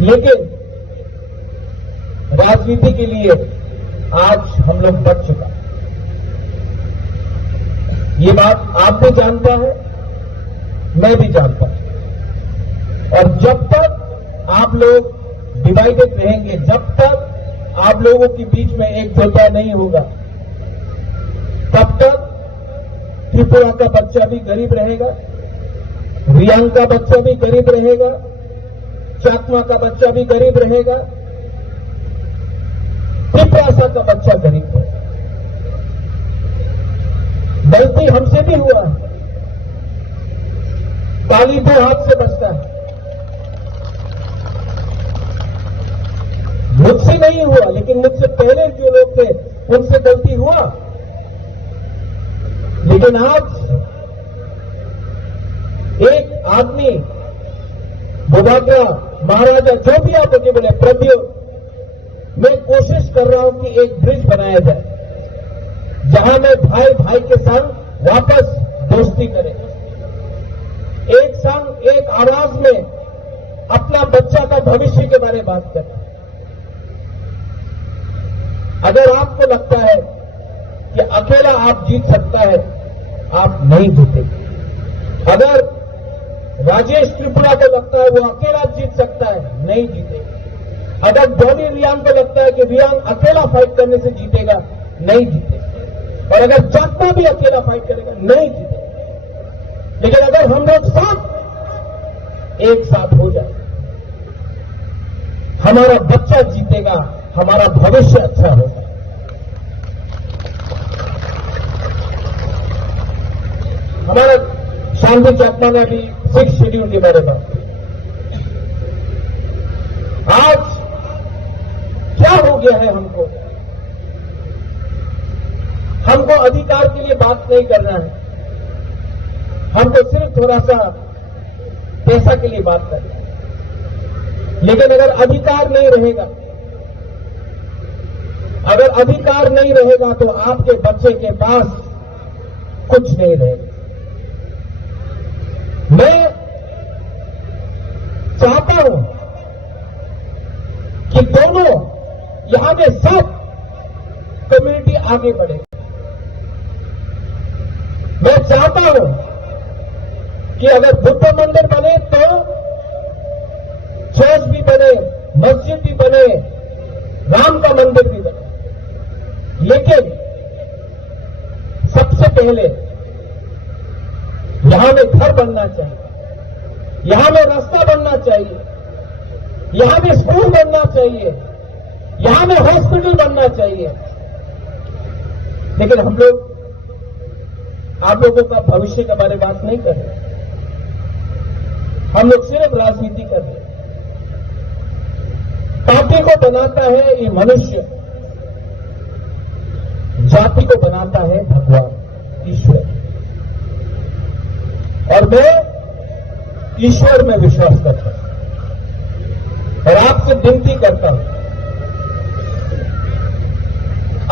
लेकिन राजनीति के लिए आज हम लोग बढ़ चुका। ये बात आप भी जानता है, मैं भी जानता हूं। और जब तक आप लोग डिवाइडेड रहेंगे, जब तक आप लोगों के बीच में एकजुटता नहीं होगा, तब तक त्रिपुरा का बच्चा भी गरीब रहेगा, रियांग का बच्चा भी गरीब रहेगा, चाकमा का बच्चा भी गरीब रहेगा, त्रिपुरा का बच्चा गरीब रहेगा। गलती हमसे भी हुआ है, ताली दो हाथ से बचता है। मुझसे नहीं हुआ, लेकिन मुझसे पहले जो लोग थे उनसे गलती हुआ। लेकिन आज एक आदमी, बुढ़ापा, महाराजा, जो भी आप मुझे बोले, प्रभु, मैं कोशिश कर रहा हूं कि एक ब्रिज बनाया जाए जहां में भाई भाई के संग वापस दोस्ती करें, एक संग एक आवाज में अपना बच्चा का भविष्य के बारे में बात करें। अगर आपको लगता है कि अकेला आप जीत सकता है, आप नहीं जीतेंगे। अगर राजेश त्रिपुरा को लगता है वो अकेला जीत सकता है, नहीं जीतेगा। अगर डॉली रियांग को लगता है कि रियांग अकेला फाइट करने से जीतेगा, नहीं जीतेगा। और अगर चाकमा भी अकेला फाइट करेगा, नहीं जीतेगा। लेकिन अगर हम लोग साथ एक साथ हो जाए, हमारा बच्चा जीतेगा, हमारा भविष्य अच्छा होगा। हमारा शांति चाकमा ने भी 6 शेड्यूल के बारे में बात की। आज क्या हो गया है, हमको अधिकार के लिए बात नहीं करना है, हमको सिर्फ थोड़ा सा पैसा के लिए बात करना है। लेकिन अगर अधिकार नहीं रहेगा, अगर अधिकार नहीं रहेगा तो आपके बच्चे के पास कुछ नहीं रहेगा। मैं चाहता हूं कि दोनों यहां में सब कम्युनिटी आगे बढ़े। मैं चाहता हूं कि अगर बुद्ध मंदिर बने तो चर्च भी बने, मस्जिद भी बने, राम का मंदिर भी बने। लेकिन सबसे पहले यहां में घर बनना चाहिए, यहां में रास्ता बनना चाहिए, यहां में स्कूल बनना चाहिए, यहां में हॉस्पिटल बनना चाहिए। लेकिन हम लोग आप लोगों का भविष्य के बारे में बात नहीं कर रहे, हम लोग सिर्फ राजनीति कर रहे हैं। पार्टी को बनाता है ये मनुष्य, जाति को बनाता है भगवान ईश्वर। और मैं ईश्वर में विश्वास करता हूं और आपसे विनती करता हूं,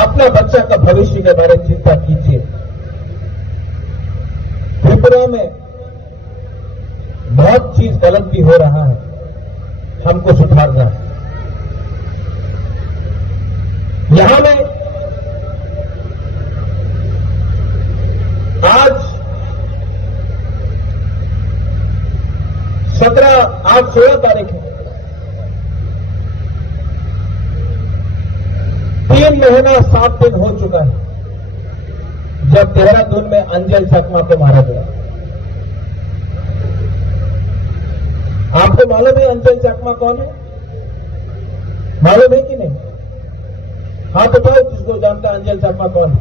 अपना बच्चा का भविष्य के बारे में चिंता कीजिए। त्रिपुरा में बहुत चीज गलत भी हो रहा है, हमको सुधारना है। यहां में आज 16 तारीख है, 3 महीना 7 दिन हो चुका है जब देहरादून में अंजल चाकमा को मारा गया। आपको मालूम है अंजल चाकमा कौन है? मालूम है कि नहीं? हाथ उठाओ जिसको जानता है अंजल चाकमा कौन है।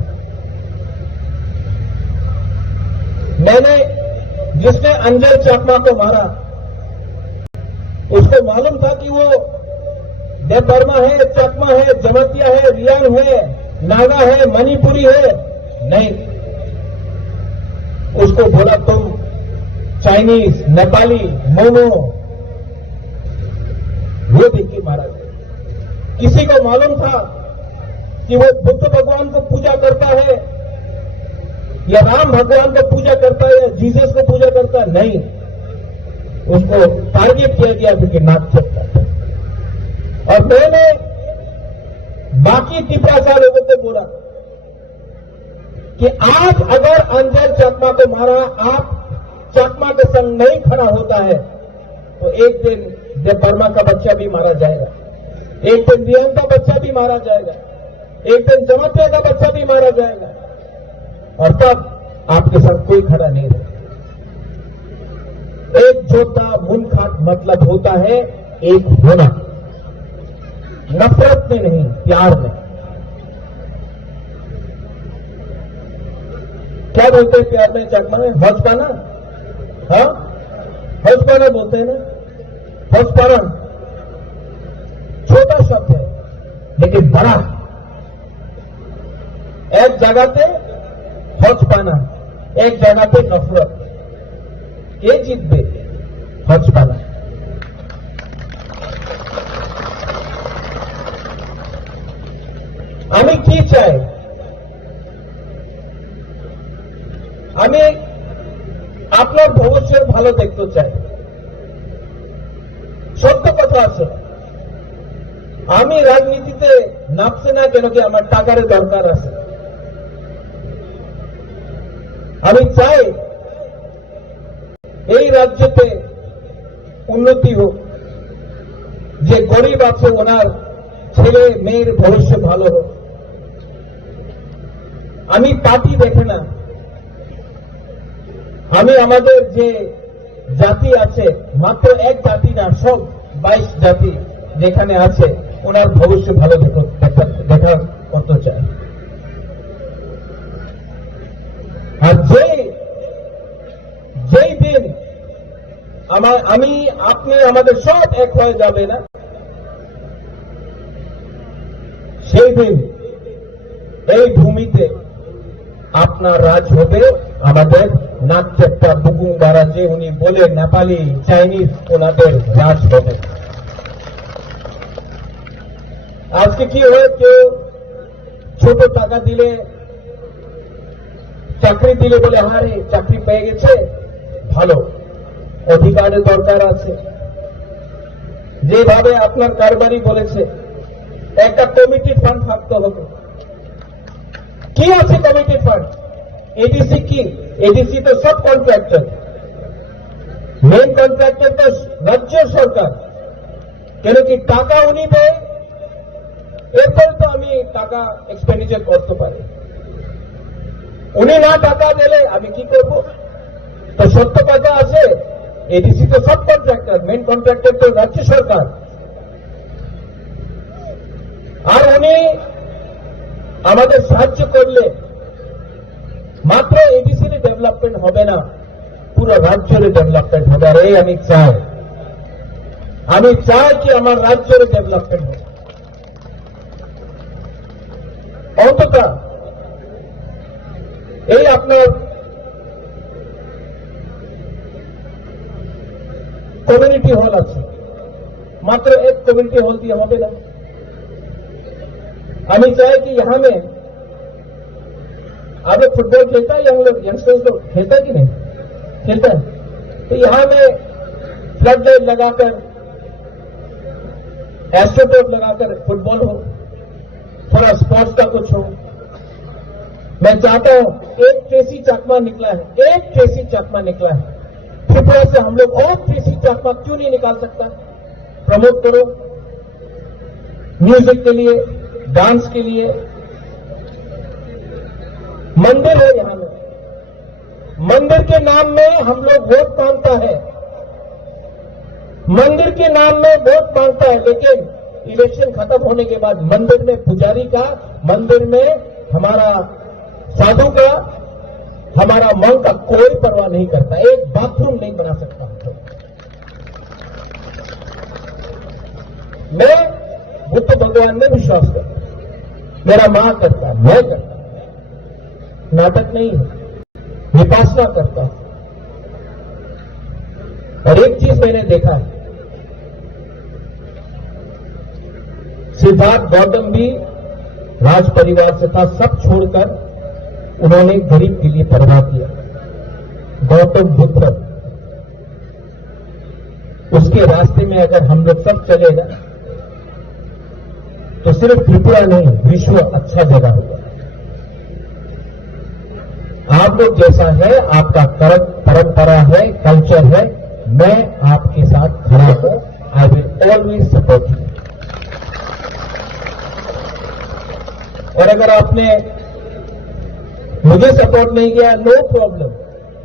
मैंने जिसने अंजल चाकमा को मारा उसको मालूम था कि वो देवबर्मा है, चाकमा है, जमतिया है, रियांग है, नागा है, मणिपुरी है? नहीं, उसको बोला तुम चाइनीज, नेपाली, मोमो, वो देख के मारा गया। किसी को मालूम था कि वो बुद्ध भगवान को पूजा करता है या राम भगवान को पूजा करता है या जीसस को पूजा करता है? नहीं, उसको टारगेट किया गया क्योंकि नाक चलता था। और मैंने बाकी तिपरासा लोगों को बोला कि आज अगर अंजल चकमा को मारा, आप चकमा के संग नहीं खड़ा होता है तो एक दिन देव वर्मा का बच्चा भी मारा जाएगा, एक दिन रियन का बच्चा भी मारा जाएगा, एक दिन जमत्या का बच्चा भी मारा जाएगा, और तब आपके साथ कोई खड़ा नहीं रहेगा। एक जोता मुनखाट मतलब होता है एक होना, नफरत में नहीं, प्यार में। क्या बोलते हैं प्यार में चकमा में? हौजपाना, हाँ हौजपाना बोलते हैं ना। हौजपाना छोटा शब्द है लेकिन बड़ा है। एक जगह पे हौजपाना, एक जगह पे नफरत, ये जितबे हौजपाना। আমি কি চাই? আমি আপনার ভবিষ্যৎ ভালো দেখতে চাই। সত্য কথা আছে, আমি রাজনীতিতে নামছে না কেন কি আমার টাকার দরকার আছে। আমি চাই এই রাজ্যতে উন্নতি হোক, যে গরিব আছে ওনার ছেলে মেয়ের ভবিষ্যৎ ভালো হোক। আমি পার্টি দেখে না, আমি আমাদের যে জাতি আছে, মাত্র এক জাতি না, সব 22 জাতি যেখানে আছে ওনার ভবিষ্যৎ ভালো দেখা করতে চায়। আর যেই দিন আমি আপনি আমাদের সব এক হয়ে যাবে না, সেই দিন এই ভূমিতে আপনার রাজ হবে। আমাদের নাকচেপ্টা বুকুংবারা যে উনি বলে নেপালি চাইনিজ, ওনাদের রাজ হবে। আজকে কি হয়, কেউ ছোট টাকা দিলে, চাকরি দিলে বলে হারে চাকরি পেয়ে গেছে, ভালো, অধিকারের দরকার আছে। যেভাবে আপনার কারবারি বলেছে একটা কমিটি ফান্ড থাকতে হবে। কি আছে কমিটি ফান্ড? এডিসি কি? এডিসি তো সব কন্ট্রাক্টর, মেন কন্ট্রাক্টর তো রাজ্য সরকার। কেন কি টাকা উনি দেয়, এরপর তো আমি টাকা এক্সপেন্ডিচার করতে পারি। উনি না টাকা দিলে আমি কি করব? তো সত্য কথা আছে, এডিসি তো সব কন্ট্রাক্টর, মেন কন্ট্রাক্টর তো রাজ্য সরকার। আর উনি আমাদের সাহায্য করলে মাত্র এডিসির ডেভেলপমেন্ট হবে না, পুরো রাজ্যের ডেভেলপমেন্ট হবে। আর এই আমি চাই কি আমার রাজ্যের ডেভেলপমেন্ট হবে। অন্তত এই আপনার कम्युनिटी हॉल আছে, मात्र एक कम्युनिटी हॉल दिया হবে ना। हमें चाहे कि यहाँ में आप लोग फुटबॉल खेलता है, यंगस्टर्स लोग खेलता है कि नहीं खेलता है? तो यहाँ में फ्लड लाइट लगाकर, एस्ट्रोटर्फ लगाकर फुटबॉल हो, थोड़ा स्पोर्ट्स का कुछ हो। मैं चाहता हूं, एक ट्रेसी चकमा निकला है, एक ट्रेसी चकमा निकला है, त्रिपुरा से हम लोग और ट्रेसी चकमा क्यों नहीं निकाल सकता? प्रमोट करो, म्यूजिक के लिए, डांस के लिए। मंदिर है यहां में, मंदिर के नाम में हम लोग वोट मांगता है, मंदिर के नाम में वोट मांगता है, लेकिन इलेक्शन खत्म होने के बाद मंदिर में पुजारी का, मंदिर में हमारा साधु का, हमारा मन का कोई परवाह नहीं करता। एक बाथरूम नहीं बना सकता। मैं बुद्ध भगवान में विश्वास करता, मेरा मां करता, मैं करता, नाटक नहीं है, विपासना करता। और एक चीज मैंने देखा है, सिद्धार्थ गौतम भी राज परिवार से था, सब छोड़कर उन्होंने गरीब के लिए परवाह किया। गौतम बुद्ध, उसके रास्ते में अगर हम लोग सब चले ना, तो सिर्फ त्रिपुरा नहीं, विश्व अच्छा जगह होगा। आप लोग जैसा है, आपका परंपरा है, कल्चर है, मैं आपके साथ खड़ा हूं। I will always support you. और अगर आपने मुझे सपोर्ट नहीं किया, नो प्रॉब्लम,